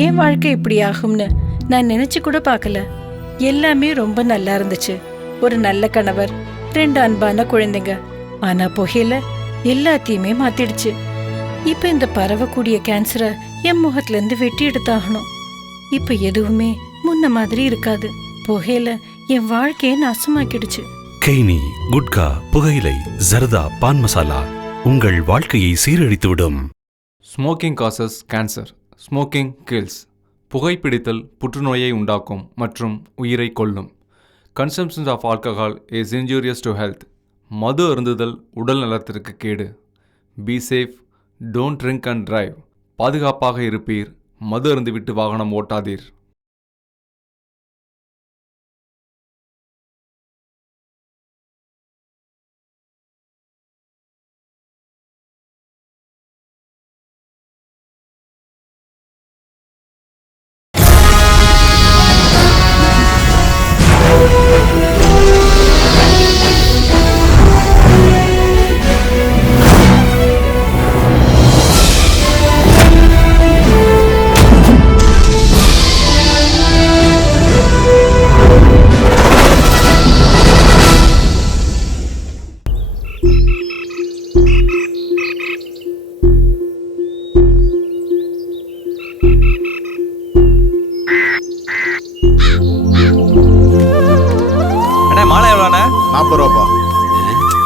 ஏன் வாழ்க்கை இப்படி ஆகும்னு நான் நினைச்சு கூட பார்க்கல. எல்லாமே ரொம்ப நல்லா இருந்துச்சு. ஒரு நல்ல கணவர், 2 அன்பான குழந்தைங்க. ஆனா புகையில எல்லாத்தையுமே மாத்திடுச்சு. இப்ப இந்த பரவக்கூடிய கேன்சரை என் முகத்துல இருந்து வெட்டி எடுத்தாகணும். இப்ப எதுவுமே முன்ன மாதிரி இருக்காது. புகையில என் வாழ்க்கையை நாசமாக்கிடுச்சு. கெய்னி, குட்கா, புகையிலை, ஜர்தா, பான் மசாலா உங்கள் வாழ்க்கையை சீரழித்துவிடும். Smoking causes cancer. Smoking kills. புகைப்பிடித்தல் புற்றுநோயை உண்டாக்கும் மற்றும் உயிரை கொல்லும். Consumption of alcohol is injurious to health. மது அருந்துதல் உடல் நலத்திற்கு கேடு. Be safe, don't drink and drive. பாதுகாப்பாக இருப்பீர். மது அருந்துவிட்டு வாகனம் ஓட்டாதீர். மாலை எவ்வளோண்ணே? 40 ரூபாப்பா.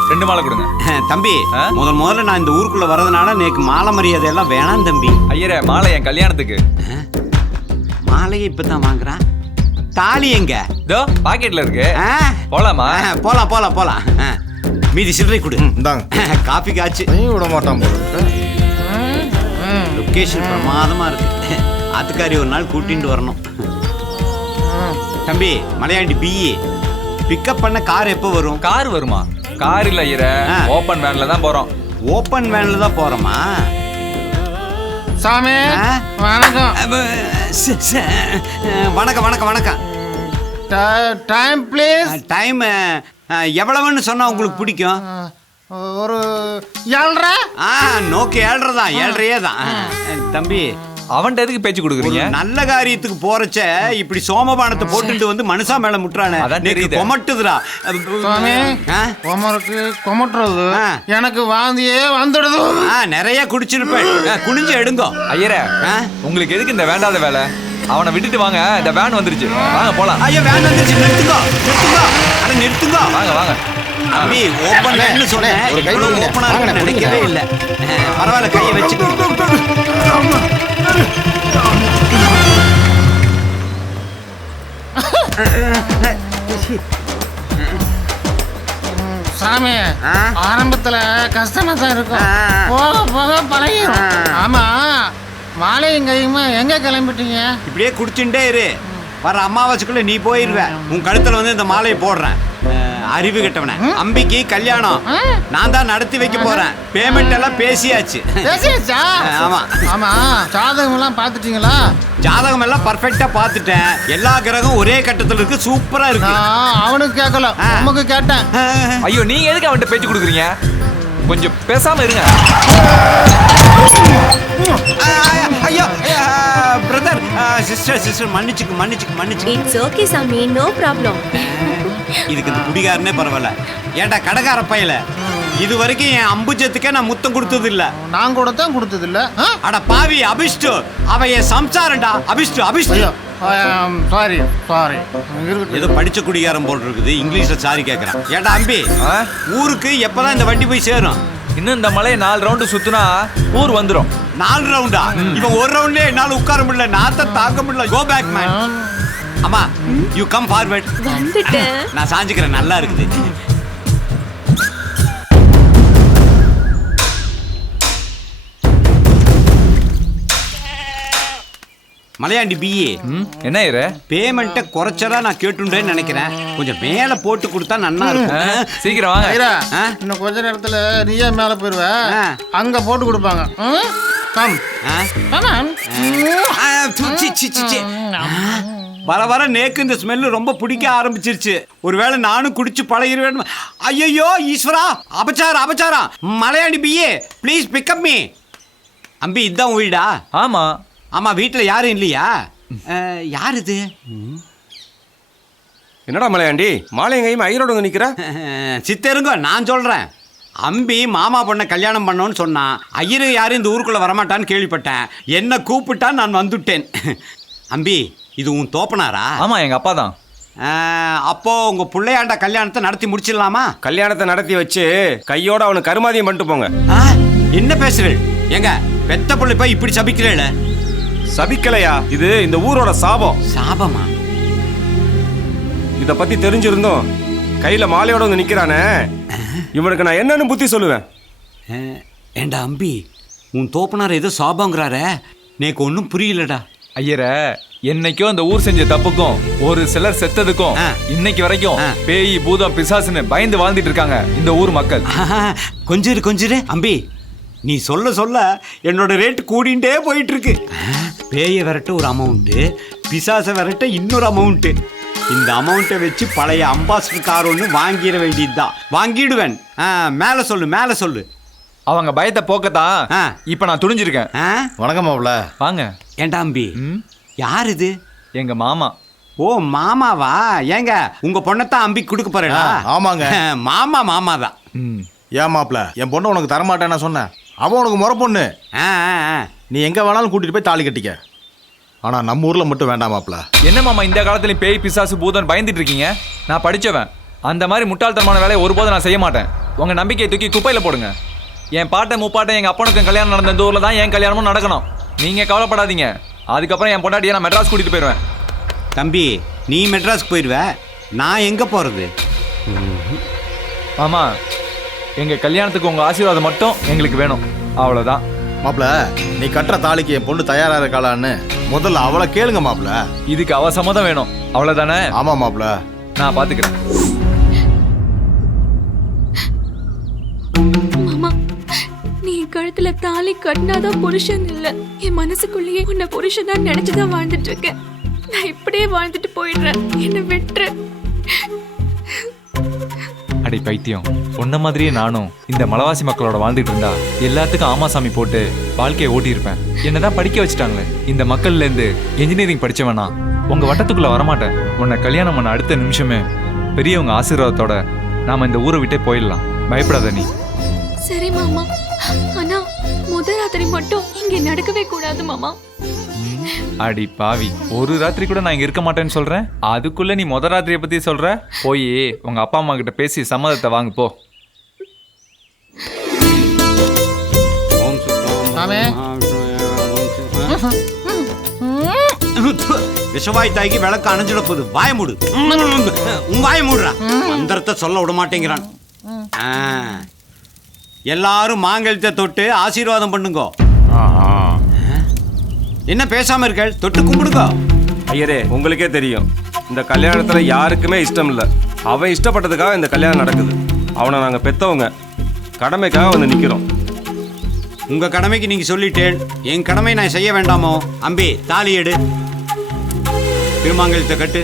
2 மாலை கொடுங்க. தம்பி, முதல்ல நான் இந்த ஊருக்குள்ள வரதுனால நேக்கு மாலை மரியாதை எல்லாம் வேணாம் தம்பி. ஐயரே, மாலை என் கல்யாணத்துக்கு. மாலையை இப்பதான் வாங்குறான். தாலி எங்க? இதோ பாக்கெட்ல இருக்கு. போலாமா? போலாம் போலாம் போலாம். மீதி சில்லறை கொடு. இந்தாங்க. காஃபி காய்ச்சி விட மாட்டான் போல இருக்கு. லொகேஷன் பிரமாதமா இருக்கு. ஆத்துக்காரி ஒரு நாள் கூட்டிட்டு வரணும். தம்பி, மலையாண்டி பிஇ பிக்கப் பண்ண கார் எப்போ வரும்? கார் வருமா? கார் இல்ல ஐயரே, ஓபன் வேன்ல தான் போறோம். ஓபன் வேன்ல தான் போறோமா? சாமி வணக்கம். வணக்கம் வணக்கம் வணக்கம். Time please. டைம் எவ்வளவுன்னு சொன்னா உங்களுக்கு பிடிக்கும்? ஒரு 7:30. நோக்கி 7:30 தான். 7:30 தான். தம்பி, அவன்கிட்ட எதுக்கு பேச்சு கொடுக்குறீங்க? நல்ல காரியத்துக்கு போறச்ச இப்படி சோமபானத்தை போட்டுட்டு வந்து மனுஷா மேல முட்டுறானே. அதான் தெரியுது. கொமட்டுதுடா. சாமி, கொமருக்கு கொமட்டுறது எனக்கு வாந்தியே வந்துடுது. நிறைய குடிச்சிருப்பேன். குனிஞ்சு எடுங்கோ. ஐயரே, உங்களுக்கு எதுக்கு இந்த வேண்டாத வேலை? அவனை விட்டுட்டு வாங்க, இந்த வேன் வந்துருச்சு. வாங்க போலாம். ஐயோ, வேன் வந்துருச்சு. நிறுத்துங்கோ நிறுத்துங்கோ. அட நிறுத்துங்கோ. வாங்க வாங்க. தம்பி, ஓபன் வேன்னு சொன்னேன். இவ்வளவு ஓபனா இருக்குன்னு நினைக்கவே இல்லை. பரவாயில்ல, கையை வச்சுக்கோ. சாமி, ஆரம்பத்துல கஷ்டமா தான் இருக்கும். போக போக பழகிடும். ஆமா, மாலையும் கையுமா எங்க கிளம்பிட்டீங்க? இப்படியே குடிச்சுட்டே இரு. வர அமாவாசைக்குள்ள நீ போயிருவ. உன் கழுத்துல வந்து இந்த மாலையை போடுறேன். அறிவு கெட்டவன. அம்பிக்கு கல்யாணம் நான் தான் நடத்தி வைக்க போறேன். பேமெண்ட் எல்லாம் பேசியாச்சு. ஆமா ஆமா. ஜாதகம் எல்லாம் பாத்துட்டீங்களா? ஜாதகம் எல்லாம் பர்ஃபெக்ட்டா பாத்துட்டேன். எல்லா கிரகம் ஒரே கட்டத்துல இருக்கு. சூப்பரா இருக்கு. அவனுக்கு கேட்கல, நமக்கு கேட்டேன். ஐயோ, நீங்க எதுக்கு அவன்கிட்ட பேச்சு கொடுக்குறீங்க? கொஞ்சம் பேசாம இருங்க. ஐயோ பிரதர், சிஸ்டர் மன்னிச்சுக்கு மன்னிச்சுக்கு மன்னிச்சுக்கு. இட்ஸ் ஓகே சாமி, நோ ப்ராப்ளம். இதுக்கு இந்த குடிகாரனே பரவாயில்ல. ஏன்டா கடைக்கார பையல, இது வரைக்கும் என் அம்புஜத்துக்கே நான் முத்தம் கொடுத்தது இல்ல. நான் கூட தான் கொடுத்தது இல்ல. அட பாவி அபிஷ்டு, அவ என் சம்சாரண்டா. அபிஷ்டு அபிஷ்டு. Sorry sorry. ஏதோ படிச்ச குடிகாரம் போல் இருக்குது. இங்கிலீஷ்ல சாரி கேட்கறேன். ஏன்டா அம்பி, ஊருக்கு எப்பதான் இந்த வண்டி போய் சேரும்? இன்னும் இந்த மலையை 4 ரவுண்டு சுத்தினா ஊர் வந்துடும். 4 ரவுண்டா? இவன் ஒரு ரவுண்ட்லயே என்னால உட்கார முடியல. நாத்த தாக்க முடியல. Go back man. அம்மா, யூ கம் ஃபார்வர்ட். வந்துட்டேன். நான் சாஞ்சிக்கிறேன். நல்லா இருக்குது. மலையாண்டி பிஏ என்ன ஐயரே? பேமெண்ட்டை குறைச்சதா நான் கேட்டுட்டேன்னு நினைக்கிறேன். கொஞ்சம் மேல போட்டு கொடுத்தா நல்லா இருக்கும். சீக்கிரம் வாங்க. இன்னும் கொஞ்ச நேரத்துல நீயே மேல போயிருவ. அங்க போட்டு கொடுப்பாங்க. கம். வர வர நேக்கு இந்த ஸ்மெல்லு ரொம்ப பிடிக்க ஆரம்பிச்சிருச்சு. ஒருவேளை நானும் குடிச்சு பழகிருவேன். ஐயோ ஈஸ்வரா, அபச்சாரம் அபச்சாரம். Malaiyandi PA please pick up me. Ambi இதுதான் வீடா? ஆமா. ஆமா, வீட்டில் யாரும் இல்லையா? யார் இது? என்னடா மலையாண்டி மாலையங்கையும் ஐயரோட வந்து நிற்கிற? சித்தருங்க, நான் சொல்கிறேன். அம்பி மாமா பொண்ணை கல்யாணம் பண்ணோன்னு சொன்னான். ஐயரு யாரும் இந்த ஊருக்குள்ளே வரமாட்டான்னு கேள்விப்பட்டேன். என்ன கூப்பிட்டா நான் வந்துட்டேன். அம்பி, இது உன் தோப்பனாரா? ஆமா, எங்க அப்பா தான். அப்போ உங்க பிள்ளையாண்ட கல்யாணத்தை நடத்தி முடிச்சிடலாமா? கல்யாணத்தை நடத்தி வச்சு கையோட அவனுக்கு கருமாதியம் பண்ணிட்டு போங்க. என்ன பேசுறேன்? எங்க பெத்த பிள்ளை போய் இப்படி சபிக்கிறேன்? சபிக்கலையா, இது இந்த ஊரோட சாபம். சாபமா? இத பத்தி தெரிஞ்சிருந்தோம் கையில மாலையோட வந்து நிக்கிறானே, இவனுக்கு நான் என்னன்னு புத்தி சொல்லுவேன். ஏண்டா அம்பி, உன் தோப்பனார் ஏதோ சாபங்கிறாரே, எனக்கு ஒன்றும் புரியலடா. ஐயர, என்னைக்கோ அந்த ஊர் செஞ்ச தப்புக்கும் ஒரு சிலர் செத்ததுக்கும் இன்னைக்கு வரைக்கும் பேய் பூதம் பிசாசுன்னு பயந்து வாழ்ந்துட்டு இருக்காங்க இந்த ஊர் மக்கள். கொஞ்சிரு அம்பி, நீ சொல்ல சொல்ல என்னோட ரேட் கூடிண்டே போயிட்டு இருக்கு. பேயை விரட்ட ஒரு அமௌண்ட்டு, பிசாசை விரட்ட இன்னொரு அமௌண்ட்டு. இந்த அமௌண்ட்டை வச்சு பழைய அம்பாசிடர் கார் ஒன்று வாங்கிட வேண்டியதுதான். வாங்கிடுவேன். மேலே சொல்லு. அவங்க பயத்தை போக்கத்தான் இப்ப நான் துணிஞ்சிருக்கேன். வணக்கம் மாப்ள. வாங்க. ஏண்டா அம்பி, யார் இது? எங்க மாமா. ஓ, மாமாவா? ஏங்க உங்க பொண்ணத்தான் அம்பி கொடுக்க போறேடா? ஆமாங்க. மாமா தான். ஏன் மாப்ள, என் பொண்ணை உனக்கு தரமாட்டேன்னு நான் சொன்னேன். அவன் உனக்கு முறை பொண்ணு. நீ எங்க வேணாலும் கூட்டிட்டு போய் தாலி கட்டிக்க. ஆனா நம்ம ஊர்ல மட்டும் வேண்டாம் மாப்ள. என்ன மாமா இந்த காலத்துல பேய் பிசாசு பூதம் பயந்துட்டு இருக்கீங்க? நான் படிச்சவன். அந்த மாதிரி முட்டாள்தனமான வேலையை ஒருபோதும் நான் செய்ய மாட்டேன். உங்க நம்பிக்கையை தூக்கி குப்பையில போடுங்க. என் பாட்டை முப்பாட்டை எங்க அப்பனுக்கும் கல்யாணம் நடந்த இந்த ஊர்ல தான் என் கல்யாணமும் நடக்கணும். நீங்க கவலைப்படாதீங்க. அதுக்கப்புறம் என் பொண்டாட்டியை நான் மெட்ராஸ் கூட்டிட்டு போயிடுவேன். தம்பி, நீ மெட்ராஸ்க்கு போயிடுவ, நான் எங்க போறது? மாமா, எங்க கல்யாணத்துக்கு உங்க ஆசீர்வாதம் மட்டும் எங்களுக்கு வேணும், அவ்வளவுதான். மாப்ள, நீ கட்டுற தாலிக்கு என் பொண்ணு தயாரா இருக்காளான்னு முதல்ல அவளை கேளுங்க மாப்ள. இதுக்கு அவ சம்மதம் வேணும், அவ்வளவுதானே? ஆமா மாப்ள, நான் பாத்துக்கிறேன். மாமா, நீ கழுத்துல தாலி கட்டினாதான் புருஷன் இல்ல. என் மனசுக்குள்ளேயே உன்னை புருஷன் தான் நினைச்சுதான் வாழ்ந்துட்டு இருக்கேன். நான் இப்படியே வாழ்ந்துட்டு போயிடுறேன், என்ன விட்டுரு. அடே பைத்தியம், உன்ன மாதிரியே நானும் இந்த மலைவாசி மக்களோட வாழ்ந்துட்டு இருந்தா எல்லாத்துக்கும் ஆமாசாமி போட்டு வாழ்க்கையை ஓட்டியிருப்பேன். என்னதான் படிக்க வச்சுட்டாங்களே. இந்த மக்கள்ல இருந்து என்ஜினியரிங் படிச்சவனா உங்க வட்டத்துக்குள்ள வரமாட்டேன். உன்னை கல்யாணம் பண்ண அடுத்த நிமிஷமே பெரியவங்க ஆசீர்வாதத்தோட நாம இந்த ஊரை விட்டே போயிடலாம். பயப்படாத நீ. சரி மாமா, ஆனா முதல் ராத்திரி மட்டும் இங்க நடக்கவே கூடாது மாமா. அடி பாவி, ஒரு ராத்திரி கூட நான் இங்க இருக்க மாட்டேன்னு சொல்றேன். அதுக்குள்ள நீ முத ராத்திரியை பத்தி சொல்ற. போய் உங்க அப்பா அம்மா கிட்ட பேசி சம்மதத்தை வாங்க போ. விஷவாய் தாய்க்கு விளக்கு அணைஞ்சிட போகுது. வாய மூடு. உன் வாய மூடுறா. மந்திரத்தை சொல்ல விட மாட்டேங்கிறான். எல்லாரும் மாங்கல்யத்தை தொட்டு ஆசீர்வாதம் பண்ணுங்க. என்ன பேசாம இருக்கள்? தொட்டு கும்பிடுங்க. ஐயரே, உங்களுக்கே தெரியும் இந்த கல்யாணத்துல யாருக்குமே இஷ்டம் இல்லை. அவன் இஷ்டப்பட்டதுக்காக இந்த கல்யாணம் நடக்குது. அவனை நாங்க பெத்தவங்க, கடமைக்காக வந்து நிக்கிறோம். உங்க கடமைக்கு நீங்க சொல்லிட்டேன், என் கடமை நான் செய்ய வேண்டாமோ? அம்பி, தாலி எடு. திருமாங்கல்யத்தை கட்டு.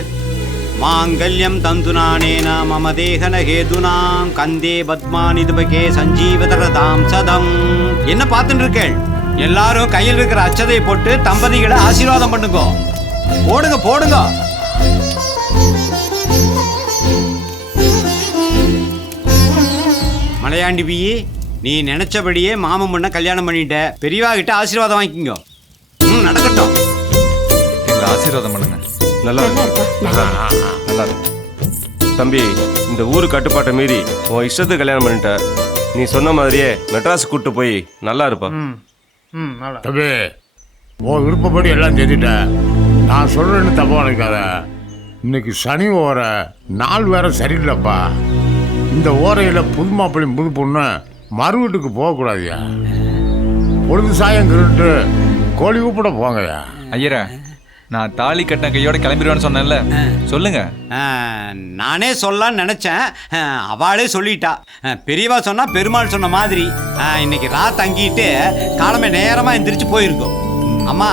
மாங்கல்யம் தந்துனானேன மம தேகன ஹேதுனாம் கந்தே பத்மானிதுபகே சஞ்சீவதரதாம் சதம். என்ன பார்த்துட்டு இருக்கேள்? எல்லாரும் கையில் இருக்கிற அச்சதையை போட்டு தம்பதிகளை ஆசீர்வாதம் பண்ணுங்க. போடுங்க. மலையாண்டி பியி, நீ நினைச்சபடியே மாமன் பொண்ண கல்யாணம் பண்ணிட்ட. பெரியவா கிட்ட ஆசீர்வாதம் வாங்கிக்கோ. நடக்கட்டும். எங்களை ஆசீர்வாதம் பண்ணுங்க. நல்லா இருக்கு தம்பி. இந்த ஊரு கட்டுப்பாட்டை மீறி உன் இஷ்டத்துக்கு கல்யாணம் பண்ணிட்ட. நீ சொன்ன மாதிரியே மெட்ராஸ் கூட்டு போய் நல்லா இருப்பா. தம்பி, உன் விருப்பப்படி எல்லாம் தெரிஞ்சிட்ட. நான் சொல்றேன்னு தப்பா நினைக்காத. இன்னைக்கு சனி ஓர நாள் வேற சரியில்லைப்பா. இந்த ஓரையில் புது மாப்பிள்ளையும் புது பொண்ணு மறு வீட்டுக்கு போகக்கூடாதுயா. பொழுது சாயம் கிருட்டு கோழி கூப்பிட போங்கய்யா. ஐயரே, நான் தாலி கட்டின கையோட கிளம்பிடுவேன்னு சொன்னேன்ல, சொல்லுங்க. நானே சொல்லலான்னு நினைச்சேன், அவளே சொல்லிட்டா. பெரியவா சொன்னா பெருமாள் சொன்ன மாதிரி இன்னைக்கு ராத் தங்கிட்டு காலமே நேரமா எந்திரிச்சு போயிருக்கோம். அம்மா,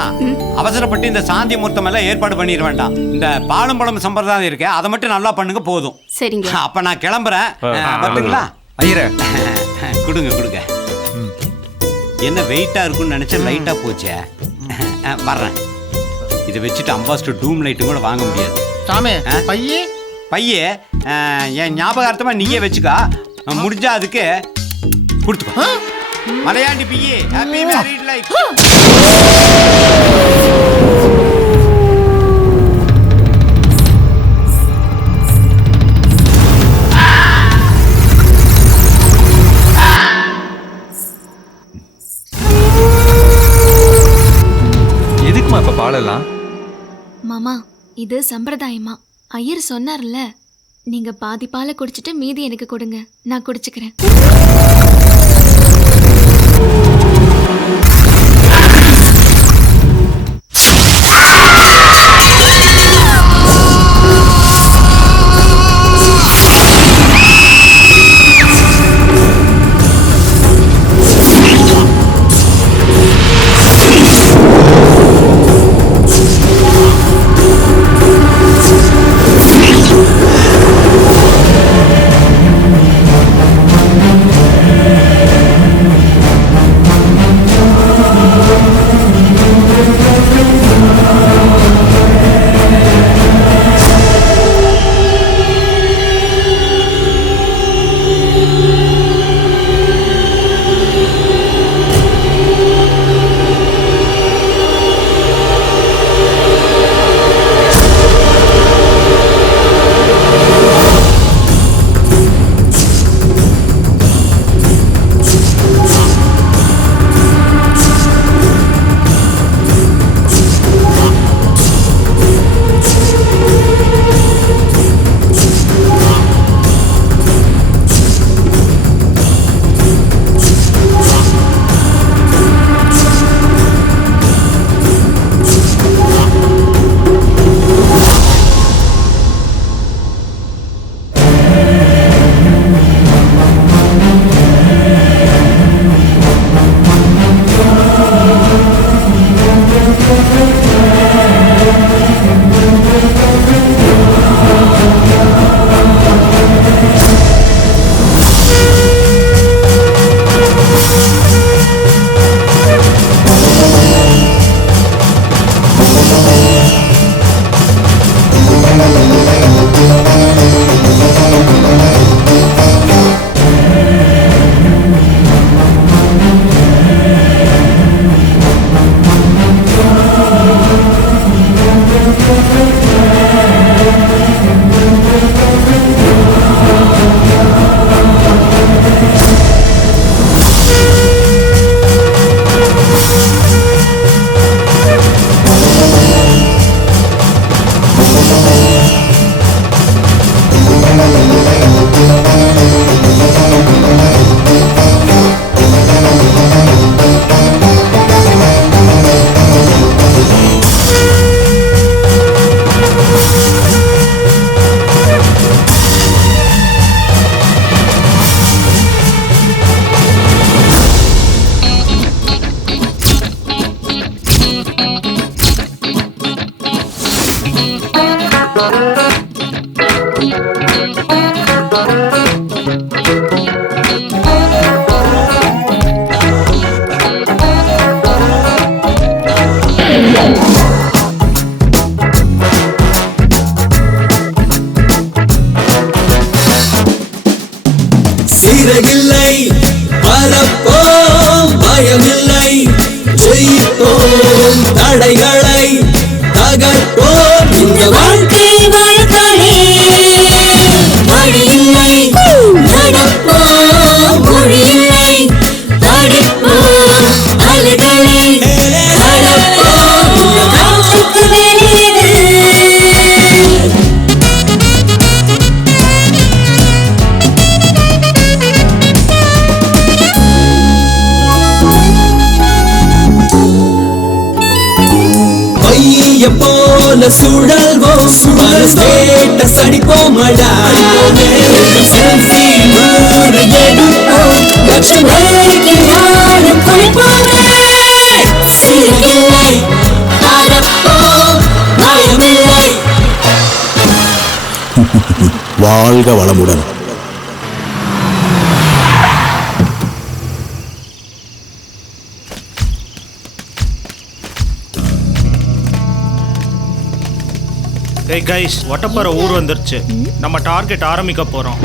அவசரப்பட்டு இந்த சாந்தி முகூர்த்தம் எல்லாம் ஏற்பாடு பண்ணிட வேண்டாம். இந்த பாலும் பழம் சம்பிரதாயம் இருக்கு, அதை மட்டும் நல்லா பண்ணுங்க போதும். சரிங்க. அப்ப நான் கிளம்புறேன். பார்த்துங்களா? ஐயரே, கொடுங்க. என்ன வெயிட்டா இருக்கும்னு நினைச்ச லைட்டா போச்சே. வர்றேன். இதை வச்சுட்டு அம்பாஸ்டர் டூம் லைட்டும் கூட வாங்க முடியாது. சாமி பையே என் ஞாபகார்த்தமா நீயே வச்சுக்கா. முடிஞ்சா அதுக்கு கொடுத்துக்கோ. Malaiyandi PA happy married life. எதுக்குமா இப்ப பாலெல்லாம்? மாமா இது சம்பிரதாயமா. ஐயர் சொன்னார்ல, நீங்க பாதி பாலை குடிச்சிட்டு மீதி எனக்கு கொடுங்க, நான் குடிச்சுக்கிறேன். சிறகில்லை பரப்போம், பயமில்லை ஜெயிப்போம், தடைகளை தகர்ப்போம். இந்த வாழ்க்கை வாழ்க்கையே வழியில்லை, நடப்போம் மொழியில்லை, படிப்போம் அலைகளை கடப்போம். இந்த காற்றுக்கு வெளியேறு. போல சுழல்வோம், சுழல்வேட்ட சடிப்போம், வாழ்க வளமுடன். ஏய் கைஸ், ஒட்டப்பாறை ஊர் வந்துருச்சு. நம்ம டார்கெட் ஆரம்பிக்க போறோம்.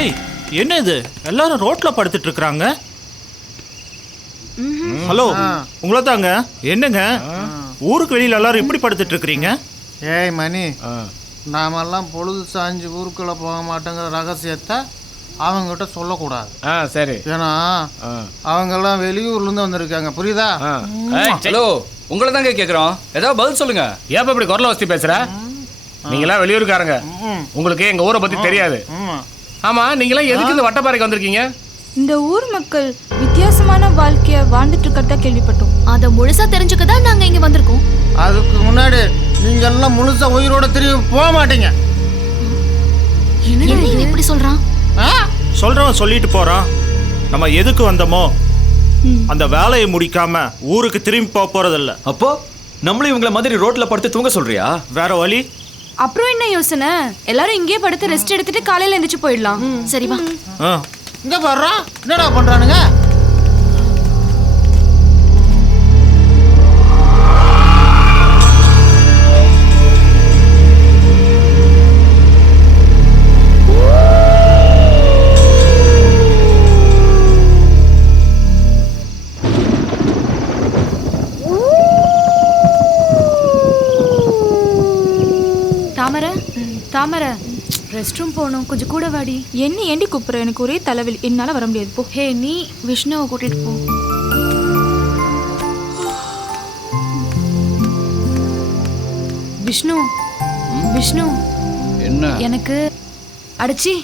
ஏய், என்ன இது? எல்லாரும் ரோட்ல படுத்துட்டு இருக்காங்க. ஹலோ, உங்களை தாங்க. என்னங்க ஊருக்கு வெளியில எல்லாரும் இப்படி படுத்துட்டு இருக்கிறீங்க? ஏய் மணி, நாமெல்லாம் பொழுது சாஞ்சு ஊருக்குள்ள போக மாட்டேங்கிற ரகசியத்தை அவங்ககிட்ட சொல்லக்கூடாது. சரி. ஏன்னா அவங்கெல்லாம் வெளியூர்லேருந்து வந்திருக்காங்க, புரியுதா? ஹலோ, உங்களை தாங்க கேட்குறோம், ஏதாவது பதில் சொல்லுங்க. ஏன் இப்படி குரலை வசதி பேசுற? நீங்களாம் வெளியூருக்காரங்க, உங்களுக்கு எங்க ஊரை பத்தி தெரியாது. ஆமா, நீங்களாம் எதுக்கு இந்த வட்டப்பாறைக்கு வந்திருக்கீங்க? இந்த ஊர் மக்கள் வித்தியாசமான வாழ்க்கைய வாழ்ந்துட்டு இருக்கிறதா கேள்விப்பட்டோம். அதை முழுசா தெரிஞ்சுக்க தான் நாங்க இங்க வந்திருக்கோம். அதுக்கு முன்னாடி நீங்க எல்லாம் முழுசா உயிரோட திரும்பி போக மாட்டீங்க. என்ன இப்படி சொல்றான்? சொல்றவன் சொல்லிட்டு போறான். நம்ம எதுக்கு வந்தோமோ அந்த வேலையை முடிக்காம ஊருக்கு திரும்பி போக போறதில்ல. அப்போ நம்மளும் இவங்கள மாதிரி ரோட்ல படுத்து தூங்க சொல்றியா? வேற வழி? அப்புறம் என்ன யோசனை? எல்லாரும் இங்கே படுத்து ரெஸ்ட் எடுத்துட்டு காலையில எந்திரிச்சு போயிடலாம். சரி வா. இங்க பாரு, என்னடா பண்றானுங்க? தாமரை, ரெஸ்ட் ரூம் போகணும், கொஞ்சம் கூட வாடி. என்ன ஏண்டி கூப்பிட்ற? எனக்கு ஒரே தலைவலி, என்னால் வர முடியாது. போ. ஹே, நீ விஷ்ணுவை கூட்டிட்டு போ. விஷ்ணு, விஷ்ணு, என்ன? எனக்கு அடிச்சி,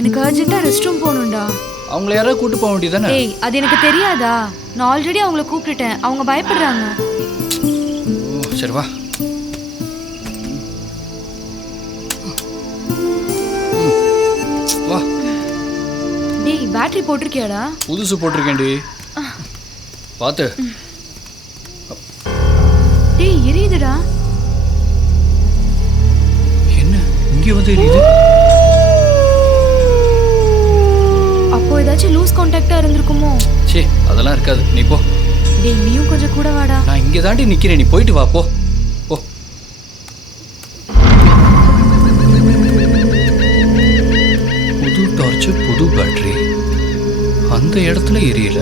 எனக்கு அர்ஜென்ட்டாக ரெஸ்ட் ரூம் போகணும்டா. அவங்கள யாராவது கூட்டு போக வேண்டியதானே? ஏய், அது எனக்கு தெரியாதா? நான் ஆல்ரெடி அவங்கள கூப்பிட்டுட்டேன், அவங்க பயப்படுறாங்க. சரி வா. வா. டேய், பேட்டரி போட்டிருக்கியாடா? புதுசு போட்டிருக்கேன்டி, பாத்து. டேய், எரியுதுடா. என்ன இங்கே வந்து எரியுது? அப்போ ஏதாச்சும் லூஸ் கான்டாக்டா இருந்திருக்குமோ? சே, அதெல்லாம் இருக்காது, நீ போ. டேய், நீயும் கொஞ்சம் கூட வாடா. நான் இங்கே தாண்டி நிக்கிறேன், நீ போயிட்டு வா. போ போ. புது டார்ச், புது பேட்டரி, அந்த இடத்துல எரியல,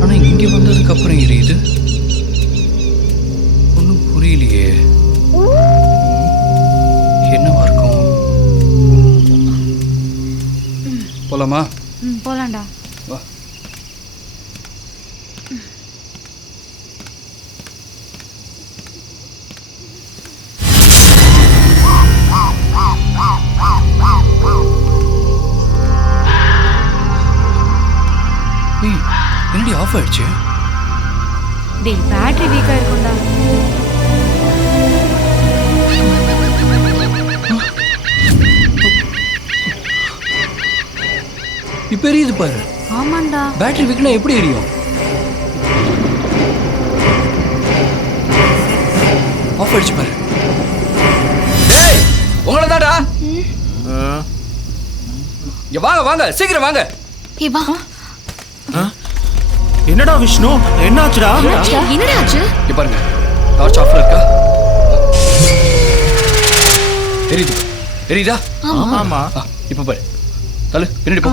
ஆனா இங்க வந்ததுக்கு அப்புறம் எரியுது. ஒன்றும் புரியலையே, என்னவா இருக்கும்? போலாமா? போலாம்டா. வா. என்னடி ஆஃப் ஆயிடுச்சு? டேய், பேட்டரி வீக்கா இருக்கும்டா. இப்ப எரியுது பாரு. ஆமாண்டா. பேட்டரி வீக்னா எப்படி எரியும்? ஆஃப் ஆயிடுச்சு பாரு. டேய், உங்களை தான்டா. இங்க வாங்க, வாங்க, சீக்கிரம் வாங்க. ஏய் வா. என்னடா விஷ்ணு, என்னாச்சுடா? என்னடா ஆச்சு? இங்க பாருங்க, டார்ச் ஆஃப்ல இருக்கா? எரியுது, எரியுதா? ஆமா. இப்ப பாரு, தள்ளு, பின்னாடி போ.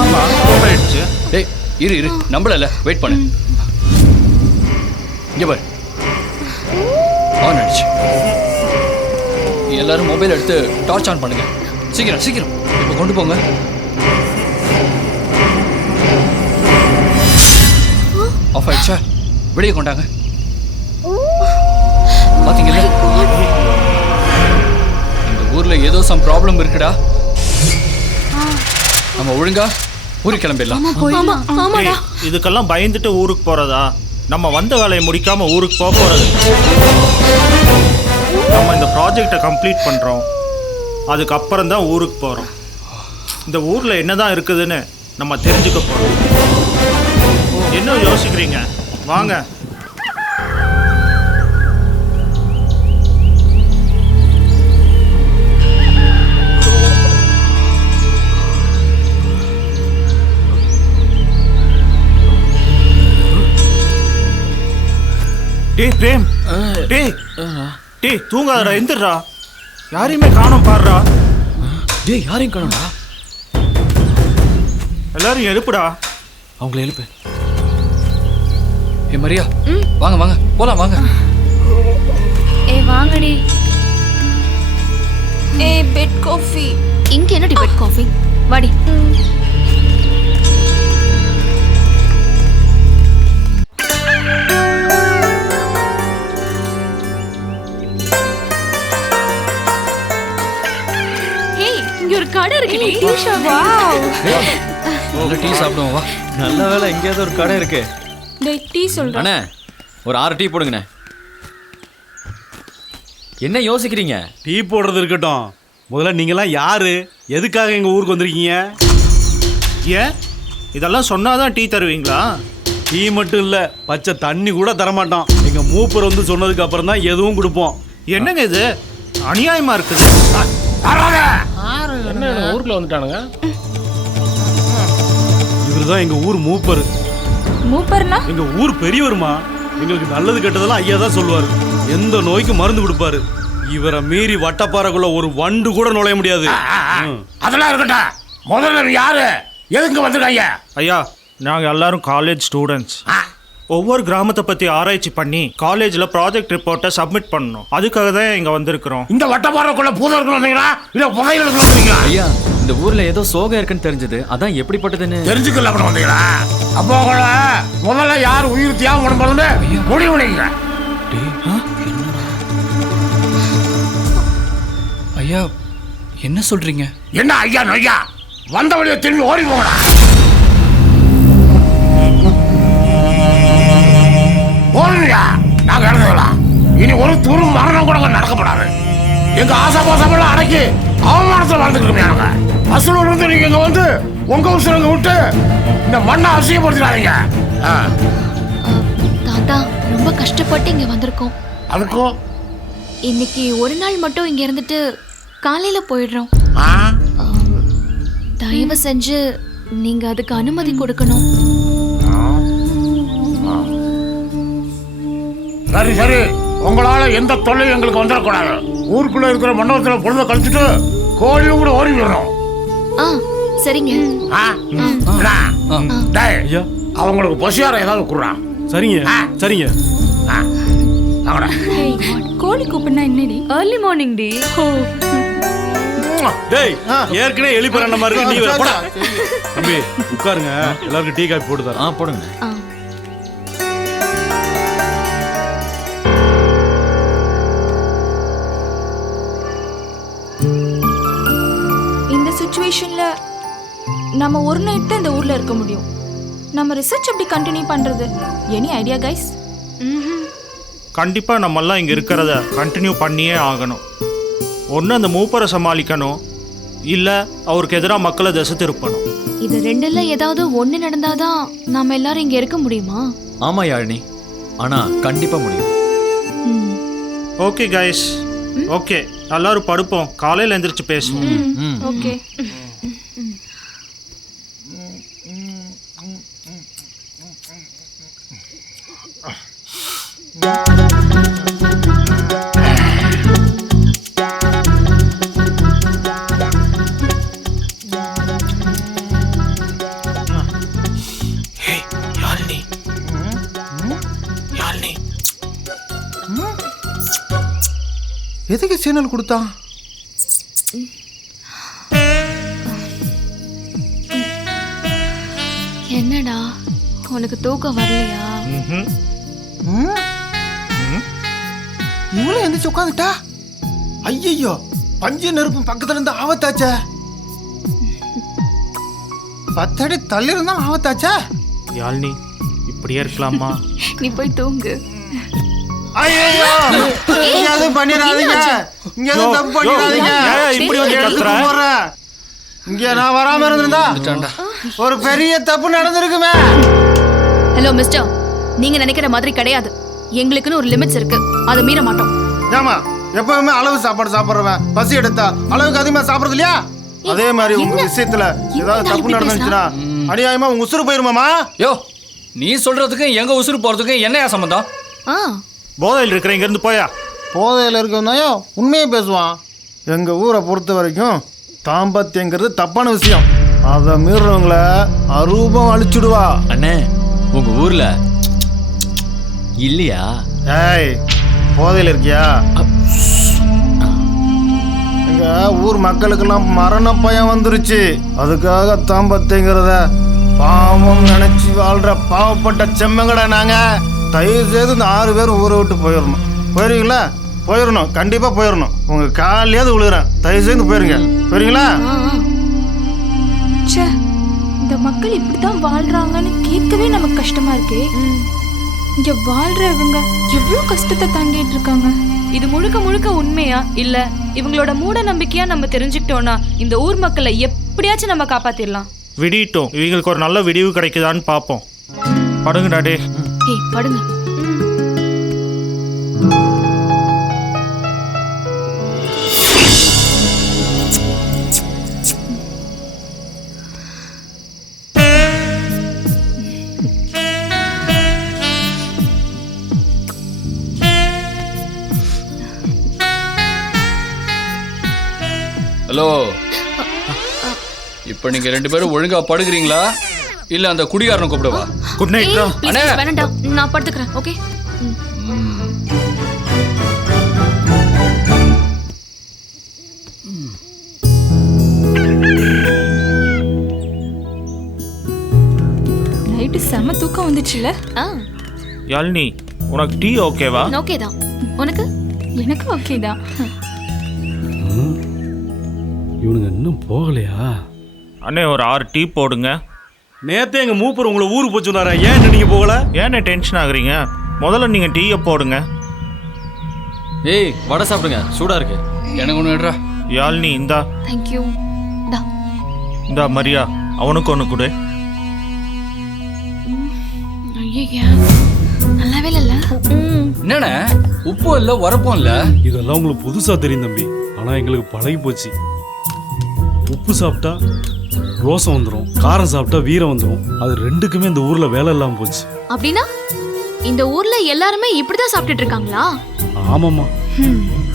ஆமா, ஆஃப் ஆயிடுச்சு. டேய், இரு இரு, நம்பளல, வெயிட் பண்ணு. இங்க பாரு, ஆன் ஆயிடுச்சு. எல்லாரும் மொபைல் எடுத்து டார்ச் ஆன் பண்ணுங்க. சீக்கிரம் சீக்கிரம், இப்போ கொண்டு போங்க. ஆஃப் ஆயிடுச்சா? வெளியே கொண்டாங்க. பாத்தீங்கல்ல, இந்த ஊர்ல ஏதோ சம் ப்ராப்ளம் இருக்குடா. நம்ம ஒழுங்கா ஊருக்கு கிளம்பிடலாம். இதுக்கெல்லாம் பயந்துட்டு ஊருக்கு போறதா? நம்ம வந்த வேலையை முடிக்காம ஊருக்கு போக போறது. நம்ம இந்த ப்ராஜெக்டை கம்ப்ளீட் பண்றோம், அதுக்கப்புறம் தான் ஊருக்கு போறோம். இந்த ஊர்ல என்னதான் இருக்குதுன்னு நம்ம தெரிஞ்சுக்க போறோம். என்ன யோசிக்கிறீங்க? வாங்க. டேய் பிரேம், டேய் தூங்காதடா, எந்திரா. யாரையுமே காணோம் பாருடா. டேய் யாரையும் காணோம்டா. எல்லாரும் எழுப்புடா. அவங்கள எழுப்பு. ஏ மரியா, வாங்க வாங்க போலாம் வாங்க. வாங்கடி. Bed coffee. இங்க என்னடி பெட் காஃபி? வாடி. இங்க ஒரு கடை இருக்குடி. வாவ். ஒரு டீ சாப்பிடுவோம் வா. நல்ல வேளை எங்கேயாவது ஒரு கடை இருக்கு. டேய் டீ சொல்றேன். அண்ணே ஒரு 6 டீ போடுங்கண்ணே. என்ன யோசிக்கிறீங்க? டீ போடுறது இருக்கட்டும், முதல்ல நீங்களாம் யாரு, எதுக்காக எங்க ஊருக்கு வந்திருக்கீங்க? ஏன் இதெல்லாம் சொன்னாதான் டீ தருவீங்களா? டீ மட்டும் இல்ல, பச்சை தண்ணி கூட தரமாட்டோம். எங்க மூப்பர் வந்து சொன்னதுக்கு அப்புறம் தான் எதுவும் கொடுப்போம். என்னங்க இது அநியாயமா இருக்குது. என்ன ஊருக்குள்ள வந்துட்டானுங்க? இவருதான் எங்க ஊர் மூப்பர். மூப்பர்னா எங்க ஊர் பெரியவருமா. எங்களுக்கு நல்லது கெட்டதெல்லாம் ஐயா தான் சொல்லுவாரு. எந்த நோய்க்கு மருந்து கொடுப்பாரு. இவரை மீறி வட்டப்பாறைக்குள்ள ஒரு வண்டு கூட நுழைய முடியாது. அதெல்லாம் இருக்கட்டும், முதல்ல யாரு, எதுக்கு வந்திருக்காங்க? ஐயா, நாங்க எல்லாரும் காலேஜ் ஸ்டூடெண்ட்ஸ். ஒவ்வொரு கிராமத்தை பத்தி ஆராய்ச்சி பண்ணி காலேஜ்ல ப்ராஜெக்ட் ரிப்போர்ட்டை சப்மிட் பண்ணணும். அதுக்காக தான் இங்க வந்திருக்கிறோம். இந்த வட்டப்பாறைக்குள்ள பூதர்கள் வந்தீங்களா இல்ல புதையில வந்தீங்களா? ஐயா, இந்த ஊர்ல ஏதோ சோகம் இருக்குன்னு தெரிஞ்சது, அதான் எப்படிப்பட்டதுன்னு தெரிஞ்சுக்கல அப்படி வந்தீங்களா? அப்போ உங்களை முதல்ல யார் உயிர் தியாகம் பண்ணுறது முடிவு பண்ணிங்க. ஐயா என்ன சொல்றீங்க? என்ன ஐயா நொய்யா, வந்த வழியை திரும்பி ஓடி போங்கடா. ஓடுங்க, நாங்க இறந்துக்கலாம். இனி ஒரு துரு மரணம் கூட நடக்கப்படாது. எங்க ஆசா பாசமெல்லாம் அடக்கி அவமானத்தில் வாழ்ந்துட்டு இருக்கீங்க. அசலூர் இருந்து நீங்க இங்க வந்து உங்க உசுரங்க விட்டு இந்த மண்ணை அசிங்கப்படுத்திடாதீங்க. தாத்தா ரொம்ப கஷ்டப்பட்டு இங்க வந்திருக்கோம். அதுக்கும் இன்னைக்கு ஒரு நாள் மட்டும் இங்க இருந்துட்டு காலையில போயிடுறோம். தயவு செஞ்சு நீங்க அதுக்கு அனுமதி கொடுக்கணும். சரி சரி, உங்களால எந்த தொல்லையும் எங்களுக்கு வந்துடக்கூடாது. ஊருக்குள்ள இருக்கிற மண்டபத்தில் பொழுத கழிச்சுட்டு கோழியும் கூட ஓடி விடணும். சரிங்க. அவங்களுக்கு பசியார ஏதாவது கொடுறான். சரிங்க சரிங்க. கோழி கூப்பிடுனா என்னடி? Early morning tea. டேய் ஏற்கனவே எலிப்பற மாதிரி இருக்கு, நீ போடா. தம்பி உட்காருங்க, எல்லாருக்கும் டீ காபி போட்டு தரேன். போடுங்க. இந்த சிச்சுவேஷன்ல நம்ம ஒரு நைட் தான் இந்த ஊர்ல இருக்க முடியும். நம்ம ரிசர்ச் எப்படி கண்டினியூ பண்றது? Any idea guys? கண்டிப்பா நம்ம எல்லாம் இங்க இருக்கிறத கண்டினியூ பண்ணியே ஆகணும். ஒன்று அந்த மூப்பரை சமாளிக்கணும், இல்ல அவருக்கு எதிராக மக்களை திசை திருப்பணும். இது ரெண்டுல ஏதாவது ஒண்ணு நடந்தாதான் நாம எல்லாரும் இங்க இருக்க முடியுமா? ஆமா யாழினி, ஆனா கண்டிப்பா முடியும். ஓகே கைஸ், ஓகே எல்லாரும் படுப்போம், காலையில் எந்திரிச்சு பேசுவோம். ஓகே. எதுக்கு சேனல் கொடுத்தான்? என்னடா உனக்கு தூக்கம் வரலையா? இவ்வளவு எந்திரிச்சு உட்காந்துட்டா? ஐயோ, பஞ்சு நெருப்பும் பக்கத்துல இருந்து ஆபத்தாச்சா? 10 அடி தள்ளி இருந்தா ஆபத்தாச்சா? யாழ்னி இப்படியே இருக்கலாமா? நீ போய் தூங்கு. இங்க நான் வராம இருந்திருந்தா ஒரு பெரிய தப்பு நடந்திருக்குமே. ஹலோ மிஸ்டர், நீங்க நினைக்கிற மாதிரி கிடையாது. எங்களுக்குன்னு ஒரு லிமிட்ஸ் இருக்கு, அதை மீற மாட்டோம். ஏமா எப்பவுமே அளவு சாப்பாடு சாப்பிட்றவன் பசி எடுத்தா அளவுக்கு அதிகமா சாப்பிடுறது இல்லையா? அதே மாதிரி உங்க விஷயத்துல ஏதாவது தப்பு நடந்துச்சுன்னா அநியாயமா உங்க உசுறு போயிருமாமா? யோ, நீ சொல்றதுக்கும் எங்க உசுறு போறதுக்கும் என்னையா சம்பந்தம்? போதையில் இருக்கிற இங்க இருந்து போயா. போதையில் இருக்கவனாயோ உண்மையே பேசுவான். எங்க ஊரை பொறுத்த வரைக்கும் தாம்பத்தியங்கிறது தப்பான விஷயம். அதை மீறுறவங்கள அரூபம் அழிச்சுடுவா. அண்ணே, உங்க ஊர்ல இல்லையா? ஏய், போதையில் இருக்கியா? எங்க ஊர் மக்களுக்கெல்லாம் மரண பயம் வந்துருச்சு. அதுக்காக தாம்பத்தியங்கிறத பாவம் நினைச்சு வாழ்ற பாவப்பட்ட செம்மங்கடா நாங்க. தயவு செய்து இந்த 6 பேர் ஊரை விட்டு போயிடணும். போயிருவீங்களா? போயிடணும், கண்டிப்பா போயிடணும். உங்க காலையாவது விழுகிறேன், தயவு செய்து போயிருங்க. போயிருங்களா? இந்த மக்கள் இப்படிதான் வாழ்றாங்கன்னு கேட்கவே நமக்கு கஷ்டமா இருக்கு. இங்க வாழ்ற இவங்க எவ்வளவு கஷ்டத்தை தாங்கிட்டு இருக்காங்க. இது முழுக்க முழுக்க உண்மையா இல்ல இவங்களோட மூட நம்பிக்கையா நம்ம தெரிஞ்சுக்கிட்டோம்னா இந்த ஊர் மக்களை எப்படியாச்சும் நம்ம காப்பாத்திடலாம். விடிட்டோம், இவங்களுக்கு ஒரு நல்ல விடிவு கிடைக்குதான்னு பார்ப்போம். படுங்க டாடே. ஏய் படுங்க. ஹலோ, இப்போ நீங்க 2 பேரும் ஒழுங்கா படுக்கிறீங்களா இல்ல அந்த குடிகாரனை கூப்பிடவா? Good night. அண்ணே வேண்டாம், நான் படுத்துக்கிறேன். ஓகே. நைட்டு செம தூக்கம் வந்துச்சுல. யாழினி, உனக்கு டீ ஓகேவா? ஓகே தான். உனக்கு? எனக்கு ஓகே தான். இவனுங்க இன்னும் போகலையா? அண்ணே ஒரு 6 டீ போடுங்க. நேத்தே எங்க மூப்பர் உங்களை ஊருக்கு போய் சொன்னாரா, ஏன் நீங்க போகல? ஏன்னு டென்ஷன் ஆகுறீங்க? முதல்ல நீங்க டீயை போடுங்க. ஏய், வடை சாப்பிடுங்க, சூடா இருக்கு. எனக்கு ஒன்று விடுறா. யாழினி இந்தா. தேங்க்யூ. இந்தா மரியா, அவனுக்கு ஒன்று கொடு. ஐயா, நல்லாவே இல்ல. என்னண்ணே, உப்பும் இல்ல உரப்பும் இல்ல. இதெல்லாம் உங்களுக்கு புதுசா தெரியும் தம்பி, ஆனா எங்களுக்கு பழகி போச்சு. உப்பு சாப்பிட்டா ரோசம் வந்துடும், காரம் சாப்பிட்டா வீரம் வந்துடும். அது ரெண்டுக்குமே இந்த ஊர்ல வேலை இல்லாம போச்சு. அப்படின்னா இந்த ஊர்ல எல்லாருமே இப்படிதான் சாப்பிட்டுட்டு இருக்காங்களா? ஆமாம்மா.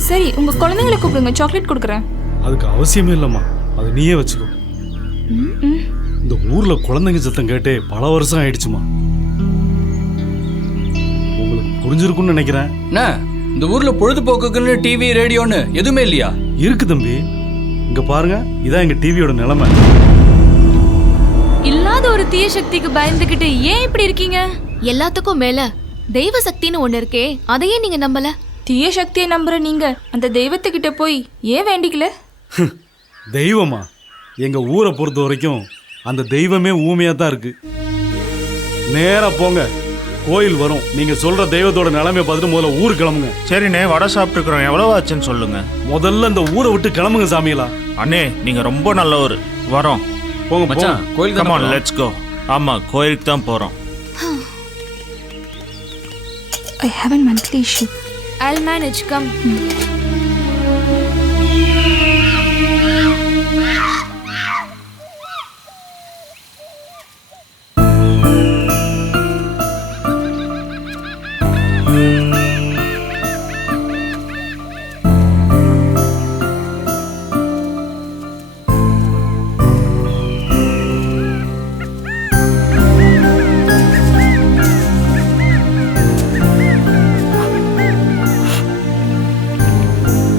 சரி, உங்க குழந்தைங்களை கூப்பிடுங்க, சாக்லேட் கொடுக்குறேன். அதுக்கு அவசியமே இல்லம்மா, அது நீயே வச்சுக்கோ. இந்த ஊர்ல குழந்தைங்க சத்தம் கேட்டே பல வருஷம் ஆயிடுச்சுமா. உங்களுக்கு புரிஞ்சிருக்கும்னு நினைக்கிறேன். என்ன, இந்த ஊர்ல பொழுதுபோக்குக்குன்னு டிவி ரேடியோன்னு எதுவுமே இல்லையா? இருக்கு தம்பி, இங்க பாருங்க, இதான் எங்க டிவியோட நிலைமை. இல்லாத ஒரு தீய சக்திக்கு பயந்துகிட்டு ஏன் இப்படி இருக்கீங்க? எல்லாத்துக்கும் மேல தெய்வ சக்தின்னு ஒண்ணு இருக்கே, அதையே நீங்க நம்பல. தீய சக்தியை நம்புற நீங்க அந்த தெய்வத்துக்கிட்ட போய் ஏன் வேண்டிக்கல? தெய்வமா? எங்க ஊரை பொறுத்த வரைக்கும் அந்த தெய்வமே ஊமையா தான் இருக்கு. நேரா போங்க, கோயில் வரும். நீங்க சொல்ற தெய்வத்தோட நிலைமையை பார்த்துட்டு முதல்ல ஊரு கிளம்புங்க. சரிண்ணே, வடை சாப்பிட்டுக்கிறோம். எவ்வளவு ஆச்சுன்னு சொல்லுங்க. முதல்ல இந்த ஊரை விட்டு கிளம்புங்க சாமிகளா. அண்ணே, நீங்க ரொம்ப நல்லவர். வரோம். போங்க மச்சான், கோயிலுக்கு கம் ஆன், லெட்ஸ் கோ. ஆமா, கோயிலுக்கு தான் போறோம். I have a monthly issue. I'll manage. Come.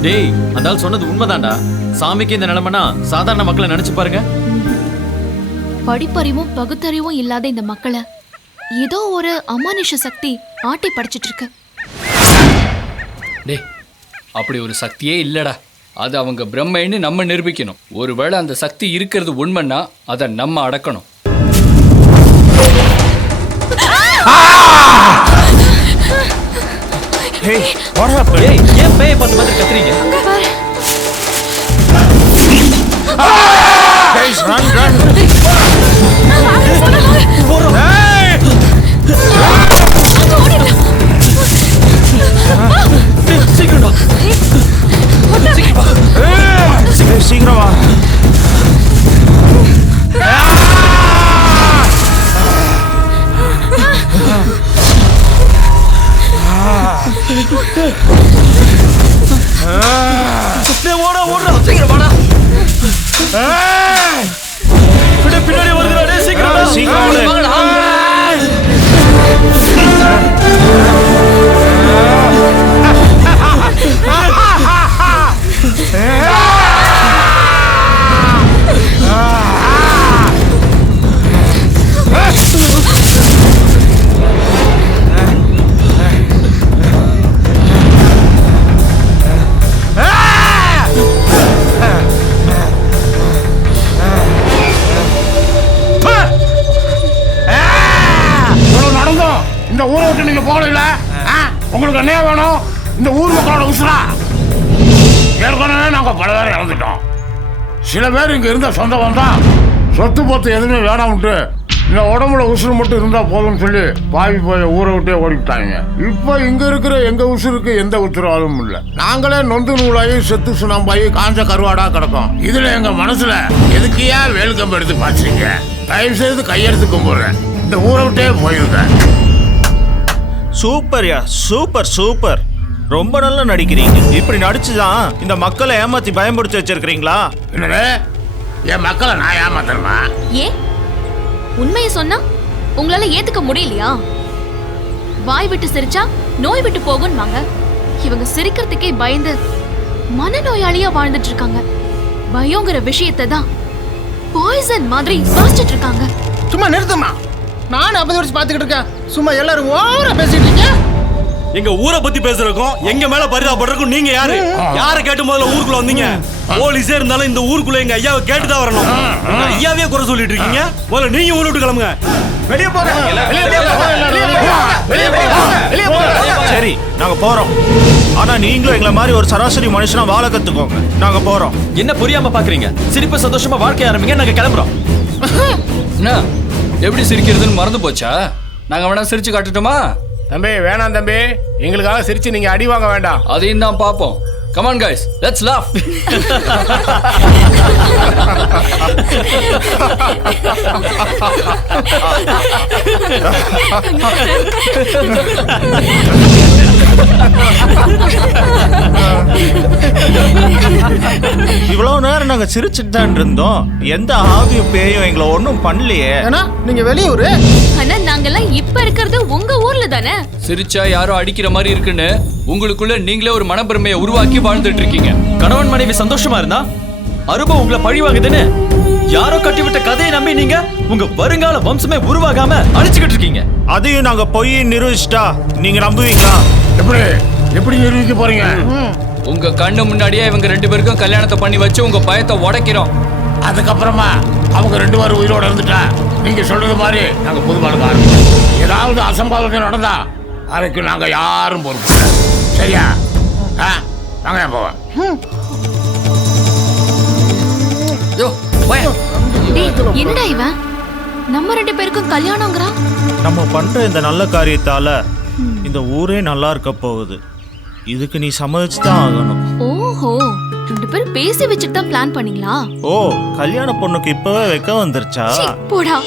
டேய், அந்த ஆள் சொன்னது உண்மைதான்டா. சாமிக்கு இந்த நிலைமைனா சாதாரண மக்களை நினைச்சு பாருங்க. படிப்பறிவும் பகுத்தறிவும் இல்லாத இந்த மக்களை ஏதோ ஒரு அமானுஷ சக்தி ஆட்டி படைச்சிட்டு இருக்கு. டேய், அப்படி ஒரு சக்தியே இல்லடா. அது அவங்க பிரம்மைன்னு நம்ம நிரூபிக்கணும். ஒருவேளை அந்த சக்தி இருக்கிறது உண்மைன்னா அதை நம்ம அடக்கணும். Hey, what happened? ஏய், ஏன் பேய் பார்த்து பார்த்து கத்துறீங்க? Guys, run, run. ஓடா ஓடுறா சீக்கிரம் வாடா பின்னாடி வருதுடா சீக்கிரம் சீக்கிரம் இந்த ஊரை விட்டு நீங்க போகல. உங்களுக்கு என்ன வேணும்? இந்த ஊர் மக்களோட உசுரா? ஏற்கனவே நாங்க பல பேர் இறந்துட்டோம். சில பேர் இங்க இருந்த சொந்தம் வந்தா சொத்து பொத்து எதுவுமே வேணாம்ட்டு இந்த உடம்புல உசுறு மட்டும் இருந்தா போதும்னு சொல்லி பாவி போய் ஊரை விட்டே ஓடிவிட்டாங்க. இப்ப இங்க இருக்கிற எங்க உசுருக்கு எந்த உத்தரவாதமும் இல்லை. நாங்களே நொந்து நூலாகி செத்து சுண்ணாம்பாயி காஞ்ச கருவாடா கிடக்கும். இதுல எங்க மனசுல எதுக்கியா வேலுக்கம்பு எடுத்து பாய்ச்சிங்க? தயவு செய்து கையெடுத்து கும்பிடுறேன், இந்த ஊரை விட்டே போயிருக்கேன். சூப்பர்யா, சூப்பர் சூப்பர். ரொம்ப நல்லா நடிக்கிறீங்க. இப்படி நடிச்சுதான் இந்த மக்களை ஏமாத்தி பயன்படுத்தி வச்சிருக்கீங்களா? என்னது? என் மக்களை நான் ஏமாத்துறேனா? ஏன் உண்மையை சொன்னா உங்களால ஏத்துக்க முடியலையா? வாய் விட்டு சிரிச்சா நோய் விட்டு போகும்வாங்க. இவங்க சிரிக்கிறதுக்கே பயந்து மனநோயாளியா வாழ்ந்துட்டு இருக்காங்க. பயங்கிற விஷயத்தை தான் பாய்சன் மாதிரி சுவாசிச்சுட்டு இருக்காங்க. சும்மா நிறுத்துமா. நானும் 50 வருஷம் பார்த்துக்கிட்டு இருக்கேன். சும்மா எல்லாரும் ஓவரா பேசிட்டு இருக்கீங்க. எங்க ஊரை பத்தி பேசுறதுக்கும் எங்க மேல பரிதாபப்படுறதுக்கும் நீங்க யாரு? யார கேட்டு முதல்ல ஊருக்குள்ள வந்தீங்க? போலீஸே இருந்தாலும் இந்த ஊருக்குள்ள எங்க ஐயாவை கேட்டுதான் வரணும். ஐயாவே குறை சொல்லிட்டு இருக்கீங்க. முதல்ல நீங்க ஊரை விட்டு கிளம்புங்க. வெளியே போங்க. சரி, நாங்க போறோம். ஆனா நீங்களும் எங்களை மாதிரி ஒரு சராசரி மனுஷனா வாழ கத்துக்கோங்க. நாங்க போறோம். என்ன புரியாம பாக்குறீங்க? சிரிப்பு சந்தோஷமா வாழ்க்கை ஆரம்பிங்க. நாங்க கிளம்புறோம். என்ன எப்படி சிரிக்கிறதுன்னு மறந்து போச்சா? நாங்க வேணா சிரிச்சு காட்டுட்டோமா? தம்பி வேணாம் தம்பி, எங்களுக்காக சிரிச்சு நீங்க அடி வாங்க வேண்டாம். அதையும் தான் பாப்போம். Come on guys, let's laugh. இவ்வளவு நேரம் நாங்க சிரிச்சுட்டு தான் இருந்தோம். எந்த ஆவியும் பேயும் எங்களை ஒன்றும் பண்ணலையே. ஏன்னா நீங்க வெளியூரு. ஆனா நாங்கெல்லாம் இப்ப இருக்கிறது உங்க ஊர்ல தானே. சிரிச்சா யாரோ அடிக்கிற மாதிரி இருக்குன்னு உங்களுக்குள்ள நீங்களே ஒரு மனப்பெருமையை உருவாக்கி வாழ்ந்துட்டு இருக்கீங்க. கணவன் மனைவி சந்தோஷமா இருந்தா அருபா உங்களை பழி வாங்குதுன்னு யாரோ கட்டிவிட்ட கதையை நம்பி நீங்க உங்க வருங்கால வம்சமே உருவாகாம அழிச்சுக்கிட்டு இருக்கீங்க. அதையும் நாங்க போய் நிரூபிச்சிட்டா நீங்க நம்புவீங்களா? எப்படி நிரூபிக்க போறீங்க? உங்க கண்ணு முன்னாடியே இவங்க 2 பேருக்கும் கல்யாணத்தை பண்ணி வச்சு உங்க பயத்தை உடைக்கிறோம். அதுக்கப்புறமா அவங்க 2 பேரும் உயிரோட இருந்துட்டா நீங்க சொல்றது மாதிரி நாங்க பொதுவாக ஆரம்பிச்சோம். ஏதாவது அசம்பாவிதம் நடந்தா அதுக்கு நாங்க யாரும் பொறுப்பு. சரியா? வாங்க போவோம். என்னடா இவன் நம்ம 2 பேருக்கும் கல்யாணம்ங்கறான்? நம்ம பண்ற இந்த நல்ல காரியத்தால இந்த ஊரே நல்லா இருக்க போகுது. இதுக்கு நீ சம்மதிச்சு தான் ஆகணும். ஓஹோ, 2 பேரும் பேசி வச்சுட்டு தான் பிளான் பண்ணீங்களா? ஓ, கல்யாண பொண்ணுக்கு இப்பவே வைக்க வந்துருச்சா? போடா.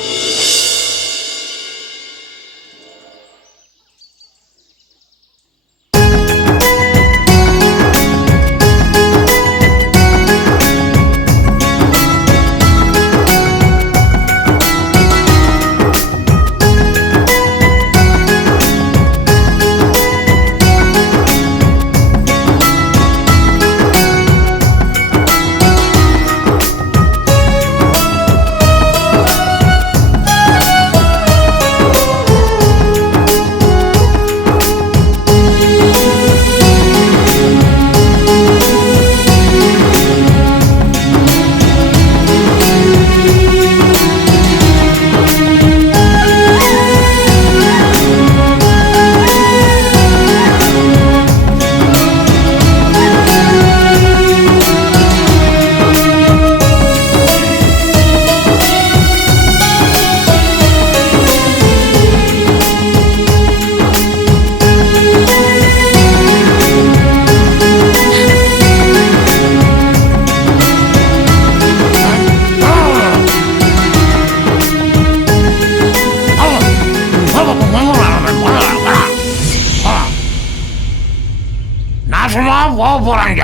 சந்தோஷமா போக போறாங்க.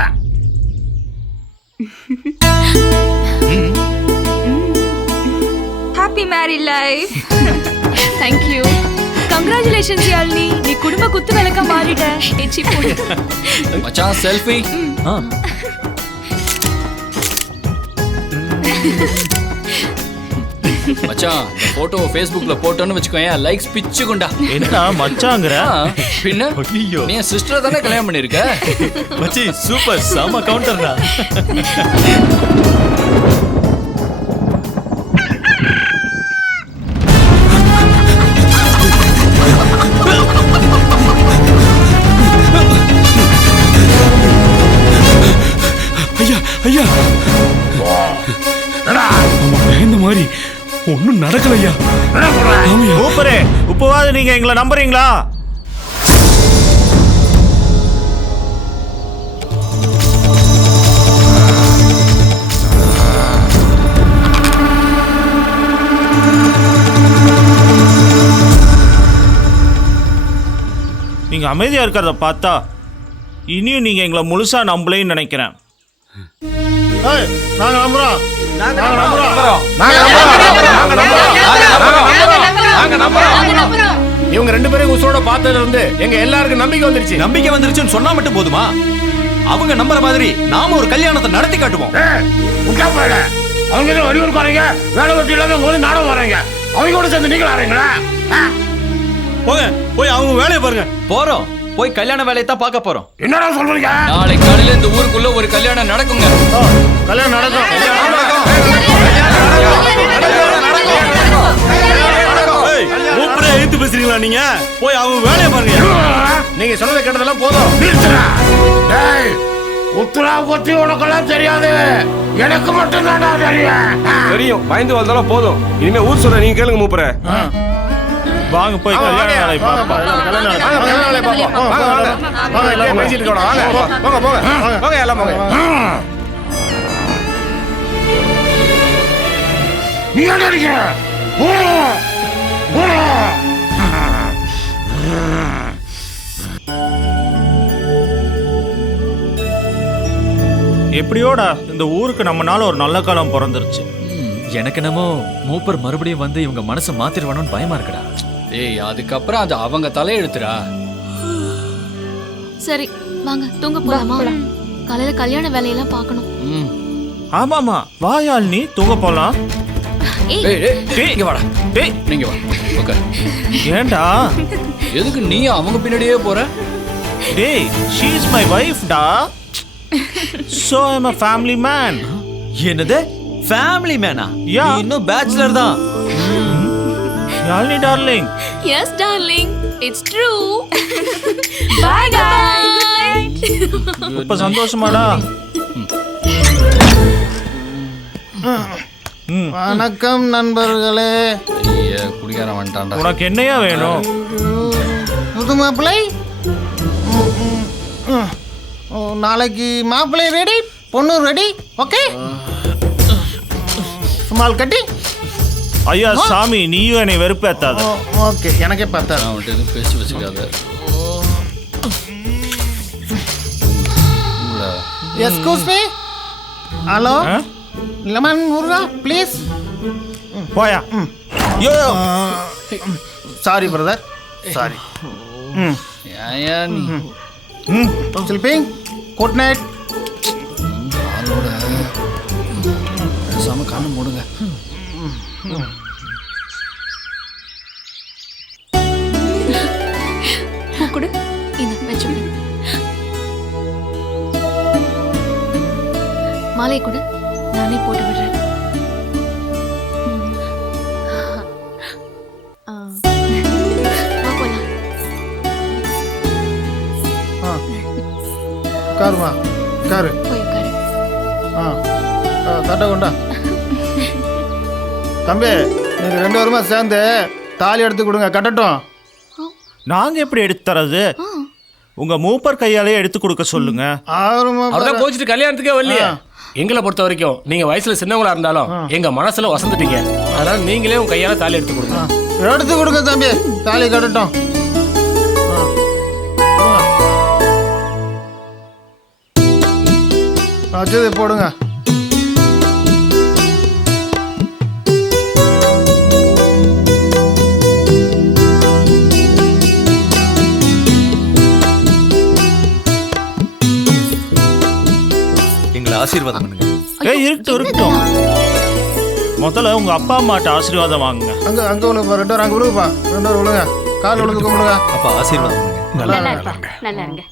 Happy married life. Thank you. Congratulations Yazhini, நீ குடும்ப குத்து விளக்கா மாறிட்ட. ஏச்சி போடு. மச்சான் செல்ஃபி. மச்சான் இந்த போட்டோ Facebookல போட்டோன்னு வெச்சுக்கோயா, லைக்ஸ் பிச்சு கொண்டா. என்ன மச்சாங்கற? பின்ன நீ சிஸ்டர் தானே கல்யாணம் பண்ணிருக்க. மச்சி சூப்பர், செம கவுண்டர்டா. ஐயா பயந்த மாதிரி ஒன்னும் நடக்கலையா? சூப்பரே, இப்போவாது நீங்க எங்களை நம்புறீங்களா? நீங்க அமைதியா இருக்கிறத பார்த்தா இனியும் நீங்க எங்களை முழுசா நம்பலைன்னு நினைக்கிறேன். நாங்க நம்புறோம். இவங்க 2 பேரும் உசுரோட பார்த்ததுல இருந்து எங்க எல்லாருக்கும் நம்பிக்கை வந்துருச்சு. நம்பிக்கை வந்துருச்சுன்னு சொன்னா மட்டும் போதுமா? அவங்க நம்புற மாதிரி நாம ஒரு கல்யாணத்தை நடத்தி காட்டுவோம். அவங்க வெளியூருக்கு வரீங்க, வேலை வெட்டி இல்லாம போது நானும் வரீங்க. அவங்க கூட சேர்ந்து நீங்களும் வரீங்களா? போங்க, போய் அவங்க வேலையை பாருங்க. போறோம், போய் கல்யாண வேலையை தான் பார்க்க போறோம். என்னடா சொல்றீங்க? நாளைக்கு காலையில இந்த ஊருக்குள்ள ஒரு கல்யாணம் நடக்குங்க. கல்யாணம் நடக்கும். மூப்பரே எழுத்து பேசுறீங்களா நீங்க? போய் அவங்க வேலையை பாருங்க. நீங்க சொன்னதை கேட்டதெல்லாம் போதும். உத்தரா பத்தி உனக்கெல்லாம் தெரியாது, எனக்கு மட்டும் தான்டா தெரியும். தெரியும், பயந்து வந்தாலும் போதும். இனிமே ஊர் சொல்ற நீங்க கேளுங்க மூப்பர. வாங்க போய் கல்யாண வேலை பாப்போம். நீ என்ன நினைக்கிற? எப்படியோடா இந்த ஊருக்கு நம்மனால ஒரு நல்ல காலம் பிறந்துருச்சு. எனக்கு என்னமோ மூப்பர் மறுபடியும் வந்து இவங்க மனசை மாத்திடுவானோன்னு பயமா இருக்குடா. ஏய், அதுக்கப்புறம் அது அவங்க தலையெழுத்துடா. சரி வாங்க தூங்க போலாமா? காலையில கல்யாண வேலையெல்லாம் பார்க்கணும். ஆமாமா, வாயால் நீ தூங்க போலாம். இங்க வாடா. டேய் நீங்க வா. ஓகே. ஏண்டா? எதுக்கு நீ அவங்க பின்னாடியே போற? டேய், she is my wife டா. So I am a family man. என்னது? ஃபேமிலி மேனா? நீ இன்னும் பேச்சுலர் தான். Yazhini darling. Yes darling, it's true. Bye guys. இப்ப சந்தோஷமாடா? வணக்கம் நண்பர்களே. குடிகாரன் வந்துட்டான்டா. உனக்கு என்னையா வேணும்? புது மாப்பிள்ளை நாளைக்கு மாப்பிள்ளை ரெடி, பொண்ணு ரெடி. ஓகே, ஸ்மால் கட்டி. ஐயா சாமி, நீயும் என்னை வெறுப்பேத்தாத. ஓகே, எனக்கே பார்த்தா. அவன்கிட்ட எதுவும் பேசி வச்சுக்காத. Excuse me. Hello, lemon Muruga please. போயா. Sorry brother, sorry. Sleeping, good night. பேசாம கண்ணு மூடுங்க. கொடு, இந்த வெச்சு. மாலை கொடு, நானே போட்டு விடுறேன். உட்காருமா, உட்காரு. போய் உட்காரு. தட்டை கொண்டா. தம்பி, நீங்க 2 பேருமா சேர்ந்து தாலி எடுத்து கொடுங்க, கட்டட்டும். நாங்க எப்படி எடுத்து தரது? உங்க மூப்பர் கையாலே எடுத்து கொடுக்க சொல்லுங்க. அவர்தான் கோச்சிட்டு கல்யாணத்துக்கே வரலையே. எங்களை பொறுத்த வரைக்கும் நீங்க வயசுல சின்னவங்களா இருந்தாலும் எங்க மனசுல வசந்துட்டீங்க. அதனால நீங்களே உங்க கையால தாலி எடுத்து கொடுங்க. எடுத்து கொடுங்க தம்பி, தாலி கட்டட்டும். வச்சது போடுங்க. எங்களை ஆசீர்வாதம் பண்ணுங்க. இருக்கட்டும். முதல்ல உங்க அப்பா அம்மாட்ட ஆசீர்வாதம் வாங்குங்க. அங்க அங்க விழுப்பா, 2 பேரும் அங்க விழுப்பா, 2 பேரும் விழுங்க. கால் விழுந்து கும்பிடுங்க. அப்பா ஆசீர்வாதம் பண்ணுங்க. நல்லா நல்லா இருங்க. இருப்பா, நல்லா இருங்க.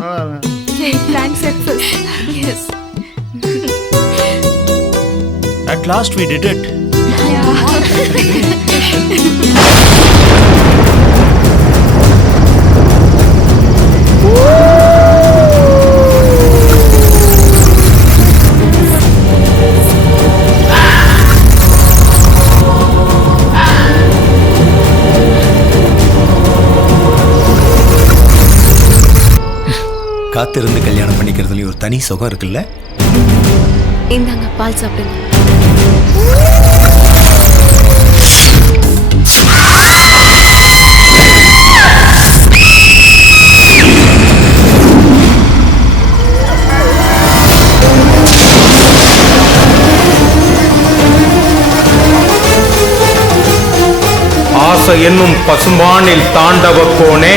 நல்லா இருங்க. Plan success. Yes. At last we did it. காத்திருந்து கல்யாணம் பண்ணிக்கிறதுலயும் ஒரு தனி சுகம் இருக்குல்ல. இந்தாங்க பால் சாப்பிடுங்க. ஆசை என்னும் பசும்பானில் தாண்டவ கோனே,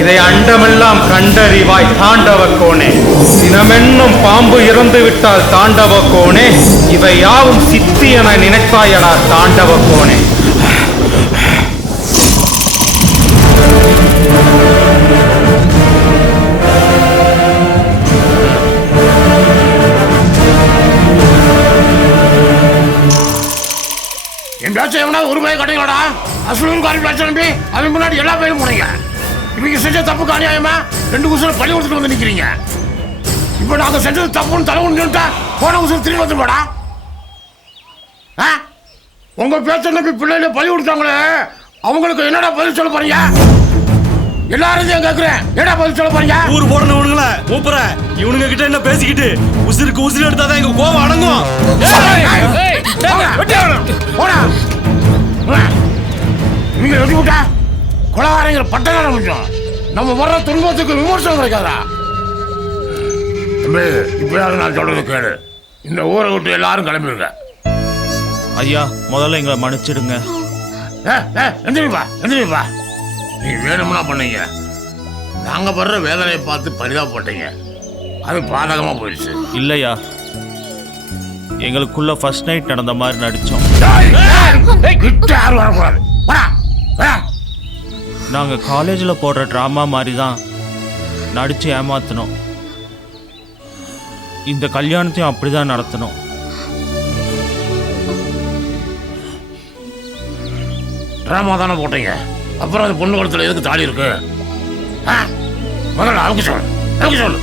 இதை அண்டமெல்லாம் கண்டறிவாய் தாண்டவ கோனே. சினமென்னும் பாம்பு இறந்து விட்டால் தாண்டவ கோனே, இவை யாவும் சித்தி என நினைத்தாயடா தாண்டவ கோனே. என் பேச்ச எவனா ஒரு பையன் கட்டிங்களா? அசுலூர் காரி பேச்ச நம்பி அதுக்கு முன்னாடி எல்லா பையனும் போனீங்க. இவங்க செஞ்ச தப்புக்கு அநியாயமா 2 உசுரை பள்ளி கொடுத்துட்டு வந்து நிக்கிறீங்க. இப்போ நாங்க செஞ்சது தப்புன்னு தலைவன் போன உசுறு திரும்பி வந்து போடா. உங்க பேச்ச நம்பி பிள்ளைல பள்ளி கொடுத்தாங்களே, அவங்களுக்கு என்னடா பதில் சொல்ல போறீங்க? எல்லாரும் கேட்கிறேன், என்னடா பதில் சொல்ல போறீங்க? ஊர் போடணுங்கள மூப்பற இவனுங்க கிட்ட என்ன பேசிக்கிட்டு உசுருக்கு உசுறு எடுத்தாதான் எங்க கோவம் அடங்கும். நீங்க வெட்டி விட்டா கொலகாரங்கிற பட்டதான முடியும். நம்ம வர்ற துன்பத்துக்கு விமர்சனம் கிடைக்காதா? இப்பயாவது நான் சொல்றது கேளு. இந்த ஊரை விட்டு எல்லாரும் கிளம்பிடுங்க. ஐயா முதல்ல எங்களை மன்னிச்சிடுங்க. எந்திரிப்பா எந்திரிப்பா. நீ வேணும்னா பண்ணீங்க. நாங்க படுற வேதனையை பார்த்து பரிதாபப்பட்டீங்க. அது பாதகமா போயிடுச்சு. இல்லையா, எங்களுக்குள்ள ஃபர்ஸ்ட் நைட் நடந்த மாதிரி நடிச்சோம். யாரும் வரக்கூடாது. நாங்க காலேஜில் போடுற ட்ராமா மாதிரி தான் நடிச்சு ஏமாத்தினோம். இந்த கல்யாணத்தையும் அப்படிதான் நடத்தணும். ட்ராமா தானே போட்டீங்க, அப்புறம் அது பொண்ணு குளத்துல எதுக்கு தாலி இருக்கு? முதல்ல அவங்க சொல்லு, அவங்க சொல்லு.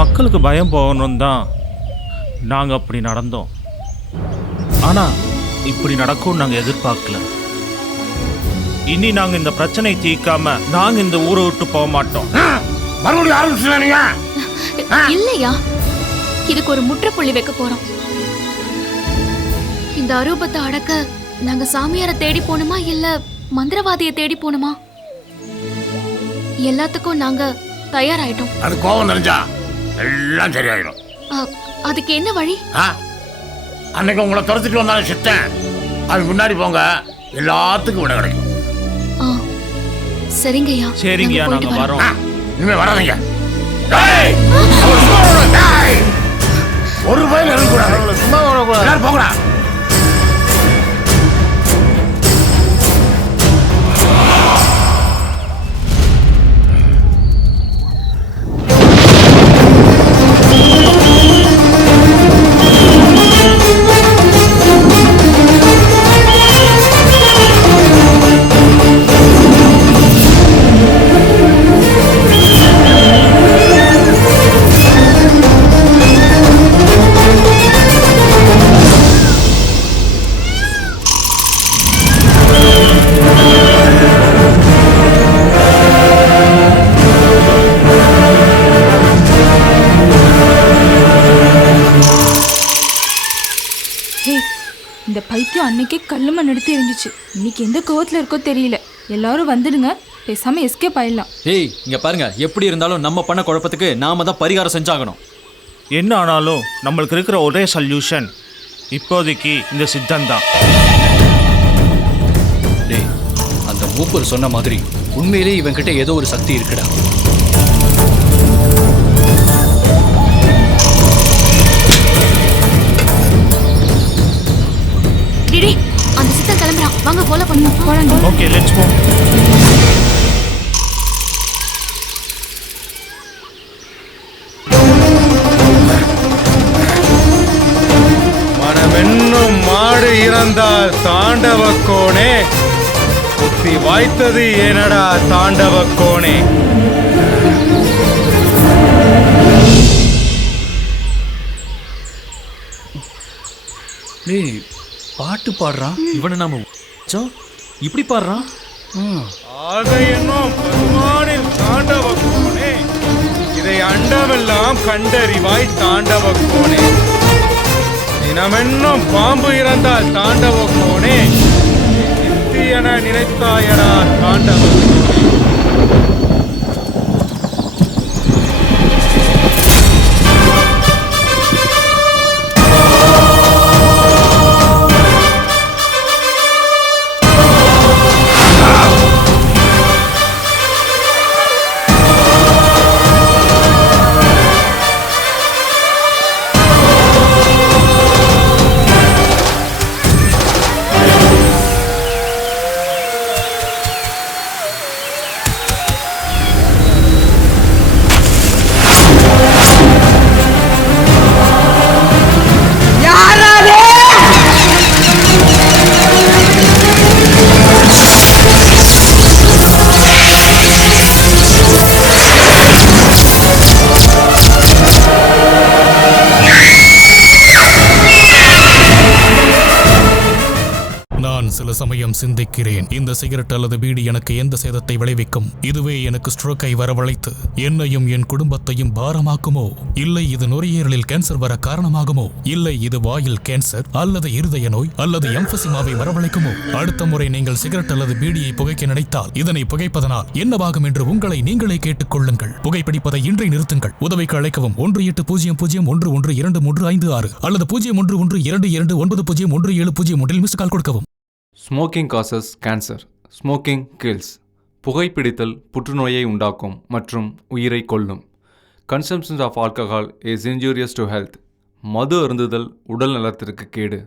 மக்களுக்கு பயம் போகணும் தான் நாங்கள் அப்படி நடந்தோம். ஆனால் இப்படி நடக்கும் நாங்கள் எதிர்பார்க்கல. இனி நாங்கள் இந்த பிரச்சனை தீர்க்காம நாங்கள் இந்த ஊரை விட்டு போக மாட்டோம். மறுபடியும் ஆரம்பிச்சுங்க இல்லையா, இதுக்கு ஒரு முற்றுப்புள்ளி வைக்க போறோம். இந்த அரூபத்தை அடக்க நாங்க சாமியாரை தேடி போகணுமா இல்ல மந்திரவாதியை தேடி போகணுமா? எல்லாத்துக்கும் நாங்க தயாராயிட்டோம். அது கோபம் தெரிஞ்சா எல்லாம் சரியாயிடும். அதுக்கு என்ன வழி? அன்னைக்கு உங்களை துரத்துட்டு வந்தாலும் சித்தேன். அது முன்னாடி போங்க, எல்லாத்துக்கும் விட கிடைக்கும். சரிங்கய்யா. சரிங்கய்யா, நாங்க வரோம். இனிமே வராதீங்க. ஒரு பயில இருக்கக்கூடாது, சும்மா வரக்கூடாது. போங்கடா. இந்த பைத்தியம் அன்னைக்கே கல்லு மண் எடுத்து எரிஞ்சிச்சு. இன்னைக்கு எந்த கோவத்துல இருக்கோ தெரியல. எல்லாரும் வந்துடுங்க, பேசாம எஸ்கேப் ஆயிடலாம். ஏய் இங்க பாருங்க, எப்படி இருந்தாலும் நம்ம பண்ண குழப்பத்துக்கு நாம தான் பரிகாரம் செஞ்சாகணும். என்ன ஆனாலும் நம்மளுக்கு இருக்கிற ஒரே சொல்யூஷன் இப்போதைக்கு இந்த சித்தம் தான். டேய், அந்த மூப்பர் சொன்ன மாதிரி உண்மையிலே இவன்கிட்ட ஏதோ ஒரு சக்தி இருக்குடா. டிடி, அந்த சித்தர் கிளம்புறான், வாங்க ஃபாலோ பண்ணுவோம். போலாம். Okay, let's go. மனமென்னும் மாடு இறந்தால் தாண்டவக்கோனே, புத்தி வாய்த்தது ஏனடா தாண்டவக்கோனே. டேய், பாட்டு பாடுறான் இவனை நாம இப்படி பாடுறான். ஆகையென்னும் பசுமானில் தாண்டவக்கோனே, இதை அண்டமெல்லாம் கண்டறிவாய் தாண்டவக்கோனே. தினமென்னும் பாம்பு இறந்தால் தாண்டவக்கோனே, சித்தி என நினைத்தாயடா தாண்டவக்கோனே. சில சமயம் சிந்திக்கிறேன், இந்த சிகரெட் அல்லது பீடி எனக்கு எந்த சேதத்தை விளைவிக்கும்? இதுவே எனக்கு ஸ்ட்ரோக்கை வரவழைத்து என்னையும் என் குடும்பத்தையும் பாரமாக்குமோ? இல்லை இது நுரையீரலில் கேன்சர் வர காரணமாகுமோ? இல்லை இது வாயில் கேன்சர் அல்லது இருதய நோய் அல்லது எம்பசிமாவை வரவழைக்குமோ? அடுத்த முறை நீங்கள் சிகரெட் அல்லது பீடியை புகைக்க நினைத்தால் இதனை புகைப்பதனால் என்னவாகும் என்று உங்களை நீங்களே கேட்டுக் கொள்ளுங்கள். புகைப்பிடிப்பதை இன்றை நிறுத்துங்கள். உதவிக்கு அழைக்கவும் 1800112356 அல்லது 0112290170 மிஸ் கால் கொடுக்கவும். Smoking causes cancer, smoking kills. புகைப்பிடித்தல் புற்றுநோயை உண்டாக்கும் மற்றும் உயிரை கொல்லும். Consumption of alcohol is injurious to health. மது அருந்துதல் உடல் நலத்திற்கு கேடு.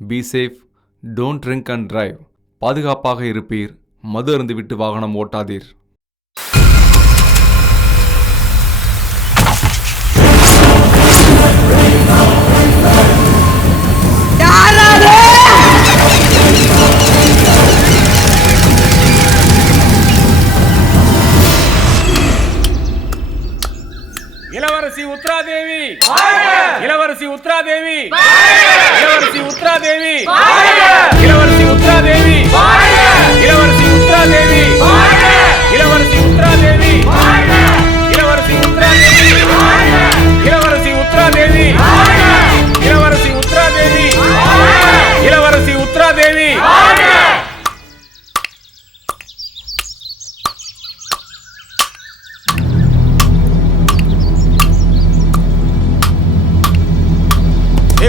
Be safe, don't drink and drive. பாதுகாப்பாக இருப்பீர், மது அருந்துவிட்டு வாகனம் ஓட்டாதீர். இளவரசி உத்ராதேவி, இளவரசி உத்ராதேவி, இளவரசி உத்ராதேவி, இளவரசி உத்ராதேவி, இளவரசி உத்ராதேவி, இளவரசி உத்ராதேவி, இளவரசி உத்ராதேவி, இளவரசி உத்ராதேவி, இளவரசி உத்ராதேவி, இளவரசி உத்ராதேவி.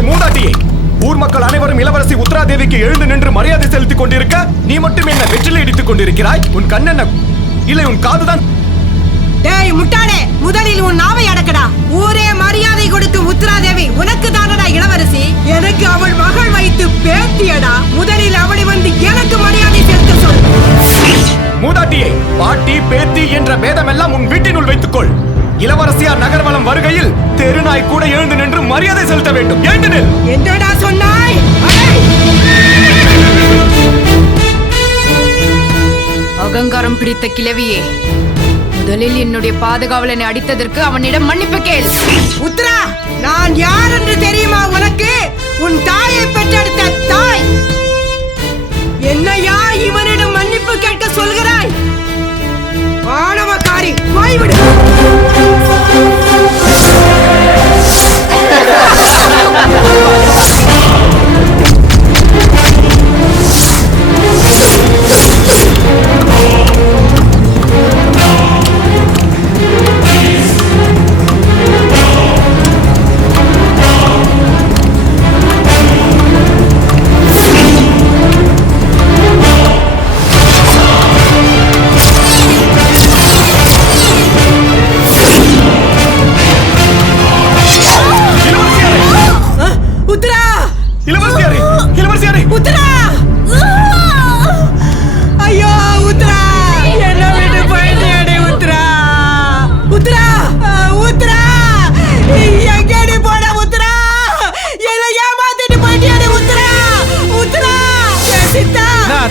மூதாட்டியே, ஊர் மக்கள் அனைவரும் இளவரசி உத்ராதேவிக்கு எழுந்து நின்று மரியாதை செலுத்திக் கொண்டிருக்க நீ மட்டும் என்ன வெற்றிலை இடித்துக் கொண்டிருக்கிறாய்? உன் கண்ணென்ன இல்லை உன் காதுதான்? டேய் முட்டாளே, முதலில் உன் நாவை அடக்கடா. ஊரே மரியாதை கொடுக்கும் உத்ராதேவி உனக்கு தானடா இளவரசி. எனக்கு அவள் மகள் வைத்து பேத்தியடா. முதலில் அவளை வந்து எனக்கு மரியாதை செலுத்த சொல். மூதாட்டியே, பாட்டி பேத்தி என்ற பேதமெல்லாம் உன் வீட்டினுள் வைத்துக்கொள். இளவரசியார் நகர்வலம் வருகையில் தெருநாய் கூட எழுந்து நின்று மரியாதை செலுத்த வேண்டும். எழுந்து நில். என்னடா சொன்னாய்? அகங்காரம் பிடித்த கிழவியே, முதலில் என்னுடைய பாதுகாவலனை அடித்ததற்கு அவனிடம் மன்னிப்பு கேள். உத்ரா, நான் யார் என்று தெரியுமா உனக்கு? உன் தாயை பெற்றெடுத்த தாய். என்னையா இவனிடம் மன்னிப்பு கேட்க சொல்கிறாய்? ஆணவக்காரி, போய்விடு.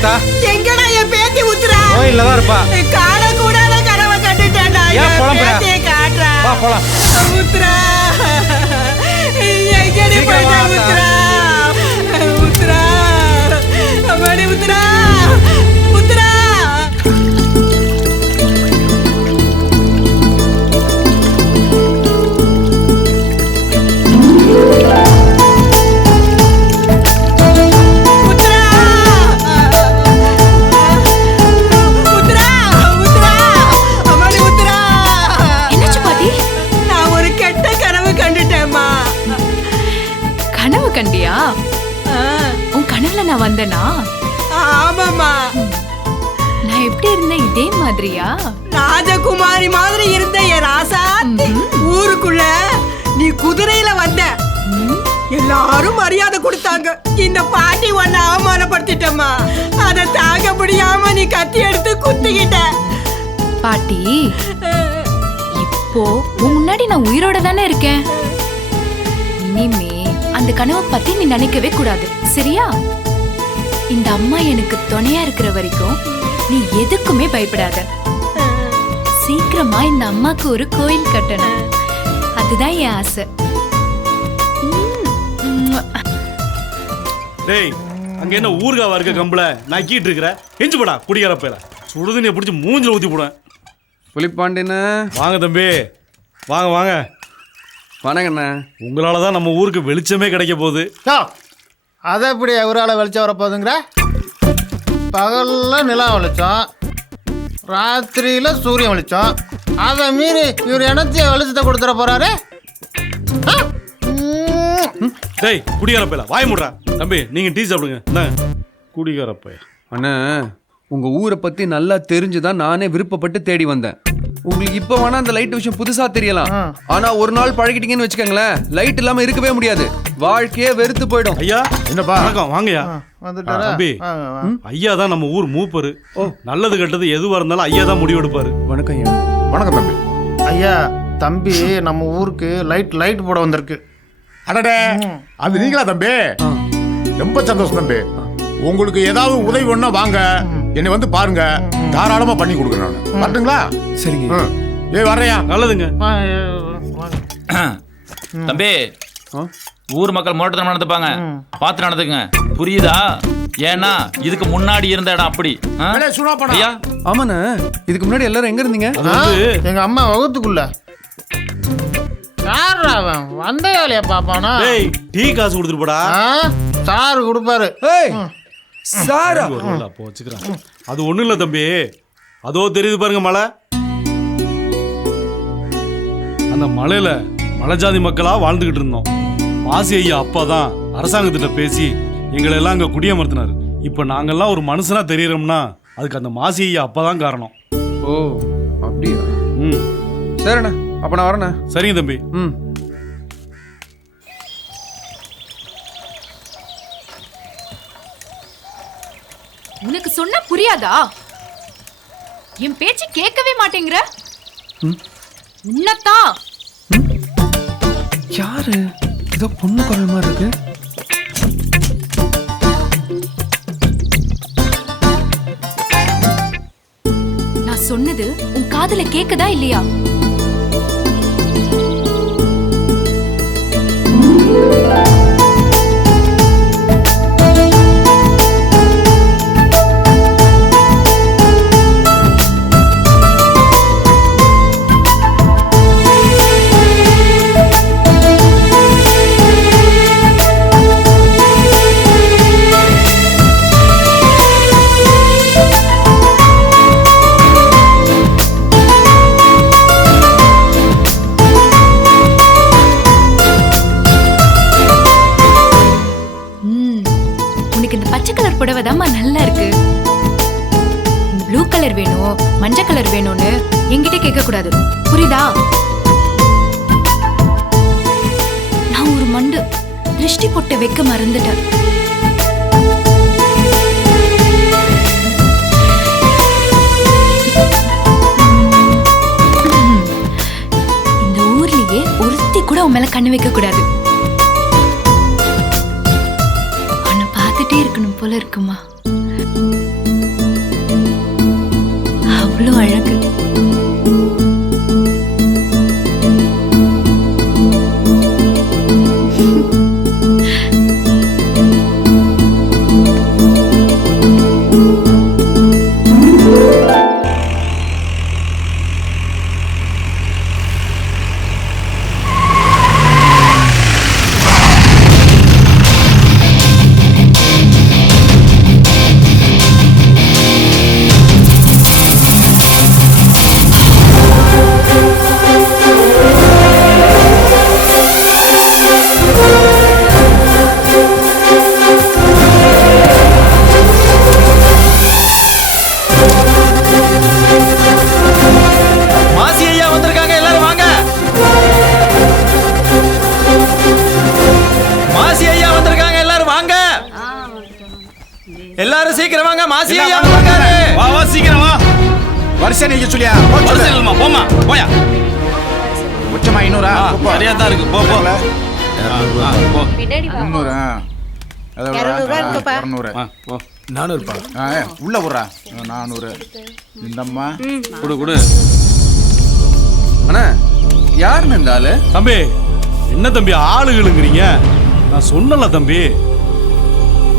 ஆத்தா எங்கடா என் பேத்தி உத்துறா கோயில்ல தான் இருப்பா. காணக்கூடாத கனவை கண்டுட்டேன்டா. ஏன் புலம்புற? பேத்தியை காட்டுறா. வா போலாம். உத்துறா எங்கடி போயிட்டா உத்துறா உத்துறா அம்மாடி உத்துறா உத்துறா. கண்டியா? உன் கனவுல நான் வந்தேனா? ஆமாமா. நான் எப்படி இருந்தேன் இதே மாதிரியா? ராஜகுமாரி மாதிரி இருந்த என் ராசாத்தி ஊருக்குள்ள நீ குதிரையில வந்த. எல்லாரும் மரியாதை கொடுத்தாங்க. இந்த பாட்டி உன்னை அவமானப்படுத்திட்டம்மா. அதை தாங்க முடியாம நீ கத்தி எடுத்து குத்திக்கிட்ட. பாட்டி இப்போ உன் முன்னாடி நான் உயிரோட தானே இருக்கேன். இனிமே அந்த கனவை பத்தி நீ நினைக்கவே கூடாது, சரியா? இந்த அம்மா எனக்கு துணையா இருக்கிற வரைக்கும் நீ எதுக்குமே பயப்படாத. சீக்கிரமா இந்த அம்மாக்கு ஒரு கோயில் கட்டணும், அதுதான் என் ஆசை. டேய், அங்க என்ன ஊர்காவா இருக்க கம்பள நக்கிட்டு இருக்கிற? எஞ்சி போடா குடிகார பேர. சுடுதண்ணியை பிடிச்சி மூஞ்சில ஊத்தி போடுவேன். புலிப்பாண்டின வாங்க தம்பி, வாங்க வாங்க. வணக்கண்ணா. உங்களால தான் நம்ம ஊருக்கு வெளிச்சமே கிடைக்க போகுது. அதை எப்படி அவரால் வெளிச்சம் வரப்போகுதுங்கிற? பகலில் நிலா வெளிச்சம், ராத்திரியில் சூரியன் வெளிச்சம். அதை மீறி இவர் எனத்தைய வெளிச்சத்தை கொடுத்துட போறாரு. டேய் குடிகார பையல வாய முடுறா. தம்பி நீங்க டீ சாப்பிடுங்க. என்ன குடிகார பைய? அண்ணா, உங்க ஊரை பத்தி நல்லா தெரிஞ்சுதான் நானே விருப்பப்பட்டு தேடி வந்தேன். உங்களுக்கு இப்ப வேணா அந்த லைட் விஷயம் புதுசா தெரியலாம், ஆனா ஒரு நாள் பழகிட்டீங்கன்னு வச்சுக்கோங்களேன், லைட் இல்லாம இருக்கவே முடியாது. வாழ்க்கையே வெறுத்து போயிடும். ஐயா என்னப்பா வணக்கம். வாங்கய்யா. வந்துட்டாரா? தம்பி ஐயா தான் நம்ம ஊர் மூப்பரு. நல்லது கெட்டது எதுவா இருந்தாலும் ஐயா தான் முடிவு எடுப்பாரு. வணக்கம் ஐயா. வணக்கம் தம்பி. ஐயா தம்பி நம்ம ஊருக்கு லைட் போட வந்திருக்கு. அடடே, அது நீங்களா தம்பி? ரொம்ப சந்தோஷம் தம்பி. உங்களுக்கு ஏதாவது உதவி ஒண்ணா வாங்க, என்னை வந்து பாருங்க, தாராளமா பண்ணி கொடுக்குறேன் நான். வரட்டுங்களா? சரிங்க. ஏய் வர்றையா? நல்லதுங்க. தம்பி, ஊர் மக்கள் முரட்டத்தனம் நடந்துப்பாங்க, பார்த்து நடந்துக்குங்க, புரியுதா? ஏன்னா இதுக்கு முன்னாடி இருந்த இடம் அப்படி. ஐயா ஆமாண்ணா, இதுக்கு முன்னாடி எல்லாரும் எங்க இருந்தீங்க? எங்க அம்மா வகுத்துக்குள்ள. யாரா அவன்? வந்த வேலையை பாப்பானா? டீ காசு கொடுத்துட்டு போடா. சாரு கொடுப்பாரு. சாரா போச்சுக்கிறான். அது ஒண்ணும் இல்ல தம்பி, அதோ தெரியுது பாருங்க மலை. அந்த மலையில மலைஜாதி மக்களா வாழ்ந்துகிட்டு இருந்தோம். மாசி ஐயா அப்பதான் அரசாங்கத்திட்ட பேசி எங்களை எல்லாம் அங்க குடியமர்த்தினாரு. இப்ப நாங்கெல்லாம் ஒரு மனுஷனா தெரியறோம்னா அதுக்கு அந்த மாசி ஐயா அப்பதான் காரணம். ஓ அப்படியா? சரிண்ணா, அப்ப நான் வரேண்ணா. சரிங்க தம்பி. உனக்கு சொன்னா புரியாதா? என் பேச்சு கேட்கவே மாட்டேங்கிற. உன்னத்தான். யாரு? ஏதோ பொண்ணு குரல் மாதிரி இருக்கு. நான் சொன்னது உன் காதுல கேக்குதா இல்லையா? புடவைதாம்மா நல்லா இருக்கு. ப்ளூ கலர் வேணும், மஞ்சள் கலர் வேணும்னு என்கிட்ட கேட்க கூடாது, புரியுதா? நான் ஒரு மண்டு திருஷ்டி பொட்டை வைக்க மறந்துட்டேன். இந்த ஊர்லயே ஒருத்தி கூட உன் மேல கண்ணு வைக்க கூடாது. இருக்கணும் போல இருக்குமா? அவ்வளோ அழகு. எல்லாரும் சீக்கிரம் வாங்க, மாசி ஐயா வந்திருக்காரு. வா வா சீக்கிரம் வா. வருஷம் நீங்க சொல்லியா? வருஷம் இல்லம்மா, போமா போயா. உச்சமா 500 சரியா தான் இருக்கு. போ போ. போ. பின்னாடி வா. 300. 200 இருக்குப்பா. 200. போ. 400 பா. உள்ள போறா. 400. இந்தம்மா குடு குடு. அண்ணா யாருன்னு இந்த ஆளு? தம்பி என்ன தம்பி ஆளுகளுங்கிறீங்க? நான் சொன்னல தம்பி,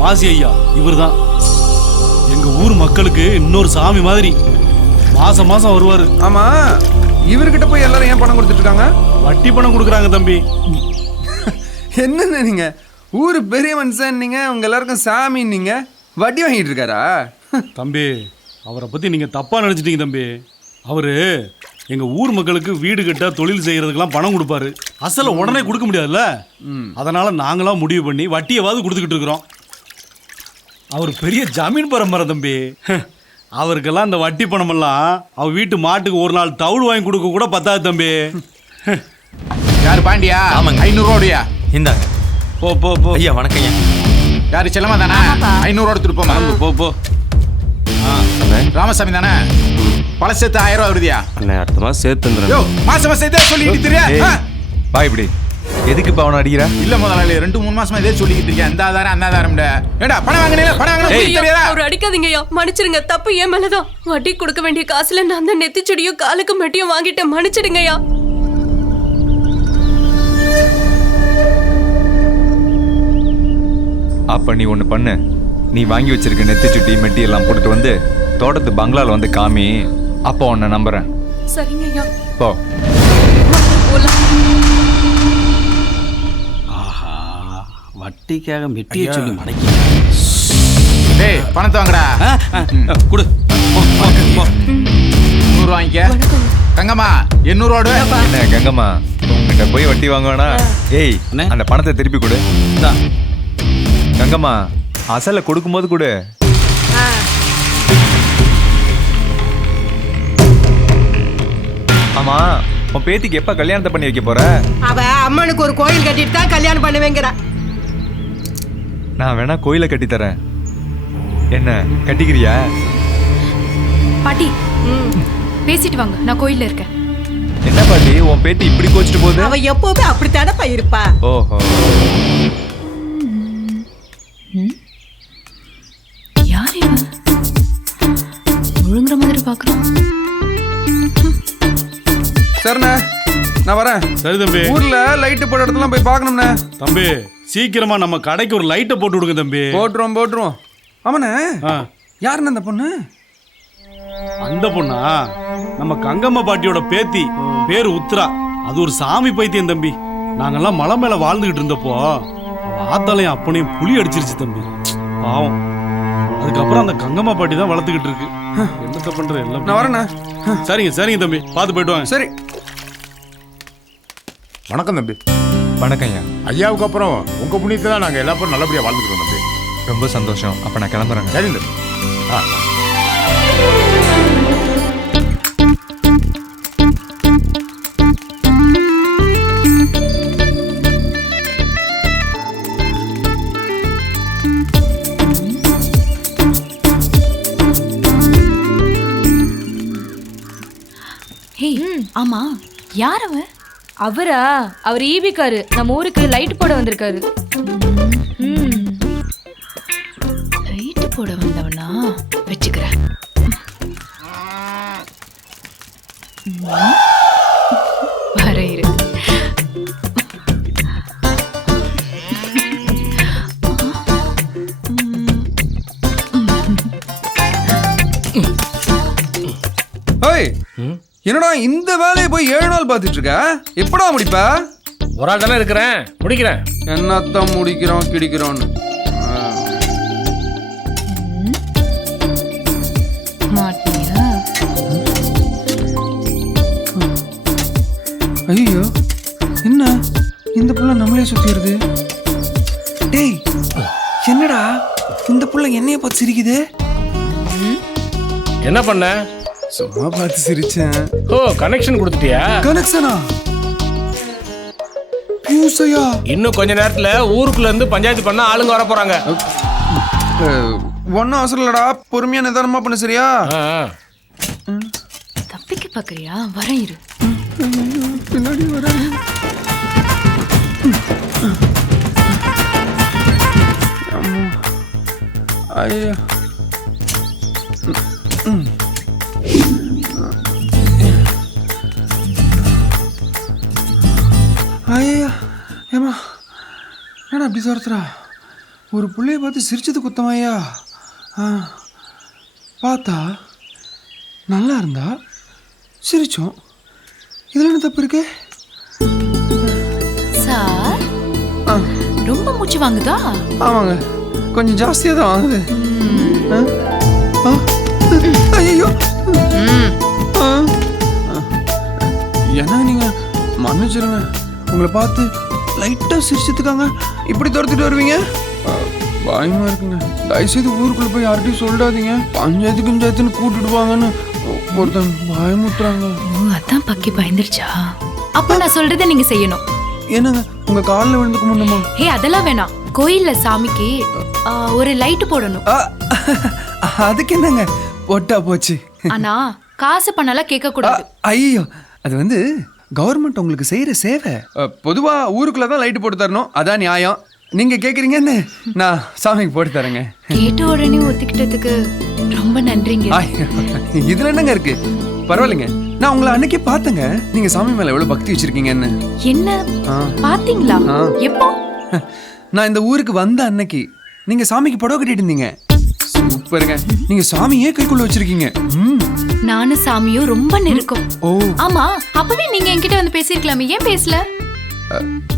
மாசி ஐயா இவர்தான் எங்க ஊர் மக்களுக்கு இன்னொரு சாமி மாதிரி. மாசம் மாசம் வருவாரு. ஆமா, இவர்கிட்ட போய் எல்லாரும் ஏன் பணம் கொடுத்துட்டு இருக்காங்க? வட்டி பணம் கொடுக்குறாங்க தம்பி. என்னன்னு நீங்க ஊரு பெரிய மனுஷன், நீங்க உங்க எல்லாருக்கும் சாமி, நீங்க வட்டி வாங்கிட்டு இருக்காரா? தம்பி அவரை பத்தி நீங்க தப்பா நினைச்சிட்டீங்க தம்பி. அவரு எங்க ஊர் மக்களுக்கு வீடு கட்ட தொழில் செய்யறதுக்கெல்லாம் பணம் கொடுப்பாரு. அசல உடனே கொடுக்க முடியாதுல்ல, அதனால நாங்களாம் முடிவு பண்ணி வட்டியவாது கொடுத்துக்கிட்டு இருக்கிறோம். அவர் பெரிய ஜமீன் பரம்பரை தம்பி. அவருக்கெல்லாம் இந்த வட்டி பணமெல்லாம் அவர் வீட்டு மாட்டுக்கு ஒரு நாள் தவுள் வாங்கி கொடுக்க கூட பத்தாது தம்பி. யார் பாண்டியா? ஆமாங்க. 500 ரூபாயா? இந்தாங்க. போ போ போ. ஐயா வணக்கம் ஐயா. யாரு செல்லமா தானே? 500 ரூபா எடுத்துட்டு போமா. போ போ. ராமசாமி தானே? பழ சேர்த்து 1000 ரூபா வருதியா? அண்ணே அடுத்த மாதம் சேர்த்துன்றேன். யோ மாசம் மாசம் இதே சொல்லிட்டு தெரியா? வா இப்படி எதுக்கு இப்ப அவனை அடிக்கிறா? இல்ல முதலாளி 2-3 மாசமா இதே சொல்லிக்கிட்டு இருக்கேன். இந்த ஆதாரம் அந்த ஆதாரம். ஏடா பணம் வாங்கினீல, பணம் வாங்கினீங்க தெரியாதா? அவர் அடிக்காதீங்கய்யா, மன்னிச்சிடுங்க. தப்பு ஏன் மேலதான். வட்டி கொடுக்க வேண்டிய காசுல நான் தான் நெத்திச்செடியும் காலுக்கு மெட்டியும் வாங்கிட்டேன். மன்னிச்சிடுங்கய்யா. அப்ப நீ ஒண்ணு பண்ணு, நீ வாங்கி வச்சிருக்க நெத்தி சுட்டி மெட்டி எல்லாம் போட்டுட்டு வந்து தோட்டத்து பங்களால வந்து காமி. அப்போ உன்னை நம்புறேன். சரிங்கய்யா. போ. வட்டிக்காக மெட்டியை சொல்லி மடக்கி. டேய் பணத்தை வாங்கடா. குடு. 100 வாங்கிக்க. கங்கம்மா 800 ரூபா. என்ன கங்கம்மா உங்ககிட்ட போய் வட்டி வாங்குவானா? ஏய் அந்த பணத்தை திருப்பி கொடு. கங்கம்மா அசலை கொடுக்கும்போது கொடு. ஆமா உன் பேத்திக்கு எப்ப கல்யாணத்தை பண்ணி வைக்க போற? அவ அம்மனுக்கு ஒரு கோயில் கட்டிட்டு தான் கல்யாணம் பண்ணுவேங்கிறா. நான் வேணா கோயிலை கட்டி தரேன். என்ன கட்டிக்கிறியா? பாட்டி பேசிட்டு வாங்க, நான் கோயில்ல இருக்கேன். என்ன பாட்டி உன் பேத்தி இப்படி கோச்சிட்டு போகுது? அவ எப்பவுமே அப்படித்தானப்பா இருப்பா. ஓஹோ. யார் இவன்? ஒழுங்குற மாதிரி பாக்குறான். சரிண்ணே நான் வரேன். சரி தம்பி. ஊர்ல லைட்டு போட்ட இடத்துலாம் போய் பார்க்கணும்ண்ணே. தம்பி சீக்கிரமா நம்ம கடைக்கு ஒரு லைட்டை போட்டு விடுங்க தம்பி. போட்டுருவோம். ஆமாண்ணே யாருன்னு அந்த பொண்ணு? அந்த பொண்ணா நம்ம கங்கம்மா பாட்டியோட பேத்தி, பேரு உத்ரா. அது ஒரு சாமி பைத்தியம் தம்பி. நாங்கெல்லாம் மலை மேல வாழ்ந்துகிட்டு இருந்தப்போ ஆத்தாலையும் அப்பனையும் புலி அடிச்சிருச்சு தம்பி. பாவம். அதுக்கப்புறம் அந்த கங்கம்மா பாட்டி தான் வளர்த்துக்கிட்டு இருக்கு. என்னத்த பண்ற எல்லாம். நான் வரேண்ணே. சரிங்க தம்பி, பார்த்து போயிட்டு வாங்க. சரி. வணக்கம் தம்பி. வணக்கம் ஐயா. ஐயாவுக்கு அப்புறம் உங்க புண்ணியத்துல நாங்க எல்லா பேரும் நல்லபடியா வாழ்ந்துக்கிறோம் தம்பி. ரொம்ப சந்தோஷம். அப்ப நான் கிளம்புறேங்க. சரி தம்பி. ஆமா யார் அவ? அவரா? அவர் ஈபிக்காரு. நம்ம ஊருக்கு லைட் போட வந்திருக்காரு. லைட் போட வந்தவனா? வச்சுக்கிறேன். வர இரு. ஏய், என்னடா இந்த வேலையை போய் 7 நாள் பார்த்துட்டு இருக்க? எப்படா முடிப்ப? ஒரு ஆள் தானே இருக்கிறேன், முடிக்கிறேன். என்னத்தான் முடிக்கிறோம் கிடிக்கிறோன்னு. மாட்டியா? ஐயோ, என்ன இந்த புள்ள நம்மளே சுத்திடுது? டேய், என்னடா இந்த புள்ள என்னைய பார்த்து சிரிக்குது? என்ன பண்ண? சும்மா பார்த்து சிரிச்சேன். ஓ, கனெக்ஷன் கொடுத்துட்டியா? கனெக்ஷனா? பூசையா? இன்னும் கொஞ்ச நேரத்துல ஊருக்குள்ள இருந்து பஞ்சாயத்து பண்ண ஆளுங்க வர போறாங்க. ஒன்னும் அவசரம் இல்லடா, பொறுமையா நிதானமா பண்ண, சரியா? தப்பிக்க பாக்குறியா? வர இரு. பின்னாடி வர. ஐயா, ஐயா, ஏமா ஏன்னா அப்படி சொல்றா? ஒரு பிள்ளைய பார்த்து சிரிச்சது குத்தமாய்யா? பார்த்தா நல்லா இருந்தா சிரிச்சோம். இதுல என்ன தப்பு இருக்கு? சார், ரொம்ப மூச்சு வாங்குதா? ஆமாங்க, கொஞ்சம் ஜாஸ்தியாக தான் வாங்குது. ஐயோ, ஏன்னா நீங்க மன்னிச்சிருங்க, உங்களை பார்த்து லைட்டா சிரிச்சதுக்காங்க இப்படி துரத்துட்டு வருவீங்க. பயமா இருக்குங்க. தயவுசெய்து ஊருக்குள்ள போய் யார்கிட்டையும் சொல்லிடாதீங்க. பஞ்சாயத்துன்னு கூட்டிடுவாங்கன்னு ஒருத்தன் பயமுத்துறாங்க. அதான் பக்கி பயந்துருச்சா? அப்ப நான் சொல்றதை நீங்க செய்யணும். என்னங்க, உங்க காலில் விழுந்துக்க முடியுமா? ஹே, அதெல்லாம் வேணாம். கோயில்ல சாமிக்கு ஒரு லைட் போடணும். அதுக்கு என்னங்க, போட்டா போச்சு. ஆனா காசு பண்ணலாம் கேட்க கூடாது. ஐயோ, அது வந்து கவர்மெண்ட் உங்களுக்கு செய்யற சேவை. பொதுவா ஊருக்குள்ள தான் லைட் போட்டு தரணும், அதான் நியாயம். நீங்க கேக்குறீங்கன்னு நான் சாமிக்கு போட்டு தரேங்க. கேட்ட உடனே ஒத்துக்கிட்டதுக்கு ரொம்ப நன்றிங்க. இதுல என்னங்க இருக்கு? பரவாயில்லைங்க, நான் உங்களை அன்னைக்கே பார்த்தேங்க. நீங்க சாமி மேல எவ்வளவு பக்தி வச்சிருக்கீங்கன்னு. என்ன பாத்தீங்களா? எப்போ? நான் இந்த ஊருக்கு வந்த அன்னைக்கு நீங்க சாமிக்கு புடவை கட்டிட்டு இருந்தீங்க. சூப்பருங்க, நீங்க சாமியே கைக்குள்ள வச்சிருக்கீங்க. நானும் சாமியும் ரொம்ப நெருக்கம். ஆமா, அப்பவே நீங்க என்கிட்ட வந்து பேசிருக்கலாமே, ஏன் பேசல?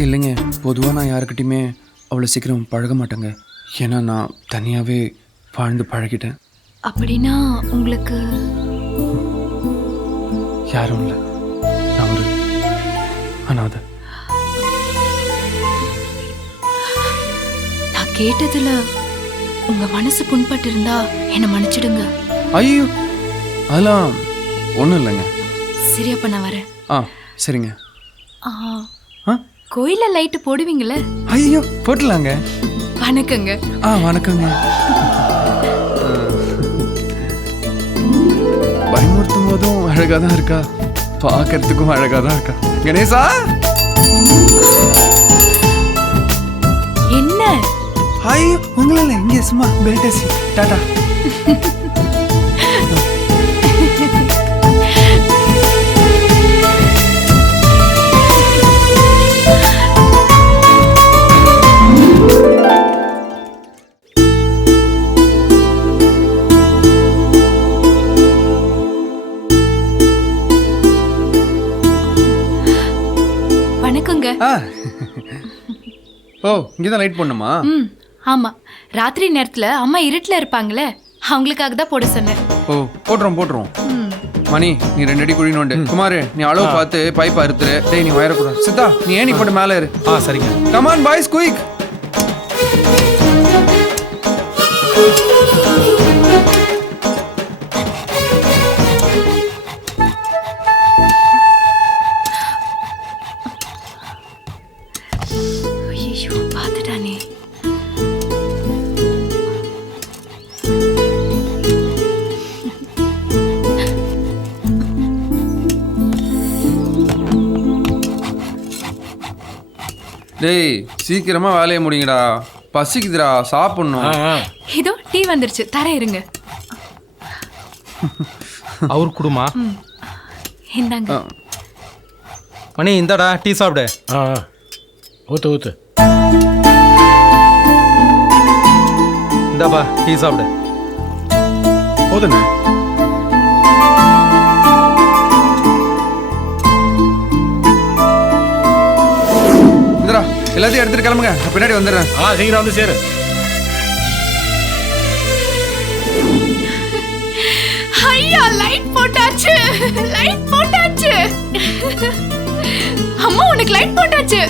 இல்லைங்க, பொதுவா நான் யாருக்கிட்டையுமே அவ்வளவு சீக்கிரம் பழக மாட்டேங்க. ஏன்னா நான் தனியாவே வாழ்ந்து பழகிட்டேன். அப்படின்னா உங்களுக்கு யாரும் இல்லை, நான் ஒரு அனாதை. நான் கேட்டதுல உங்க மனசு புண்பட்டு இருந்தா என்ன மன்னிச்சிடுங்க. ஐயோ, அதெல்லாம் ஒண்ணும் இல்லைங்க. சரி, அப்ப நான் வரேன். சரிங்க. கோயில லைட் போடுவீங்களே? ஐயோ, போட்டலாங்க. வணக்கங்க. வணக்கங்க. பயமுறுத்தும் போதும் அழகா தான் இருக்கா, பார்க்கறதுக்கும் அழகா தான் இருக்கா. கணேசா, என்ன? ஐயோ, உங்களை இல்லை, இங்கே சும்மா பெல்டசி. டாடா. வணக்கங்க. ஓ, இங்கதான் லைட் போடணுமா? ஆமா, ராத்திரி நேரத்துல அம்மா இருட்டுல இருப்பாங்களே, அவங்களுக்காக தான் போட சொன்னேன். ஓ, போட்டுறோம். மணி, நீ 2 அடி குழி நோண்டு. குமார், நீ அளவு பார்த்து பைப் அறுத்துரு. டேய், நீ வயரக்கூடாது. சித்தா, நீ ஏணி போட்டு மேலே இரு. சரிங்க. Come on boys, quick. ஐயோ, பாத்துட்டானே. டேய், சீக்கிரமா வேலையை முடிங்கடா, பசிக்குதுடா, சாப்பிடணும். இதோ டீ வந்துருச்சு, தர இருங்க. அவர் குடுமா? இந்தாங்க. மணி இந்தாடா டீ சாப்பிடு. ஊத்து ஊத்து. இந்தாப்பா டீ சாப்பிடு. போதுண்ணே. இந்தரா எல்லாத்தையும் எடுத்துட்டு கிளம்புங்க, பின்னாடி வந்துடுறேன். சீக்கிரம் வந்து சேரு. ஐயா லைட் போட்டாச்சு, லைட் போட்டாச்சு. அம்மா உனக்கு லைட் போட்டாச்சு.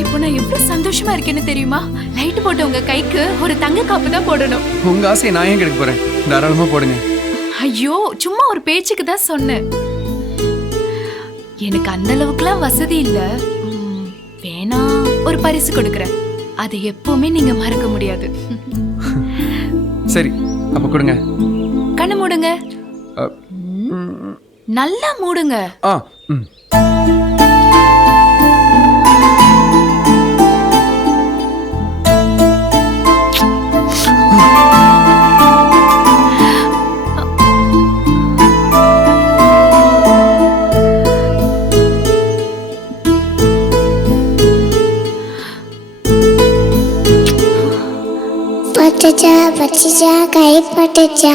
இப்போ நான் எவ்வளவு சந்தோஷமா இருக்கேன்னு தெரியுமா? லைட் போட்ட உங்க கைக்கு ஒரு தங்க காப்பு தான் போடணும். உங்க ஆசையை நான் ஏன் கிடைக்க போறேன், தாராளமா போடுங்க. ஐயோ சும்மா ஒரு பேச்சுக்கு தான் சொன்னேன். எனக்கு அந்த அளவுக்குலாம் வசதி இல்ல. வேணா ஒரு பரிசு கொடுக்கறேன், அதை எப்பவுமே நீங்க மறக்க முடியாது. சரி அப்ப கொடுங்க. கண்ணு மூடுங்க. நல்லா மூடுங்க. பட்டுச்சா பச்சிச்சா கை பட்டுச்சா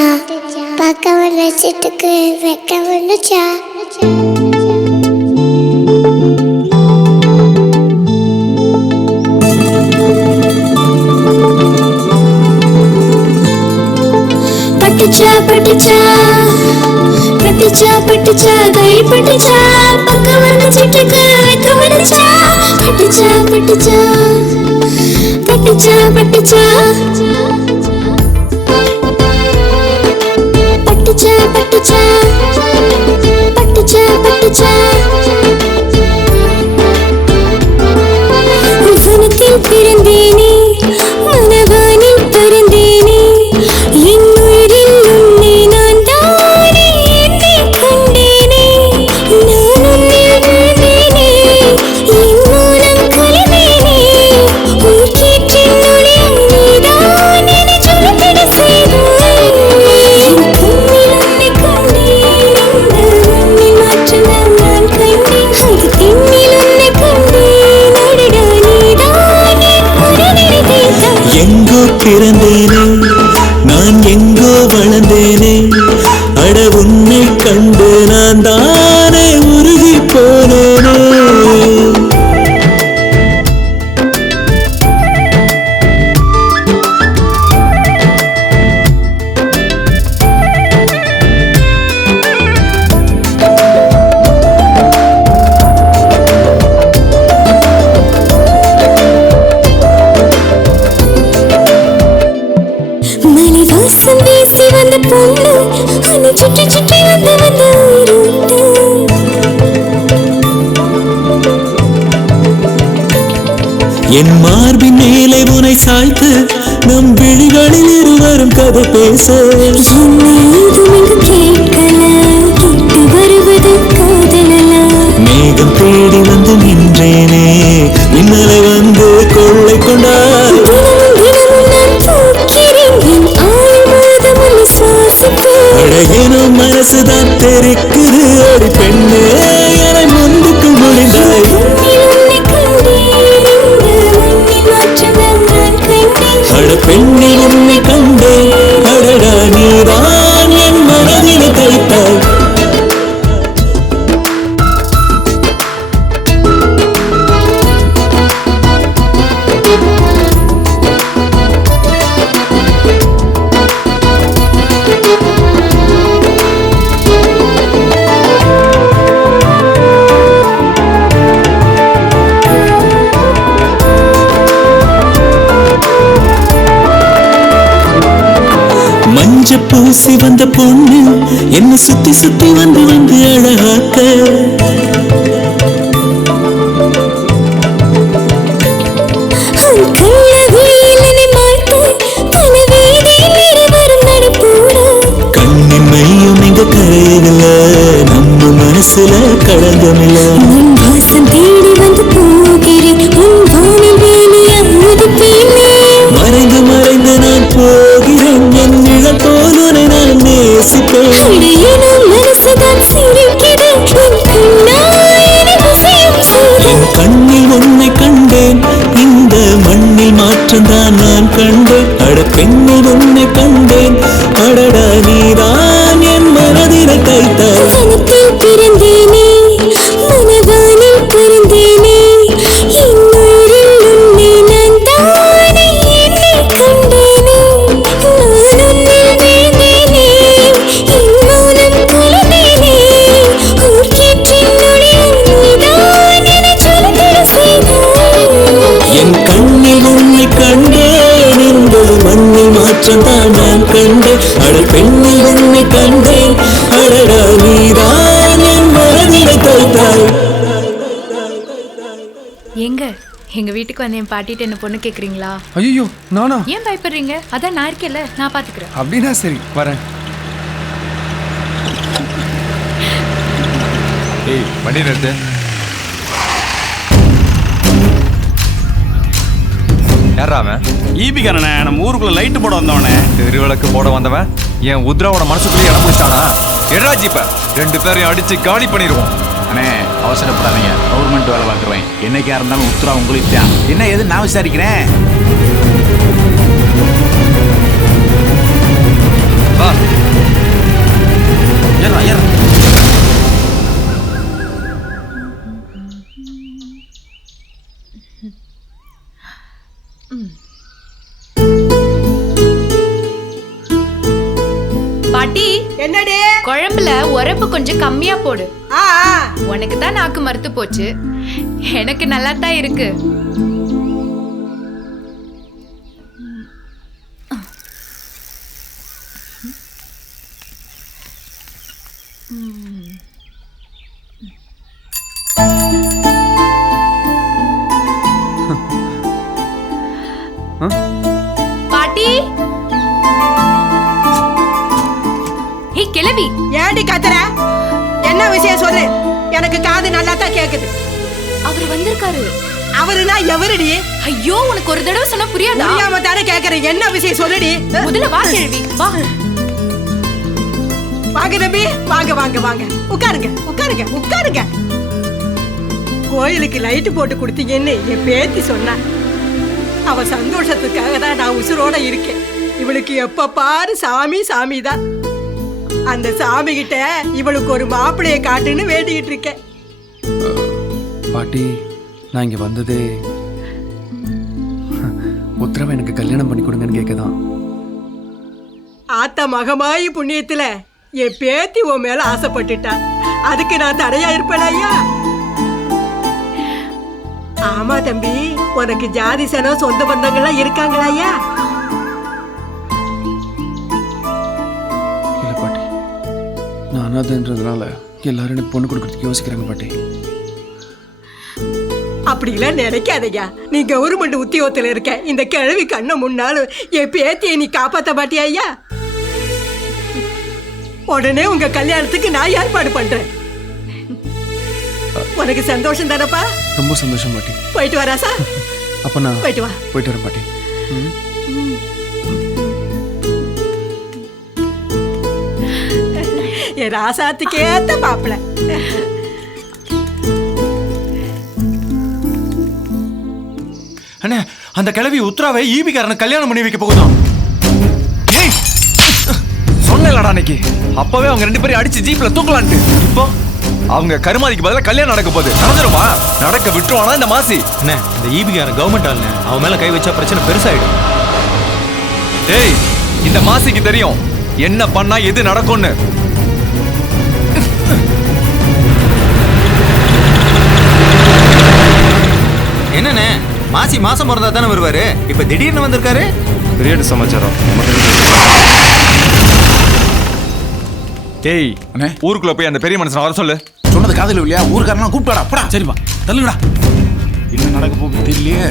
பக்க வச்சுட்டுக்கு வெக்க வந்துச்சா. பட்டுச்சா பட்டுச்சா பட்டுச்சா பட்டுச்சா கை பட்டுச்சா பக்க வச்சுட்டுக்கு வெக்க வந்துச்சா. பட்டுச்சா பட்டுச்சா பட்டுச்சா பட்டுச்சா பட்டுச்சா பட்டுச்சா பட்டுச்சா பட்டுச்சா. உசனத்தில் பிறந்தேனே மனவானில் பறந்தேனே என் உயிரில் உன்னை நான் தானே என்னை கண்டேனே. நான் உன்னில் விழுந்தேனே என் மூலம் கலந்தேனே உயிர் கேற்றின் ஒளியாய் நீதான் என்னை ஜொலித்திட செய்தாய். என் கண்ணில் உன்னை கண்டேன், இந்த மண்ணின் மாற்றங்கள் நான் கண்டேன். அது பெண்ணில் உன்னை கண்டேன், அடடா நீதான் என் உறவினை தேய்த்தாய். எங்கோ பிறந்தேனே நான் எங்கோ வளர்ந்தேனே அட உன்னை கண்டு நான் தானே உருகி போனேனே. மலை வாசம் வீசி வந்த பொண்ணு உன்னை சுற்றி சுற்றி வந்து வந்து உயிரோட்டு. என் மார்பின் மேலே உனை சாய்த்து நம் விழிகளில் இருவரும் கதை பேச. என்னை ஏதும் இங்கு கேட்கல, கேட்டு வருவது காதலல. மேகம் தேடி வந்து நின்றேனே மின்னலை வந்து கொள்ளை கொண்டாய். தினமும் தினமும் நான் தூக்கிறேன் என் ஆயுள் முழுதும் உன்னை சுவாசிப்பேன். அழகேனும் மனசுதான் தெரிக்குது ஒரு பெண்ணே என முந்துக்கு முடிந்தாய். அட பெண்ணில் உன்னை கண்டேன், அடடா நீதான் என் மனதினை தைத்தாய். மஞ்ச பூசி வந்த பொண்ணு என்னை சுத்தி சுத்தி வந்து வந்து அழகாக்க. கண்ணின் மையும் இங்க கரையில நம்ம மனசுல களங்கமில்ல. வாசம் தேடி வந்து போகிறேன் உன் வானில் வேணியா உதிப்பேனே. மறைந்து மறைந்து நான் போகிறேன் என் நிழல் போல் உன்னை நான் நேசிப்பேன். மனசுதான் சிரிக்க மாற்றம் தான் நான் கண்டேன் அட பெண்ணில் உன்னை கண்டேன் அடடா நீதான் என் மனதினை தைத்தாய் வனத்தில் பிறந்தேனே மனதானில் பிறந்தேனே இன்னொரில் உன்னை நான் தானே என்னை கண்டேனே நான் உன்னில் வீழ்ந்தேனே என் மௌனம் கலந்தேனே ஊர்கேற்றின் நொடியில் நீதான் என சொல்லிட செய்தாய் என் கண்ணில் உன்னை கண்டேன் இந்த மண்ணில் மாற்றம் தான் நான் கண்டேன் அட பெண்ணில் உன்னை கண்டேன் அடடா நீதான் என் மனதினை தைத்தாய் எங்க எங்க வீட்டுக்கு வந்து என் பாட்டிட்டு என்ன பொண்ணு கேக்குறீங்களா? ஐயோ நானா? ஏன் பயப்படுறீங்க? அதான் நான் இருக்கேன்ல, நான் பாத்துக்கிறேன். அப்படின்னா சரி வரேன். ஏய் வண்டி நிறுத்து. யாரா அவன்? ஈபிக்காரனே, நம்ம ஊருக்குள்ள லைட்டு போட வந்தவனே. தெருவிளக்கு போட வந்தவன் என் உத்ராவோட மனசுக்குள்ளே இடம் பிடிச்சானா? எடா ஜீப்ப 2 பேரையும் அடிச்சு காலி பண்ணிடுவோம். அண்ணே அவசரப்படாதீங்க, கவர்மெண்ட் வேலை பார்க்குறேன். என்னைக்கா இருந்தாலும் உத்தரா உங்களுக்கு தான். என்ன எது நான் விசாரிக்கிறேன். வா ஏறா ஏறா. பாட்டி என்னடி குழம்புல உரப்பு கொஞ்சம் கம்மியா போடு. உனக்கு தான் நாக்கு மறுத்து போச்சு, எனக்கு நல்லா தான் இருக்கு. பாட்டி கிளவி ஏண்டி கத்துற? என்ன விஷயம் சொல்லு, எனக்கு காது நல்லா தான் கேக்குது. அவர் வந்திருக்காரு. அவருனா எவருடி? ஐயோ உனக்கு ஒரு தடவை சொன்னா புரியாதா? புரியாம தானே கேக்குறேன். என்ன விஷயம் சொல்லுடி. முதல்ல வா கிழவி வா. வாங்க தம்பி, வாங்க வாங்க வாங்க, உட்காருங்க உட்காருங்க உட்காருங்க. கோயிலுக்கு லைட்டு போட்டு கொடுத்தீங்கன்னு என் பேத்தி சொன்னா. அவ சந்தோஷத்துக்காக தான் நான் உசுரோட இருக்கேன். இவளுக்கு எப்ப பாரு சாமி சாமி தான். அந்த சாமி கிட்ட இவளுக்கு ஒரு மாப்பிளைய காட்டுன்னு வேண்டிக்கிட்டு இருக்கேன். பாட்டி நான் இங்க வந்ததே உத்தரவை எனக்கு கல்யாணம் பண்ணி கொடுங்கன்னு கேட்கதான். ஆத்த மகமாயி புண்ணியத்துல என் பேத்தி உன் மேல ஆசைப்பட்டுட்டா. அதுக்கு நான் தடையா இருப்பேன் ஐயா? ஆமா தம்பி, உனக்கு ஜாதி சனம் சொந்த பந்தங்கள்லாம் இருக்காங்களா ஐயா? இல்ல பாட்டி, நான் அனாதைன்றதுனால எல்லாரும் எனக்கு பொண்ணு கொடுக்கறதுக்கு யோசிக்கிறாங்க பாட்டி. அப்படிலாம் நினைக்காதய்யா. நீ கவர்மெண்ட் உத்தியோகத்துல இருக்க. இந்த கிழவி கண்ண முன்னாலும் என் பேத்தியை நீ காப்பாத்த மாட்டியா ஐயா? உடனே உங்க கல்யாணத்துக்கு நான் ஏற்பாடு பண்றேன். உனக்கு சந்தோஷம் தானப்பா? ரொம்ப சந்தோஷம் பாட்டி. போயிட்டு வரா சார். அப்ப நான் போயிட்டு வா. போயிட்டு வரேன் பாட்டி. என் ராசாத்துக்கு ஏத்த பாப்பல. அண்ணே அந்த கிழவி உத்ராவை ஈபிக்காரனை கல்யாணம் பண்ணி வைக்க போகுதான். சொன்னலடா அன்னைக்கு, அப்பவே அவங்க 2 பேரையும் அடிச்சு ஜீப்ல தூக்கலான்ட்டு. இப்போ அவங்க கருமாதிக்கு பதிலா கல்யாணம் நடக்க போகுது. நடந்துருமா? நடக்க விட்டுருவானா இந்த மாசி? அண்ணே இந்த ஈபிக்காரன் கவர்மெண்ட் ஆளுங்க, அவன் மேல கை வச்சா பிரச்சனை பெருசாயிடும். டேய் இந்த மாசிக்கு தெரியும் என்ன பண்ணா எது நடக்கும்னு. என்னண்ணே மாசி மாசம் பிறந்தா தானே வருவாரு, இப்ப திடீர்னு வந்திருக்காரு. பெரிய சமாச்சாரம். டேய் ஊருக்குள்ள போய் அந்த பெரிய மனுஷன் வர சொல்லு. சொன்னது காதல் இல்லையா? ஊருக்காரனா கூப்பிட்டாடா. அப்படா சரிப்பா தள்ளுடா. என்ன நடக்க போகுது தெரியலையே.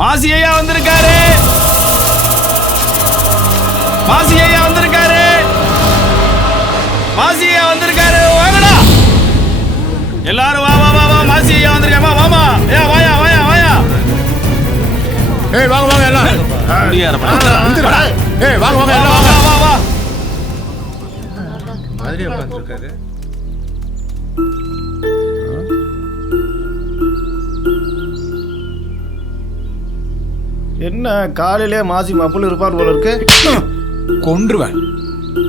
மாசி ஐயா வந்திருக்காரு. மாசி ஐயா வந்திருக்காரு. மாசி ஐயா வந்திருக்காரு. வாங்கடா எல்லாரும், வா வா வா வா. மாசி ஐயா வந்திருக்காமா. வாமா ஏ வாயா வாயா வாயா. ஏய் வாங்க வாங்க எல்லாம். ஏய் வாங்க வாங்க எல்லாம் வாங்க. வா வா. மாதிரி உட்கார்ந்திருக்காரு. என்ன காலையிலே மாசி மப்புல இருப்பார் போல இருக்கு. கொன்றுவேன்.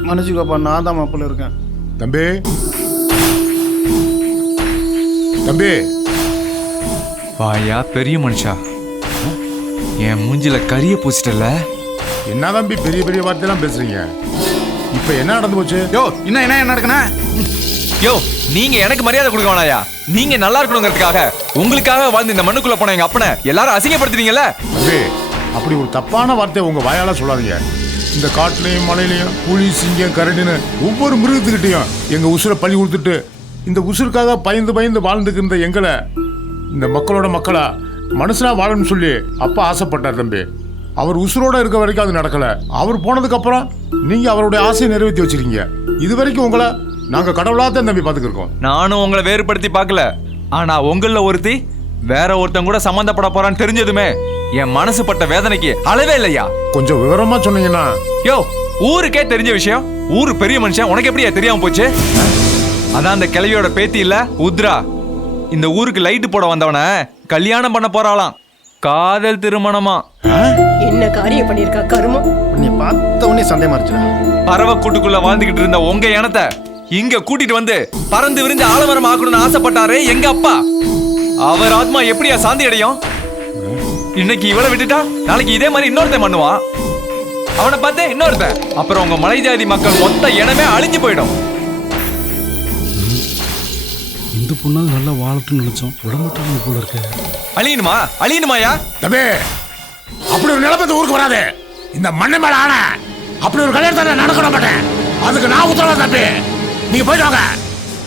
மனுஷிக்கப்பா, நான் தான் மப்புல இருக்கேன். தம்பி தம்பி வாயா பெரிய மனுஷா, என் மூஞ்சில கரிய பூசிட்டல. என்ன தம்பி பெரிய பெரிய வார்த்தையெல்லாம் பேசுறீங்க? இப்ப என்ன நடந்து போச்சு? யோ இன்னும் என்ன நடக்குனா? யோ நீங்க எனக்கு மரியாதை கொடுக்க வேணாயா? நீங்க நல்லா இருக்கணுங்கிறதுக்காக உங்களுக்காக வாழ்ந்து இந்த மண்ணுக்குள்ள போன எங்க அப்பனை எல்லாரும் அசிங்கப்படுத்துறீங்கல்ல. தம்பி அப்படி ஒரு தப்பான வார்த்தையை உங்க வாயால சொல்லாதீங்க. இந்த காட்டுலையும் மலையிலையும் புலி, சிங்கம், கரடின்னு ஒவ்வொரு மிருகத்துக்கிட்டையும் எங்க உசுரை பழி கொடுத்துட்டு இந்த உசுருக்காக பயந்து பயந்து வாழ்ந்துக்கிற எங்களை இந்த மக்களோட மக்களா மனுஷனா வாழணும்னு சொல்லி அப்பா ஆசைப்பட்டார் தம்பி. அவர் உசுரோட இருக்க வரைக்கும் அது நடக்கல. அவர் போனதுக்கு அப்புறம் நீங்க அவருடைய ஆசையை நிறைவேற்றி வச்சிருக்கீங்க. இது வரைக்கும் உங்களை நாங்க கடவுளா தான் தம்பி பாத்துக்கிருக்கோம். நானும் உங்களை வேறுபடுத்தி பார்க்கல. ஆனா உங்கள ஒருத்தி வேற ஒருத்தன் கூட சம்பந்தப்பட போறான்னு தெரிஞ்சதுமே என் மனசு பட்ட வேதனைக்கு அளவே இல்லையா? கொஞ்சம் விவரமா சொன்னீங்கன்னா. யோ ஊருக்கே தெரிஞ்ச விஷயம். ஊரு பெரிய மனுஷன், உனக்கு எப்படியா தெரியாம போச்சு? அதான் அந்த கிழவியோட பேத்தி இல்ல உத்ரா, இந்த ஊருக்கு லைட் போட வந்தவன கல்யாணம் பண்ண போறாளாம். காதல் திருமணமா. என்ன காரியம் பண்ணிருக்கா கருமம்? நீ பார்த்த உடனே சந்தேகமா இருந்துச்சு. பறவை கூட்டுக்குள்ள வாழ்ந்துகிட்டு இருந்த உங்க இனத்தை இங்க கூட்டிட்டு வந்து பறந்து விரிஞ்சு ஆலமரம் ஆக்கணும்னு ஆசைப்பட்டாரே எங்க அப்பா. அவர் ஆத்மா எப்படியா சாந்தி அடையும்? இன்னைக்கு இவளை விட்டுட்டா நாளைக்கு இதே மாதிரி இன்னொருத்தன் பண்ணுவான். அவனை பார்த்தே இன்னொருத்தன். அப்புறம் உங்க மலை ஜாதி மக்கள் மொத்த இனமே அழிஞ்சு போயிடும். இந்த பொண்ணாவது நல்லா வாழட்டும்னு நினைச்சோம். விடமாட்டாங்க போல இருக்க. அழியணுமா? அழியணுமாயா? தம்பி அப்படி ஒரு நிலைமை ஊருக்கு வராது. இந்த மண்ணை மேல ஆன அப்படி ஒரு கல்யாணத்தை நடக்க மாட்டேன். அதுக்கு நான் உத்தரவாதம் தம்பி. நீங்க போயிட்டு வாங்க.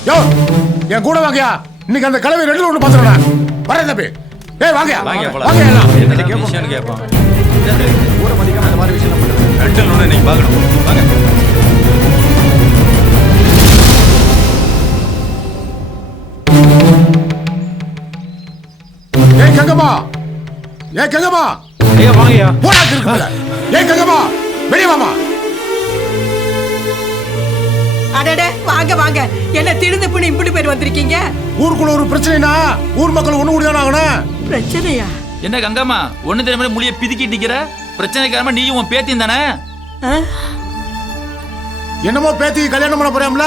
யோ என் கூட வாங்கயா. இன்னைக்கு அந்த கிழவி 2-1 பாத்துறேன். வரேன் தம்பி. ஏய் வாங்கயா. வாங்க எல்லாம். என்ன விஷயம்னு கேட்பான். ஊரை மதிக்காம அந்த மாதிரி விஷயம் பண்ணுங்க. 2-1 நீங்க பார்க்கணும். வாங்க. ஏய் கங்கம்மா. ஏய் கங்கம்மா. ஐயா வாங்கயா. போடா இருக்குல. ஏய் கங்கம்மா. வெளிய வாமா. அடடே வாங்க வாங்க. என்ன திடுந்து புண்ணி இப்படி பேர் வந்திருக்கீங்க? ஊருக்குள்ள ஒரு பிரச்சனைனா ஊர் மக்கள் ஒண்ணு கூடி தான ஆகணும். பிரச்சனையா? என்ன கங்கம்மா ஒண்ணு தெரியாம முடிய பிதுக்கிட்டு நிக்கிற? பிரச்சனைக்காரமா நீயும் உன் பேத்தியும் தானே? என்னமோ பேத்தி கல்யாணம் பண்ண போறோம்ல?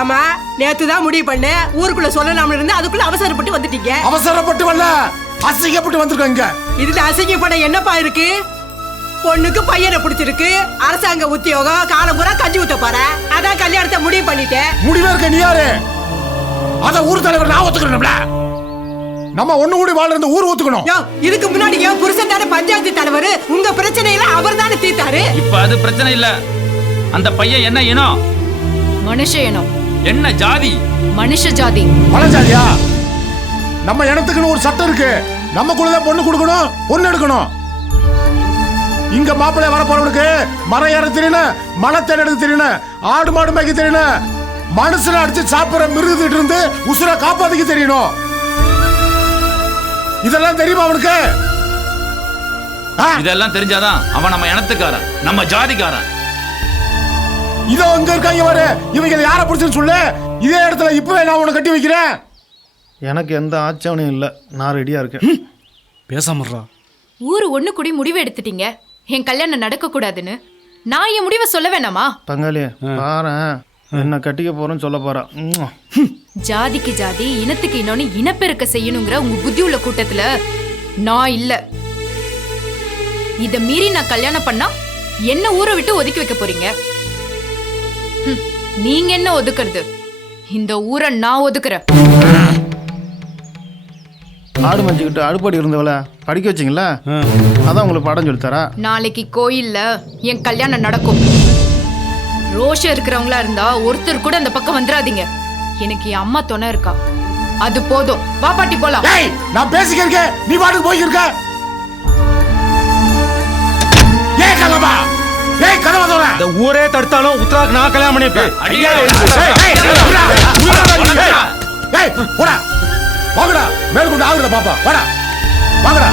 ஆமா நேத்து தான் முடிவு பண்ண. ஊருக்குள்ள சொல்லலாம்னு இருந்தா அதுக்குள்ள அவசரப்பட்டு வந்துட்டீங்க. அவசரப்பட்டு வரல, அசிங்கப்பட்டு வந்திருக்கீங்க. இதுல அசிங்கப்பட என்னப்பா இருக்கு? பொண்ணுக்கு பையனை பிடிச்சிருக்கு. அரசாங்க உத்தியோகம், காலம் பூரா கஞ்சி ஊத்த போற. அதான் கல்யாணத்தை முடிவு பண்ணிட்டேன். முடிவே இருக்க நீ யாரு? அத ஊர் தலைவர் நான் ஒத்துக்கணும்ல. நம்ம ஒண்ணு கூடி வாழ்ற ஊர் ஒத்துக்கணும். இதுக்கு முன்னாடி என் புருஷன் தானே பஞ்சாயத்து தலைவர். உங்க பிரச்சனையில அவர் தானே தீர்த்தாரு. இப்ப அது பிரச்சனை இல்ல. அந்த பையன் என்ன இனம்? மனுஷ இனம். என்ன ஜாதி? மனுஷ ஜாதி. மலை ஜாதியா? நம்ம இனத்துக்குன்னு ஒரு சட்டம் இருக்கு. நமக்குள்ளதான் பொண்ணு கொடுக்கணும், பொண்ணு எடுக்கணும். இங்க மாப்பிள்ளை வர போறவனுக்கு மரம் ஏற தெரியணும், மலை தேடுறது தெரியணும், ஆடு மாடு மேய்க்க தெரியணும், மனுஷனை அடிச்சு சாப்பிடுற மிருகத்திட்டு இருந்து உசுரை காப்பாத்திக்க தெரியணும். இதெல்லாம் தெரியுமா அவனுக்கு? இதெல்லாம் தெரிஞ்சாதான் அவன் நம்ம இனத்துக்காரன், நம்ம ஜாதிக்காரன். இதோ அங்க இருக்காங்க பாரு. இவங்க யாரை பிடிச்சுன்னு சொல்லு. இதே இடத்துல இப்பவே நான் உன்னை கட்டி வைக்கிறேன். எனக்கு எந்த ஆட்சேபனையும் இல்லை. நான் ரெடியா இருக்கேன். பேசாமறா. ஊரு ஒண்ணு கூடி முடிவு எடுத்துட்டீங்க என் கல்யாணம் நடக்க கூடாதுன்னு. நான் என் முடிவை சொல்ல வேணாமா? பங்காளி பாரு, என்ன கட்டிக்க போறேன்னு சொல்ல போறேன். ஜாதிக்கு ஜாதி, இனத்துக்கு இன்னொன்னு இனப்பெருக்க செய்யணுங்கிற உங்க புத்தி உள்ள கூட்டத்துல நான் இல்ல. இத மீறி நான் கல்யாணம் பண்ணா என்ன ஊரை விட்டு ஒதுக்கி வைக்க போறீங்க? நீங்க என்ன ஒதுக்குறது? இந்த ஊரை நான் ஒதுக்குறேன். ஆடு மஞ்சிக்கிட்டு அடுப்படி இருந்தவள படிக்க வச்சிங்களா? அதான் உங்களுக்கு பாடம் சொல்லித்தரா. நாளைக்கு கோயில்ல என் கல்யாணம் நடக்கும். ரோஷம் இருக்கிறவங்களா இருந்தா ஒருத்தர் கூட அந்த பக்கம் வந்துடாதீங்க. எனக்கு என் அம்மா துணை இருக்கா, அது போதும். வா பாட்டி போலாம். நான் பேசிக்க இருக்கேன், நீ பாட்டுக்கு போய்க்க. ஏய் கலவா, ஏய் கலவா தோற. இந்த ஊரே தடுத்தாலும் உத்தராக்கு நான் கல்யாணம் பண்ணிப்பேன். ஏய் போடா, வாங்கடா, மேல கொண்டு ஆகுறத பாப்பா. வாடா, வாங்கடா.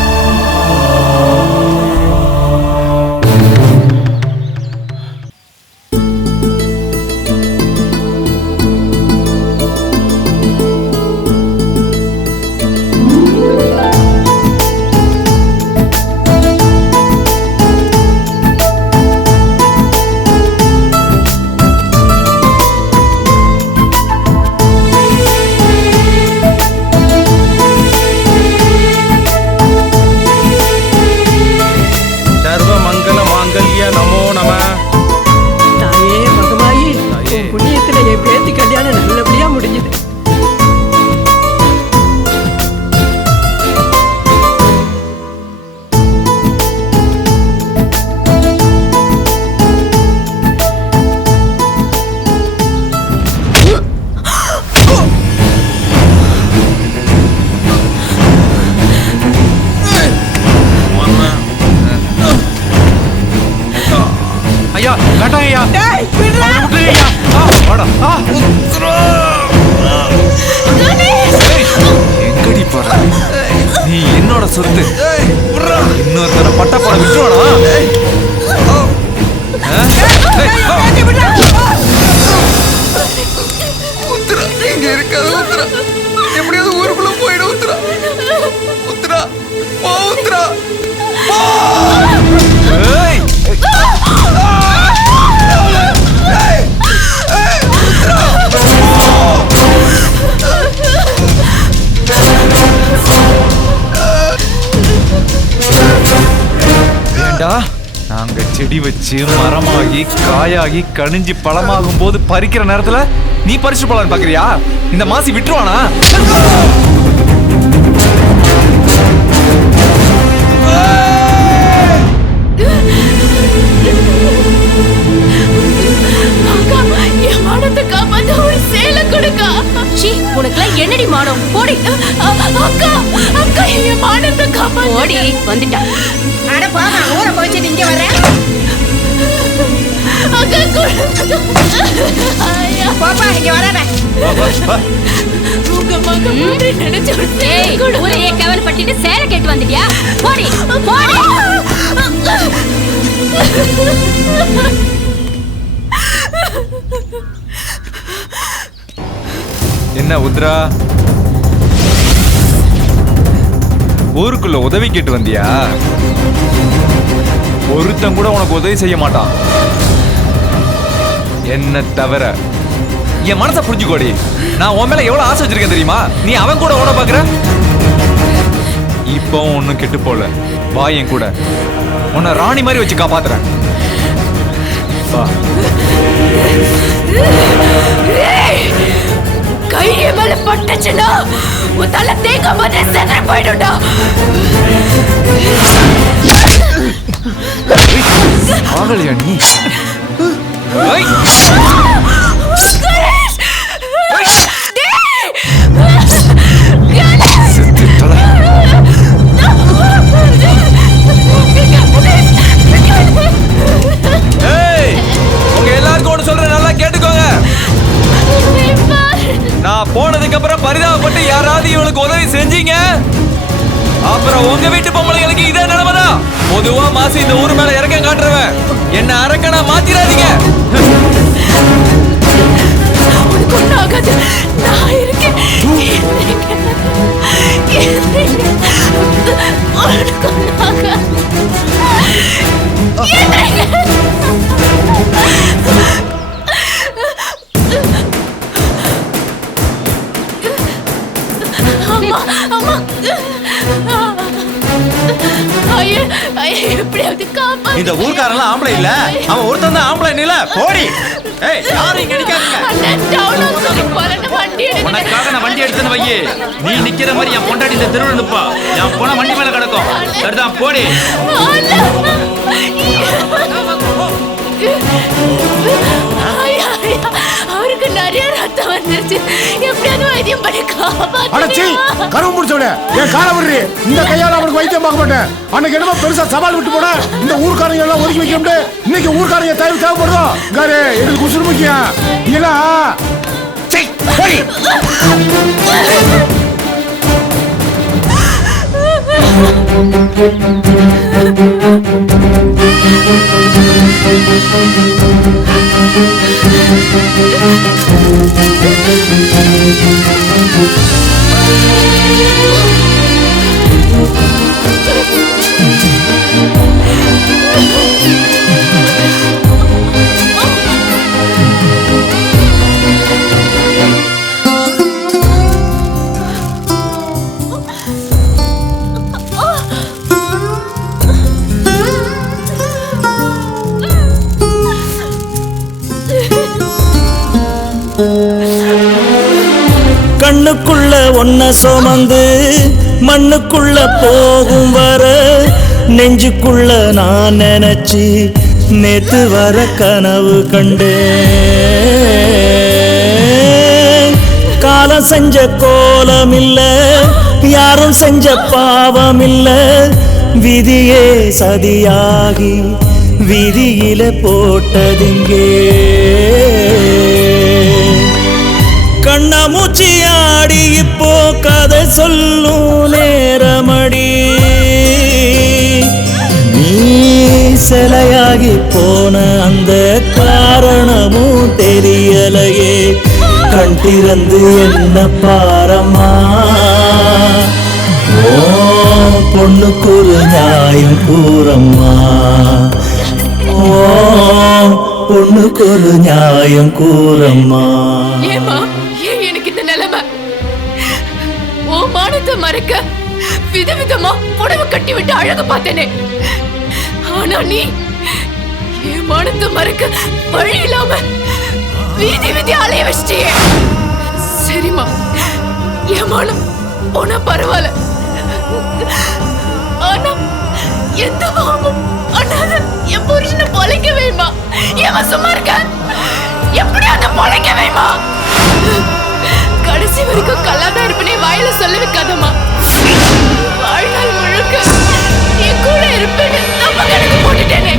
டேய் விடுடா. எங்கடி போற? நீ என்னோட சொத்து. இன்னொருத்தர பட்ட போட விட்டுவானா? உத்ரா இங்க இருக்காது. உத்ரா எப்படியாவது ஊருக்குள்ள போயிடு. உத்ரா உத்ரா போ. உத்ரா போ. ஏண்டா நாங்க செடி வச்சு மரமாகி காயாகி கனிஞ்சு பழமாகும் போது பறிக்கிற நேரத்துல நீ பறிச்சு போலான்னு பாக்குறியா? இந்த மாசி விட்டுருவானா? உனக்குலாம் என்னடி மானம்? போடி. அக்கா அக்கா என் மானத்தை காப்பாத்து. போடி வந்துட்டா. அட போமா, ஊரை போயிட்டு இங்க வரேன். அக்கா பாப்பா இங்க வராத. உங்க மக போடி நினைச்சு ஊரையே கவல் பட்டிட்டு சேர கேட்டு வந்துட்டியா? போடி போடி. என்ன உத்ரா, ஊருக்குள்ள உதவி கேட்டு வந்தியா? ஒருத்தன் கூட உனக்கு உதவி செய்ய மாட்டான் என்ன தவிர. என் மனசை புரிஞ்சுக்கோடி. நான் உன் மேல எவ்வளவு ஆசை வச்சிருக்கேன் தெரியுமா? நீ அவன் கூட ஓட பாக்குற. இப்போ ஒன்னும் கெட்டு போல. வா என் கூட, உன்னை ராணி மாதிரி வச்சு காப்பாத்துறேன். வா. கைய மேல பட்டுச்சுன்னா உன் தலை தேங்க மாதிரி செதற போயிடும்டா. ஆகலையா நீ? உங்க எல்லாருக்கும் ஒண்ணு சொல்றேன், நல்லா கேட்டுக்கோங்க. நான் போனதுக்கு அப்புறம் பரிதாபப்பட்டு யாராவது இவளுக்கு உதவி செஞ்சீங்க, அப்புறம் உங்க வீட்டு பொம்பளைங்களுக்கு இதே நிலைமைதான். பொதுவா மாசி இந்த ஊர் மேல இறக்கம் காட்டுறவன். என்ன அரக்கனா மாத்திராதீங்க. உனக்கு ஒன்றும் ஆகாது, நான் இருக்கேன். உனக்கு ஒன்றும் ஆகாது. அம்மா அம்மா ஐயா ஐயா எப்படியாவது காப்பா. இந்த ஊர்க்காரன்லாம் ஆம்பளை இல்ல, அவன் ஒருத்தன் தான் ஆம்பளை இல்ல. போடி. ஏய் யாரும் இங்க நிக்காதீங்க. உனக்காக நான் வண்டி எடுத்துன்னு வையே. நீ நிக்கிற மாதிரி என் பொண்டாட்டி இந்த தெருவில் நிப்பா. என் போன வண்டி மேல கிடக்கும். சரிதான் போடி. அவருக்கு நிறைய ரத்தம் வந்துருச்சு, எப்படியாவது வைத்தியம் பண்ணி அடச்சி கரும்பு முடிச்சவனே, என் காலை விடுறி. இந்த கையால அவனுக்கு வைத்தியம் பார்க்க மாட்டேன். அன்னைக்கு என்னமோ பெருசா சவால் விட்டு போன. இந்த ஊர்க்காரங்க எல்லாம் ஒதுக்கி வைக்க முடியாது. இன்னைக்கு ஊர்க்காரங்க தேவைப்படுதோ காரு எங்களுக்கு உசுறு முக்கியம். இல்ல கண்ணுக்குள்ள ஒன்ன சுமந்து மண்ணுக்குள்ள போகும் வர நெஞ்சுக்குள்ள நான் நினைச்சு நேத்து வர கனவு கண்டேன். காலம் செஞ்ச கோலம் இல்ல, யாரும் செஞ்ச பாவம் இல்ல, விதியே சதியாகி விதியில போட்டதிங்கே கண்ணாமூச்சி ஆடி இப்போ கதை சொல்லும் நேரமடி நீ சிலையாகி போன அந்த காரணமும் தெரியலையே கண் திறந்து என்ன பாரம்மா ஓ பொண்ணுக்கு ஒரு நியாயம் கூறம்மா ஓ பொண்ணுக்கு ஒரு நியாயம் கூறம்மா ஏமா ஏன் எனக்கு இந்த நிலைமை ஓ மானத்தை மறைக்க விதவிதமா புடவை கட்டி விட்டு அழகு பார்த்தேனே ஆனா நீ என் மானத்தை மறைக்க வழி இல்லாம வீதி வீதி அலைய வச்சிட்டியே சரிம்மா என் மானம் போனா பரவாயில்ல ஆனா எந்த பாவமும் அண்ணாத என் புருஷனை பொழைக்க வேமா ஏன் சும்மா இருக்க எப்படி அந்த பொழைக்க வேமா கடைசி வரைக்கும் கல்லாதான் இருப்பனே வாயில சொல்ல வைக்காதம்மா வாழ்நாள் முழுக்க என் கூட இருப்பேன்னு நம்ம கணக்கு போட்டுட்டேனே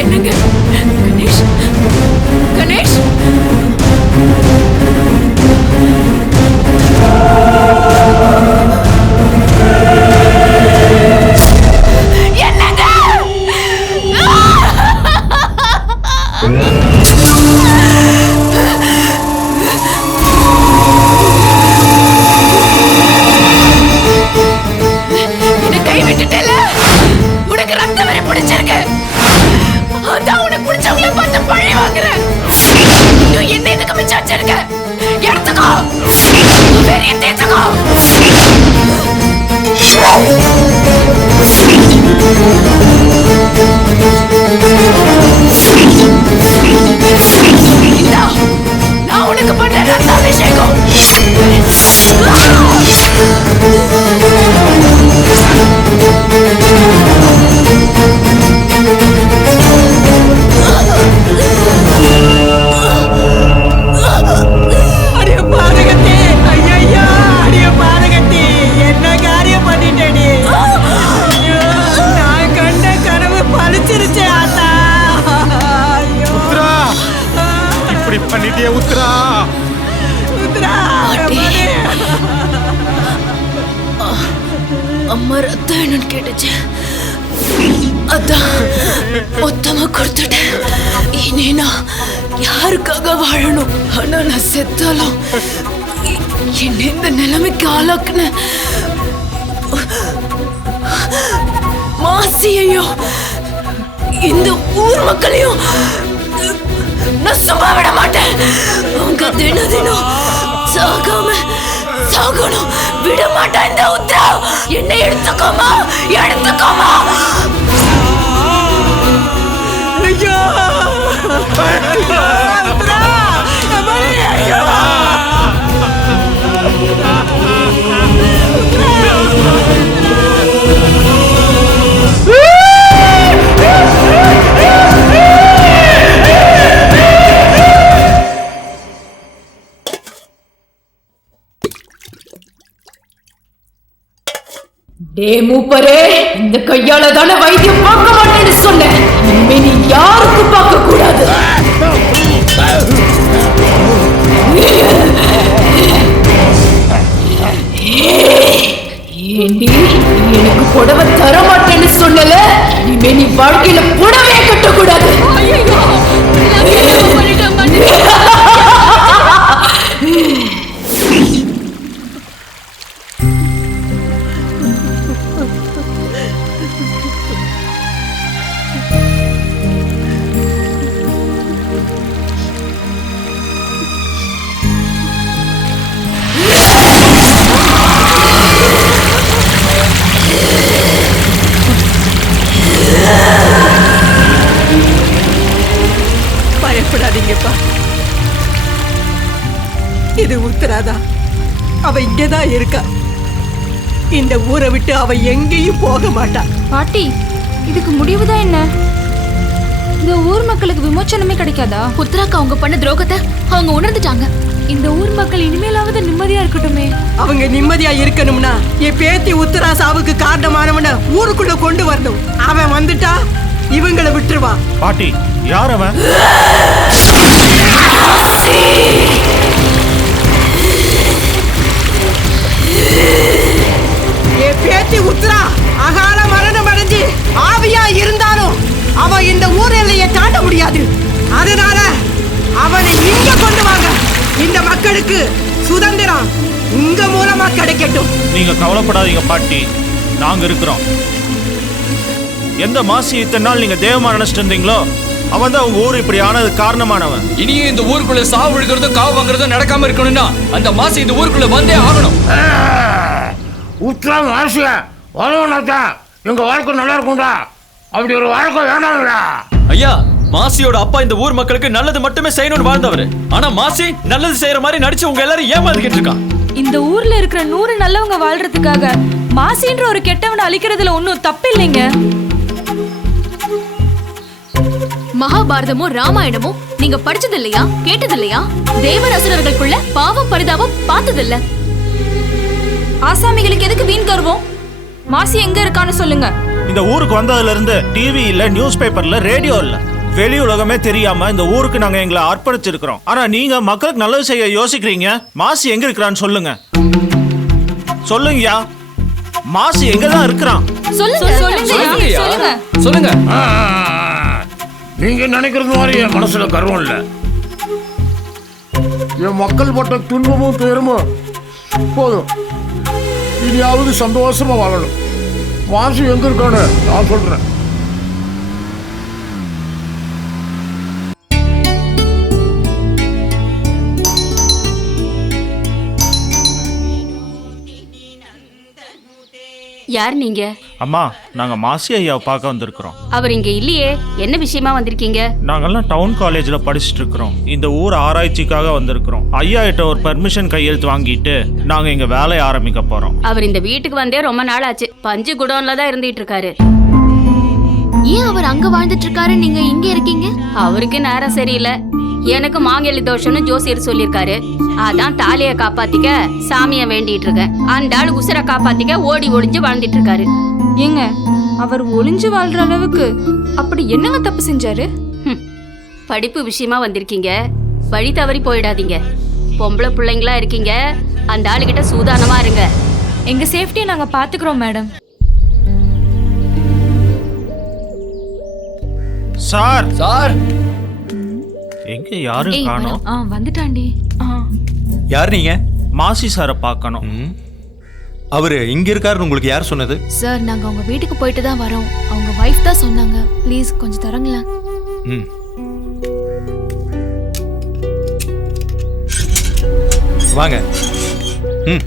என்னங்க கணேஷ் கணேஷ் என்னங்க என்ன கை விட்டுட்டேல உனக்கு ரத்தம் வரை பிடிச்சிருக்கு அதான் உனக்கு பிடிச்சவங்கள பார்த்து பழி வாங்குறேன் இன்னும் என்ன இதுக்கு மிச்சம் வச்சிருக்க எடுத்துக்கோ பெரிய தேத்துக்கோ நான் உனக்கு பண்ண ரத்த அபிஷேகம் அடிய பாதகத்தே ஐயா அடிய பாதகத்தே என்ன காரியம் பண்ணிட்டேடி நான் கண்ட கனவு பழிச்சிருச்சே ஆத்தா உத்ரா இப்படி பண்ணிட்டியே உத்ரா உத்ரா அம்மா ரத்தம் என்னன்னு கேட்டுச்சு அதான் மொத்தமா கொடுத்துட்டேன் இனி நான் யாருக்காக வாழணும் ஆனா நான் செத்தாலும் என்ன இந்த நிலைமைக்கு ஆளாக்குன மாசியையும் இந்த ஊர் மக்களையும் நான் சும்மா விட மாட்டேன் அவங்க தினம் தினம் சாகாம சாகணும் விட மாட்டேன் இந்த உத்ரா என்ன எடுத்துக்கோமா எடுத்துக்கோமா ஐயோ உத்ரா ஐயோ டே மூப்பரே இந்த கையால தானே வைத்தியம் பார்க்க மாட்டேன்னு சொன்னேன் இனிமே நீ யாருக்கும் பார்க்க கூடாது ஏண்டி எனக்கு புடவை தர மாட்டேன்னு சொன்னல இனிமே நீ வாழ்க்கையில புடவையே கட்டக்கூடாது பயப்படாதீங்கப்பா இது உத்தராதா அவ இங்கதான் இருக்கா இந்த ஊரை விட்டு அவ எங்கேயும் போக மாட்டா பாட்டி இதுக்கு முடிவுதான் என்ன இந்த ஊர் மக்களுக்கு விமோச்சனமே கிடைக்காதா உத்தராக்கு அவங்க பண்ண துரோகத்தை அவங்க உணர்ந்துட்டாங்க இந்த ஊர் மக்கள் இனிமேலாவது நிம்மதியா இருக்கட்டுமே. அவங்க நிம்மதியா இருக்கணும்னா என் பேத்தி உத்தரா சாவுக்கு காரணமானவன ஊருக்குள்ள கொண்டு வரணும். அவன் வந்துட்டா இவங்களை விட்டுருவா. பாட்டி யார் அவன்? என் பேத்தி உத்தரா அகால மரணம் அடைஞ்சு ஆவியா இருந்தாலும் அவன் இந்த ஊர் எல்லையை தாண்ட முடியாது. அதனால அவனை இங்க கொண்டு வாங்க. இந்த மக்களுக்கு சுதந்திரம் உங்க மூலமா கிடைக்கட்டும். நீங்க கவலைப்படாதீங்க பாட்டி, நாங்க இருக்கிறோம். எந்த மாசி இத்தனை நாள் நீங்க தேவமா நினைச்சிட்டு இருந்தீங்களோ அவன் தான் உங்க ஊர் இப்படி ஆனது காரணமானவன். இனியும் இந்த ஊருக்குள்ள சாவு விழுகிறதும் காவு வாங்குறதும் நடக்காம இருக்கணும்னா அந்த மாசி இந்த ஊருக்குள்ள வந்தே ஆகணும். உத்தரா மாசியா வரவனாச்சா எங்க வாழ்க்கை நல்லா இருக்கும்டா. அப்படி ஒரு வாழ்க்கை வேணாம்டா. ஐயா, மாசியோட அப்பா இந்த ஊர் மக்களுக்கு நல்லது மட்டுமே செய்யணும்னு வாழ்ந்தவர். ஆனா மாசி நல்லது செய்யற மாதிரி நடிச்சு உங்க எல்லாரும் ஏமாத்திக்கிட்டு இருக்கான். இந்த ஊர்ல இருக்கிற 100 நல்லவங்க வாழ்றதுக்காக மாசின்ற ஒரு கெட்டவனை அழிக்கிறதுல ஒன்றும் தப்பு இல்லைங்க. மகாபாரதமும் ராமாயணமும் நீங்க படிச்சது இல்லையா, கேட்டது இல்லையா? தேவர் அசுரர்களுக்குள்ள பாவம் பரிதாபம் பார்த்தது இல்ல. ஆசாமிகளுக்கு எதுக்கு வீண் கர்வம்? மாசி எங்க இருக்கான்னு சொல்லுங்க. இந்த ஊருக்கு வந்ததுல இருந்து டிவி இல்ல, நியூஸ் பேப்பர்ல, ரேடியோ இல்ல, வெளி உலகமே தெரியாம இந்த ஊருக்கு நாங்க எங்களை அர்ப்பணிச்சிருக்கிறோம். ஆனா நீங்க மக்களுக்கு நல்லது செய்ய யோசிக்கிறீங்க. மாசி எங்க இருக்கிறான்னு சொல்லுங்க. சொல்லுங்கயா, மாசி எங்கதான் இருக்கிறான்? சொல்லுங்க. நீங்க நினைக்கிறது மாதிரி என் மனசுல கர்வம் இல்ல. என் மக்கள் பட்ட துன்பமும் துயரமும் போதும். இனியாவது சந்தோஷமா வாழணும். மாசி எங்க இருக்கான்னு நான் சொல்றேன். யார் நீங்க? அம்மா, நாங்க மாசி ஐயாவை பார்க்க வந்திருக்கிறோம். அவர் இங்க இல்லையே, என்ன விஷயமா வந்திருக்கீங்க? நாங்கெல்லாம் டவுன் காலேஜ்ல படிச்சுட்டு இருக்கிறோம். இந்த ஊர் ஆராய்ச்சிக்காக வந்திருக்கிறோம். ஐயா கிட்ட ஒரு பெர்மிஷன் கையெழுத்து வாங்கிட்டு நாங்க இங்க வேலையை ஆரம்பிக்க போறோம். அவர் இந்த வீட்டுக்கு வந்தே ரொம்ப நாள் ஆச்சு. பஞ்சு குடோன்ல தான் இருந்துட்டு இருக்காரு. ஏன் அவர் அங்க வாழ்ந்துட்டு இருக்காரு, நீங்க இங்க இருக்கீங்க? அவருக்கு நேரம் சரியில்லை. எனக்கு மாங்கெல்லி தோஷம்னு ஜோசியர் சொல்லியிருக்காரு. அதான் தாலியை காப்பாத்திக்க சாமியை வேண்டிட்டு இருக்கேன். அந்த ஆள் உசுரை காப்பாத்திக்க ஓடி ஒளிஞ்சு வாழ்ந்துட்டு இருக்காரு. ஏங்க, அவர் ஒளிஞ்சு வாழ்ற அளவுக்கு அப்படி என்னங்க தப்பு செஞ்சாரு? படிப்பு விஷயமா வந்திருக்கீங்க, வழி தவறி போயிடாதீங்க. பொம்பளை பிள்ளைங்களா இருக்கீங்க, அந்த ஆளுகிட்ட சூதானமா இருங்க. எங்க சேஃப்டியை நாங்க பாத்துக்கிறோம் மேடம். சார் சார் எங்க யாரும் காணோம்? வந்துட்டாண்டி. யார் நீங்க? மாசி சாரை பார்க்கணும். அவரு இங்க இருக்காருன்னு உங்களுக்கு யார் சொன்னது? சார், நாங்க அவங்க வீட்டுக்கு போயிட்டு தான் வரோம். அவங்க வைஃப் தான் சொன்னாங்க. ப்ளீஸ் கொஞ்சம் தரங்களேன். வாங்க.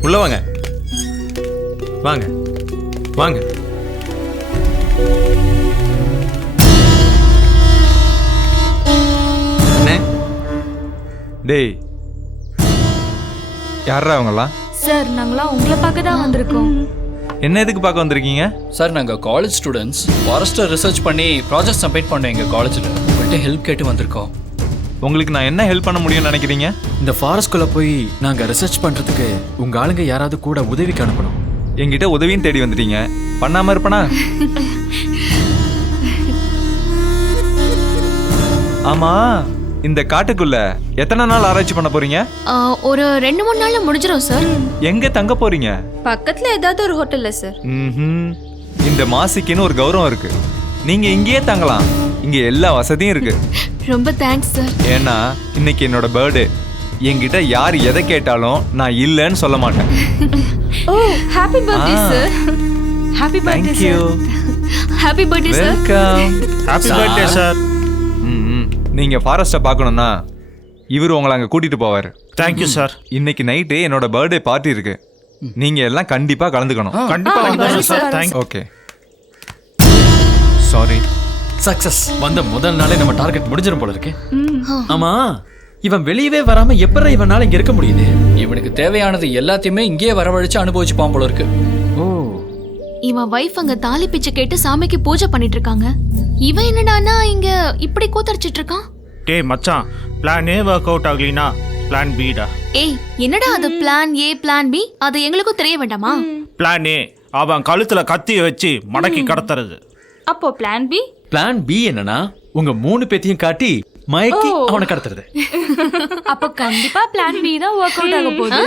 உள்ள வாங்க. வாங்க வாங்க. டேய், யாரா அவங்கலாம்? சார், நாங்களாம் உங்களை பார்க்க தான் வந்திருக்கோம். என்ன எதுக்கு பார்க்க வந்திருக்கீங்க? சார், நாங்கள் காலேஜ் ஸ்டூடெண்ட்ஸ் ஃபாரஸ்ட்டை ரிசர்ச் பண்ணி ப்ராஜெக்ட் சப்மிட் பண்ணோம் எங்கள் காலேஜில். உங்கள்கிட்ட ஹெல்ப் கேட்டு வந்திருக்கோம். உங்களுக்கு நான் என்ன ஹெல்ப் பண்ண முடியும்னு நினைக்கிறீங்க? இந்த ஃபாரஸ்ட்குள்ளே போய் நாங்கள் ரிசர்ச் பண்ணுறதுக்கு உங்கள் ஆளுங்க யாராவது கூட உதவிக்கு அனுப்பணும். என்கிட்ட உதவியும் தேடி வந்துட்டீங்க, பண்ணாமல் இருப்பனா? ஆமாம், இந்த காட்டுக்குள்ள எத்தனை நாள் ஆராய்ச்சி பண்ண போறீங்க? ஒரு 2-3 நாள்ல முடிஞ்சிரும் சார். எங்க தங்க போறீங்க? பக்கத்துல ஏதாவது ஒரு ஹோட்டல்ல சார். இந்த மாசிக்குன்னு ஒரு கௌரவம் இருக்கு. நீங்க இங்கேயே தங்கலாம். இங்க எல்லா வசதியும் இருக்கு. ரொம்ப தேங்க்ஸ் சார். ஏன்னா இன்னைக்கு என்னோட பர்த்டே. என்கிட்ட யார் எதை கேட்டாலும் நான் இல்லைன்னு சொல்ல மாட்டேன். ஓ, happy birthday sir. Happy birthday sir. Happy birthday sir. Welcome. Happy birthday sir. நீங்க ஃபாரஸ்ட்டை பார்க்கணும்னா இவர் உங்களை அங்கே கூட்டிட்டு போவார். Thank you sir. இன்னைக்கு நைட்டு என்னோட பர்த்டே பார்ட்டி இருக்கு. நீங்க எல்லாம் கண்டிப்பா கலந்துக்கணும். கண்டிப்பா வந்துடுறேன் sir. Thanks. Okay. Sorry. Success. வந்த முதல் நாளே நம்ம டார்கெட் முடிஞ்சிரும் போல இருக்கு. ஆமா, இவன் வெளியவே வராம எப்பற இவனால இங்க இருக்க முடியுது? இவனுக்கு தேவையானது எல்லாத்தையுமே இங்கேயே வரவழைச்சு அனுபவிச்சுப்பான் போல இருக்கு. ஓ, இவன் வைஃப் அங்க தாலி பிச்சை கேட்டு சாமிக்கு பூஜை பண்ணிட்டு இருக்காங்க. இவன் என்னடானா இங்க இப்படி கூத்தடிச்சிட்டு இருக்கான். டேய் மச்சான், பிளானே ஒர்க் அவுட் ஆகலினா பிளான் பிடா. ஏய் என்னடா அது பிளான் ஏ பிளான் பி? அது எங்களுக்கும் தெரிய வேண்டாமா? பிளான் ஏ அவன் கழுத்துல கத்திய வச்சு மடக்கி கடத்துறது. அப்போ பிளான் பி? பிளான் பி என்னன்னா உங்க 3 பேத்தையும் காட்டி மயக்கி அவனை கடத்துறது. அப்போ கண்டிப்பா பிளான் பி தான் வொர்க் அவுட் ஆக போகுது.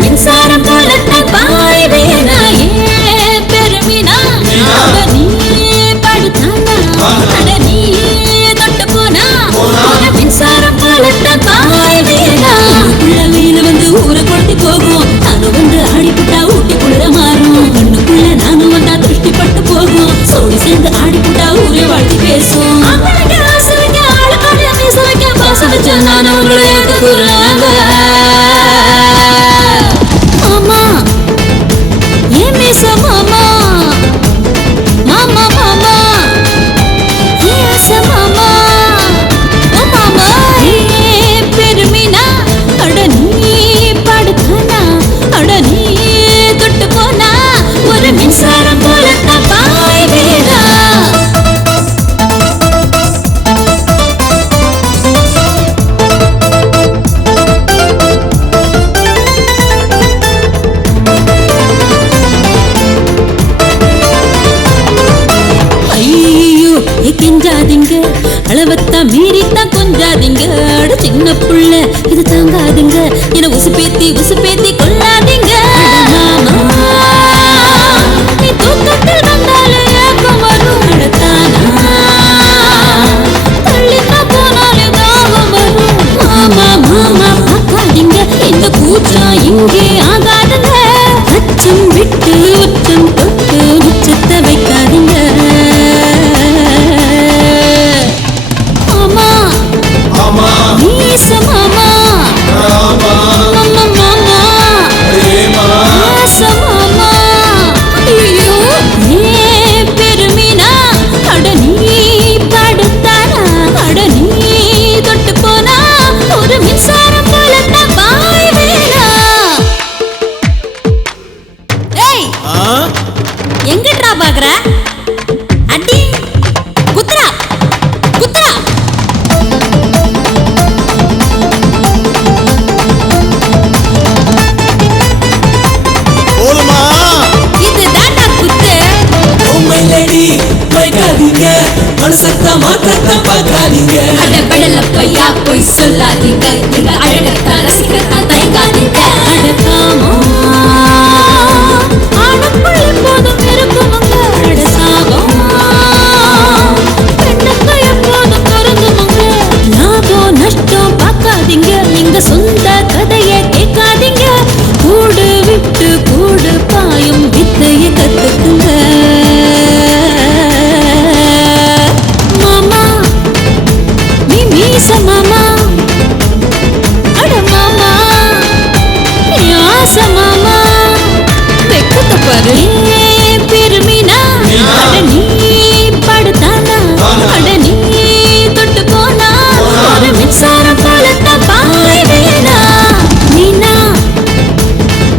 மின்சாரம் போலத்தான் பாய்வேனா ஏ பெருமினா நீ படுத்தானா அட நீ தொட்டு போனா மின்சாரம் போலத்தான் பாய்வேனா வெயில வந்து ஊரை கொளுத்தி போகும் நானும் வந்து ஆடிப்புட்டா ஊட்டி குளிர மாறும் கண்ணுக்குள்ள நானும் வந்தா திருஷ்டிப்பட்டு போகும் சோடி சேர்ந்து ஆடிப்புட்டா ஊரை வாழ்த்தி பேசும் ஆசை வைக்க ஆளு பாட மீச வைக்க பாச வச்ச நானும் உங்களை ஏற்றுக்குறாங்க மாமா ஏ மீச மாமா மாமா மாமா ஏ ஆசை மாமா ஓ மாமா ஏ பெருமினா அட நீ படுத்தானா அட நீ தொட்டு போனா ஒரு மின்சாரம் போலத்தான் பாய்வேனா கெஞ்சாதீங்க அளவத்தான் மீறித்தான் கொஞ்சாதீங்க அட சின்ன புள்ள இது தாங்காதீங்க என உசுப்பேத்தி கொள்ளாதீங்க நீ தூக்கத்தில் வந்தாலே ஏக்கம் வரும் நடத்தானா தள்ளினா போனாலே தாகம் வரும் மாமா மாமா பார்க்காதீங்க இந்த கூச்சம் இங்கே ஆகாதுங்க அச்சம் விட்டு உச்சம் தொட்டு உச்சத்தை வைக்காதீங்க எங்கடா பாக்குற அடி குத்ரா குத்ரா போதுமா இது தாண்டா குத்து உண்மையிலடி வைக்காதீங்க மனசத்தான் மாற்றத்தான் பார்க்காதீங்க அட படல பையா போய் சொல்லாதீங்க எங்க அழகத்தான் ரசிக்கத்தான் தயங்காதீங்க அடக்காமா ஆனக்குள் எப்போதும் இருக்குமுங்க அட சாபம் பெண்ணுக்கு எப்போதும் பொருந்துமுங்க லாபம் நஷ்டம் பார்க்காதீங்க நீங்க சொந்த கதையை கேட்காதீங்க கூடு விட்டு கூடு பாயும் வித்தையை கத்துக்குங்க மாமா நீ மீச மாமா அட மாமா நீ ஆசை மாமா வெக்கத்தை பாரு பெருமினா அட நீ படுத்தானா அட நீ தொட்டு போனா ஒரு மின்சாரம் போலத்தான் பாய்வேனா மீனா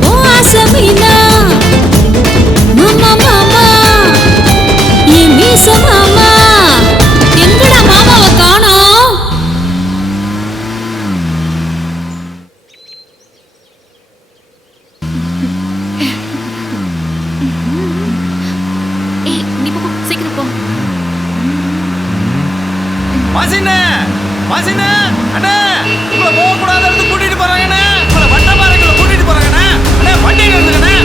ஓ ஆசை மீனா மாமா மாமா ஏ மீச மாமா எங்கடா மாமாவை காணோம் ஏய் நீ போ சீக்கிரம் போ. மாசினே மாசினே அண்ணே உங்களை போக கூடாத இடத்துக்கு கூட்டிட்டு போறாங்கண்ணே உங்களை வட்டப்பாறைக்குள்ள கூட்டிட்டு போறாங்கண்ணே அண்ணே வண்டியில இருந்துங்கண்ணே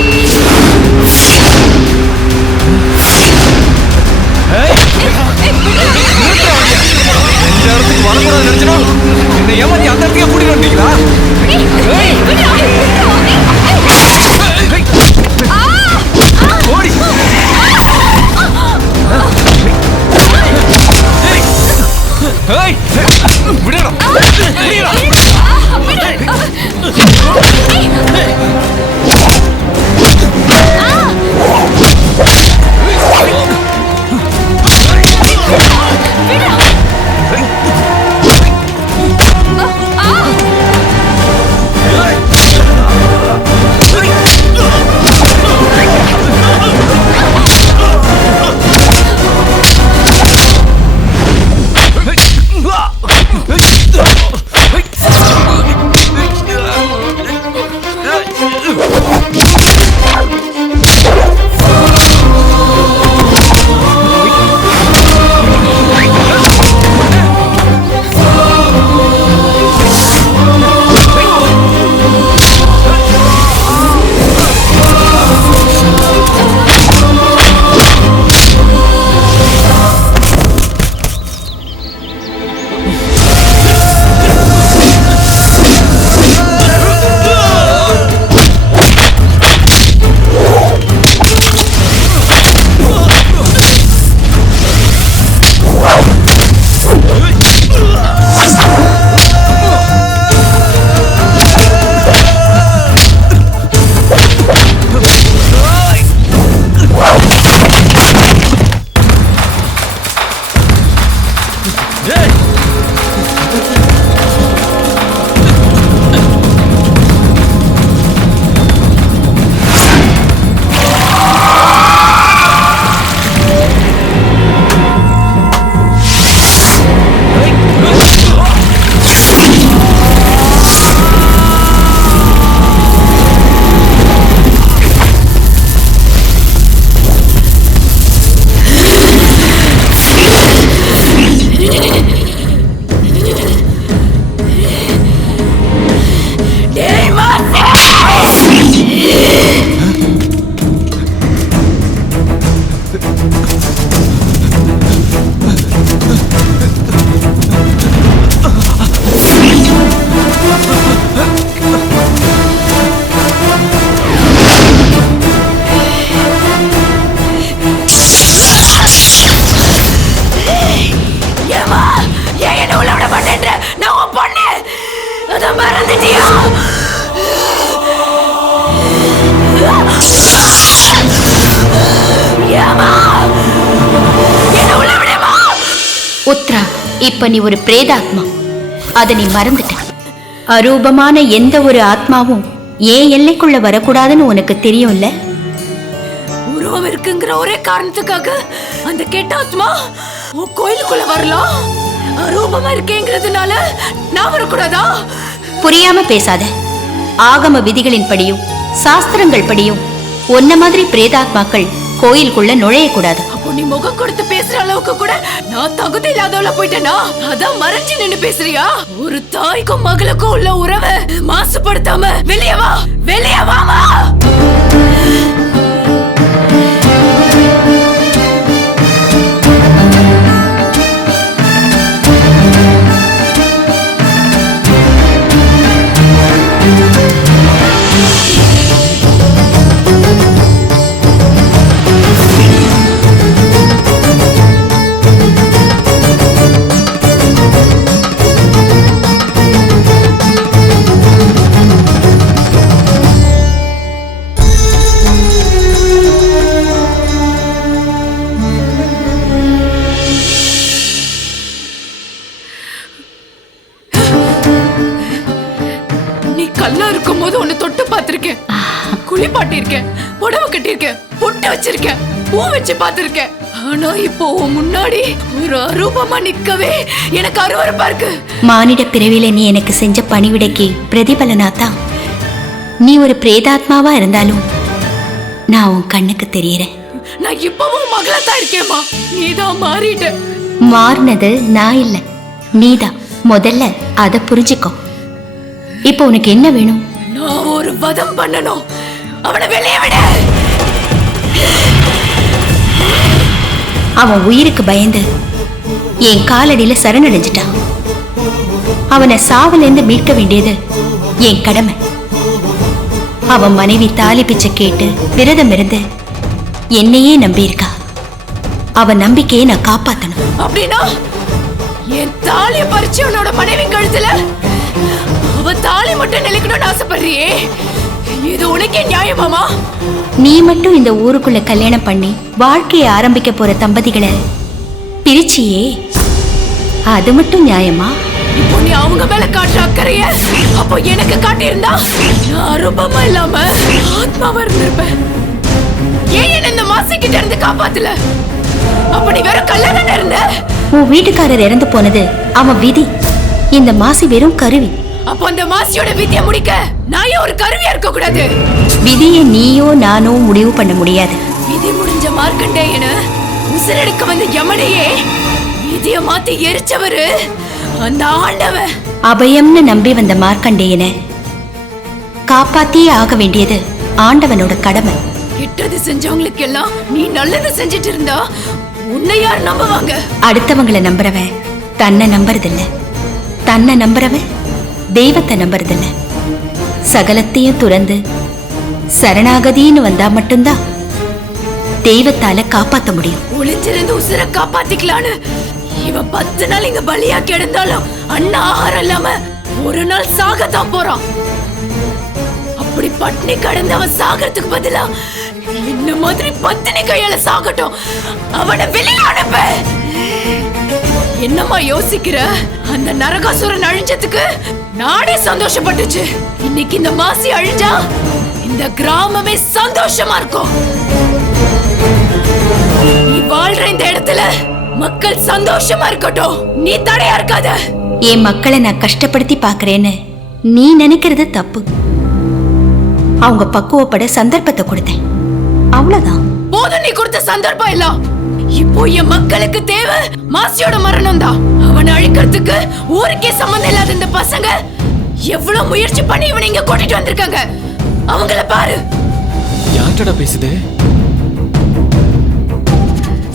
இந்த இடத்துக்கு வரக்கூடாது நினைச்சா என்னை ஏமாத்தி அந்த இடத்துக்கு கூட்டிட்டு வந்தீங்களா ஓடி உத்ரா, இப்ப நீ ஒரு பிரேதாத்மா. அதை நீ மறந்துட்ட. அரூபமான எந்த ஒரு ஆத்மாவும் ஏன் எல்லைக்குள்ள வரக்கூடாதுன்னு உனக்கு தெரியும்ல? உருவம் இருக்குங்கிற ஒரே காரணத்துக்காக அந்த கெட்ட ஆத்மா உன் கோயிலுக்குள்ள வரலாம். அரூபமா இருக்கேங்கிறதுனால நான் வரக்கூடாதா? புரியாம பேசாத. ஆகம விதிகளின் படியும் சாஸ்திரங்கள் படியும் ஒன்ன மாதிரி பிரேதாத்மாக்கள் கோயிலுக்குள்ள நுழையக்கூடாது. அப்போ நீ முகம் கொடுத்து பேசுற அளவுக்கு கூட நான் தகுதி இல்லாதவள போயிட்டேனா? அதான் மறைஞ்சு நின்னு பேசுறியா? ஒரு தாய்க்கும் மகளுக்கும் உள்ள உறவை மாசுபடுத்தாம வெளியே வா, வெளியே வாமா. கல்லா இருக்கும் போது உன்னை தொட்டு பார்த்திருக்கேன், குளிப்பாட்டிருக்கேன், புடவை கட்டியிருக்கேன், பொட்டு வச்சிருக்கேன், பூ வச்சு பார்த்திருக்கேன். ஆனா இப்போ உன் முன்னாடி ஒரு அரூபமா நிக்கவே எனக்கு அருவருப்பா இருக்கு. மானிட பிறவில நீ எனக்கு செஞ்ச பணிவிடைக்கு பிரதிபலனாத்தான் நீ ஒரு பிரேதாத்மாவா இருந்தாலும் நான் உன் கண்ணுக்கு தெரியறேன். நான் இப்பவும் மகளா தான் இருக்கேம்மா. நீதான் மாறிட்ட. மாறினது நான் இல்ல, நீதான். முதல்ல அதை புரிஞ்சுக்கோ. இப்போ உனக்கு என்ன வேணும்? நான் ஒரு வதம் பண்ணணும். அவனை வெளியே விட. அவன் உயிருக்கு பயந்து என் காலடியில சரணடைஞ்சிட்டான். அவனை சாவுல இருந்து மீட்க வேண்டியது என் கடமை. அவன் மனைவி தாலி பிச்சை கேட்டு விரதம் இருந்து என்னையே நம்பி இருக்கா. அவன் நம்பிக்கையை நான் காப்பாத்தணும். அப்படின்னா என் தாலிய பறிச்சு உன்னோட மனைவி கழுத்துல அவ தாலி மட்டும் நிலைக்கணும்னு ஆசைப்படுறியே, இது உனக்கே நியாயமாமா? நீ மட்டும் இந்த ஊருக்குள்ள கல்யாணம் பண்ணி வாழ்க்கையை ஆரம்பிக்க போற தம்பதிகளை பிரிச்சியே, அது மட்டும் நியாயமா? இப்போ நீ அவங்க மேல காட்டுற அக்கறைய அப்போ எனக்கு காட்டியிருந்தா நான் ரூபமா இல்லாம ஆத்மாவா இருந்திருப்பேன். ஏன் என்ன இந்த மாசிக்கிட்ட இருந்து காப்பாத்தல? அப்ப நீ வெறும் கல்யாணம் இருந்த. உன் வீட்டுக்காரர் இறந்து போனது அவன் விதி, இந்த மாசி வெறும் கருவி. அப்போ அந்த மாசியோட விதியை முடிக்க நான் ஏன் ஒரு கருவியா இருக்க கூடாது? விதியை நீயோ நானோ முடிவு பண்ண முடியாது. விதி முடிஞ்ச மார்க்கண்டேயன உசிரெடுக்க வந்த யமனையே விதிய மாத்தி எரிச்சவரு அந்த ஆண்டவன். அபயம்னு நம்பி வந்த மார்க்கண்டேயனை காப்பாத்தியே ஆக வேண்டியது ஆண்டவனோட கடமை. கெட்டது செஞ்சவங்களுக்கு எல்லாம் நீ நல்லது செஞ்சிட்டு இருந்தா உன்னை யார் நம்புவாங்க? அடுத்தவங்களை நம்புறவன் தன்னை நம்புறதில்ல, தன்னை நம்புறவன் தெய்வத்தை நம்புறதில்ல. சகலத்தையும் துறந்து சரணாகதின்னு வந்தா மட்டும்தான் தெய்வத்தால காப்பாத்த முடியும். ஒளிஞ்சிருந்து உசுர காப்பாத்திக்கலான்னு இவன் 10 நாள் இங்க பலியா கிடந்தாலும் அண்ணா ஆகாரம் இல்லாம ஒரு நாள் சாகத்தான் போறான். அப்படி பட்னி கடந்து அவன் சாகிறதுக்கு பதிலா இந்த மாதிரி பத்தினி கையால சாகட்டும், அவனை வெளியே அனுப்ப. என்னம்மா யோசிக்கிற? அந்த நரகாசுரன் அழிஞ்சதுக்கு நாடே சந்தோஷப்பட்டுச்சு. இன்னைக்கு இந்த மாசி அழிஞ்சா இந்த கிராமமே சந்தோஷமா இருக்கும். நீ வாழ்ற இந்த இடத்துல மக்கள் சந்தோஷமா இருக்கட்டும், நீ தடையா இருக்காத. என் மக்களை நான் கஷ்டப்படுத்தி பாக்குறேன்னு நீ நினைக்கிறது தப்பு. அவங்க பக்குவப்பட சந்தர்ப்பத்தை கொடுத்தேன், அவ்வளவுதான். போதும் நீ கொடுத்த சந்தர்ப்பம் எல்லாம். இப்போ என் மக்களுக்கு தேவை மாசியோட மரணம் தான். அவனை அழிக்கிறதுக்கு ஊருக்கே சம்பந்தம் இல்லாத இந்த பசங்க எவ்வளவு முயற்சி பண்ணி இவனை இங்க கூட்டிட்டு வந்திருக்காங்க. அவங்கள பாரு. யார்கிட்ட பேசுது?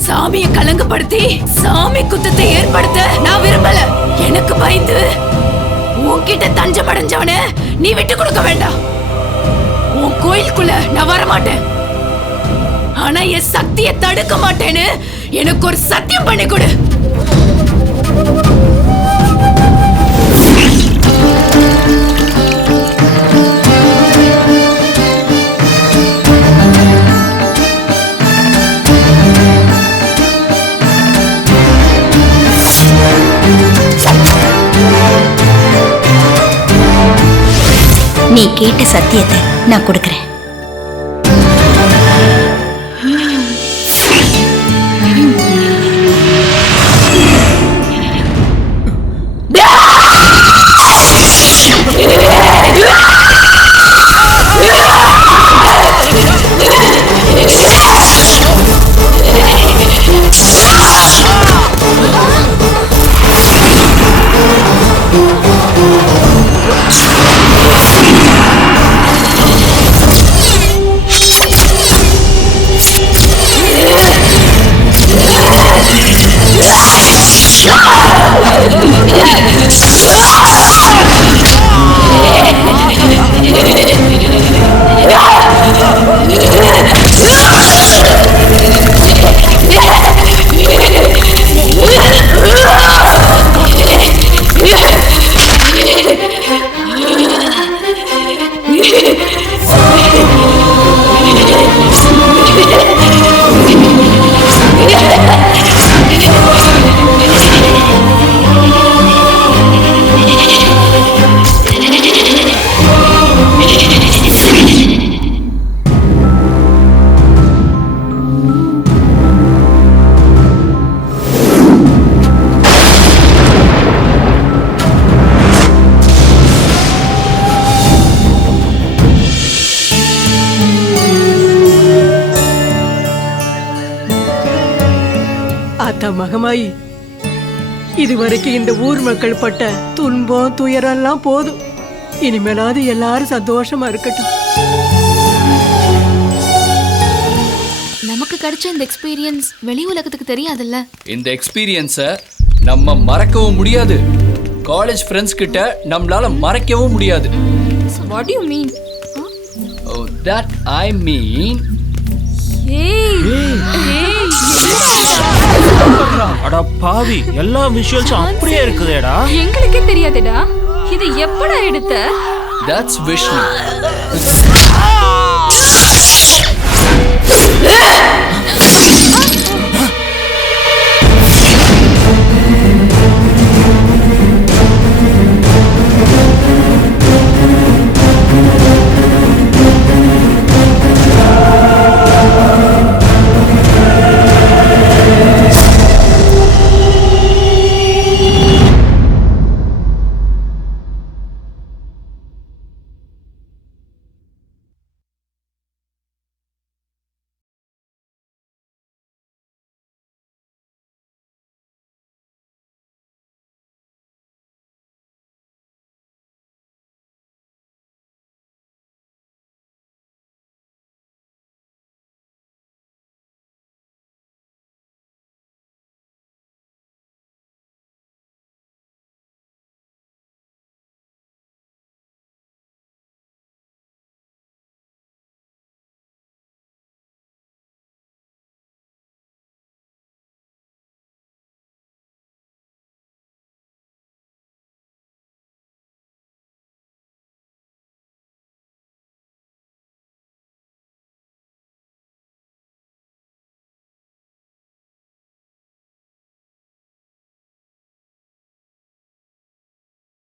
சாமியை கலங்கப்படுத்தி சாமி குத்தத்தை ஏற்படுத்த நான் விரும்பல. எனக்கு பயந்து உன்கிட்ட தஞ்சம் அடைஞ்சவன நீ விட்டு கொடுக்க வேண்டாம். உன் கோயிலுக்குள்ள நான் வர மாட்டேன், ஆனா என் சக்தியை தடுக்க மாட்டேன்னு எனக்கு ஒரு சத்தியம் பண்ணி கொடு. நீ கேட்ட சத்தியத்தை நான் கொடுக்கிறேன். மகமாயி, இதுவரைக்கும் இந்த ஊர் மக்கள் பட்ட துன்பம் துயரம் எல்லாம் போதும். இனிமேலாவது எல்லாரும் சந்தோஷமா இருக்கட்டும். நமக்கு கிடைச்ச இந்த எக்ஸ்பீரியன்ஸ் வெளி உலகத்துக்கு தெரியாதுல்ல. இந்த எக்ஸ்பீரியன்ஸை நம்ம மறக்கவும் முடியாது, காலேஜ் ஃப்ரெண்ட்ஸ் கிட்ட நம்மளால மறைக்கவும் முடியாது. What do you mean? Oh, that I mean. Hey. அட பாவி, எல்லா விஷுவல்ஸும் அப்படியே இருக்குதேடா. எங்களுக்கே தெரியாதேடா. இது எப்படா எடுத்த? தட்ஸ் விஷ்ணு.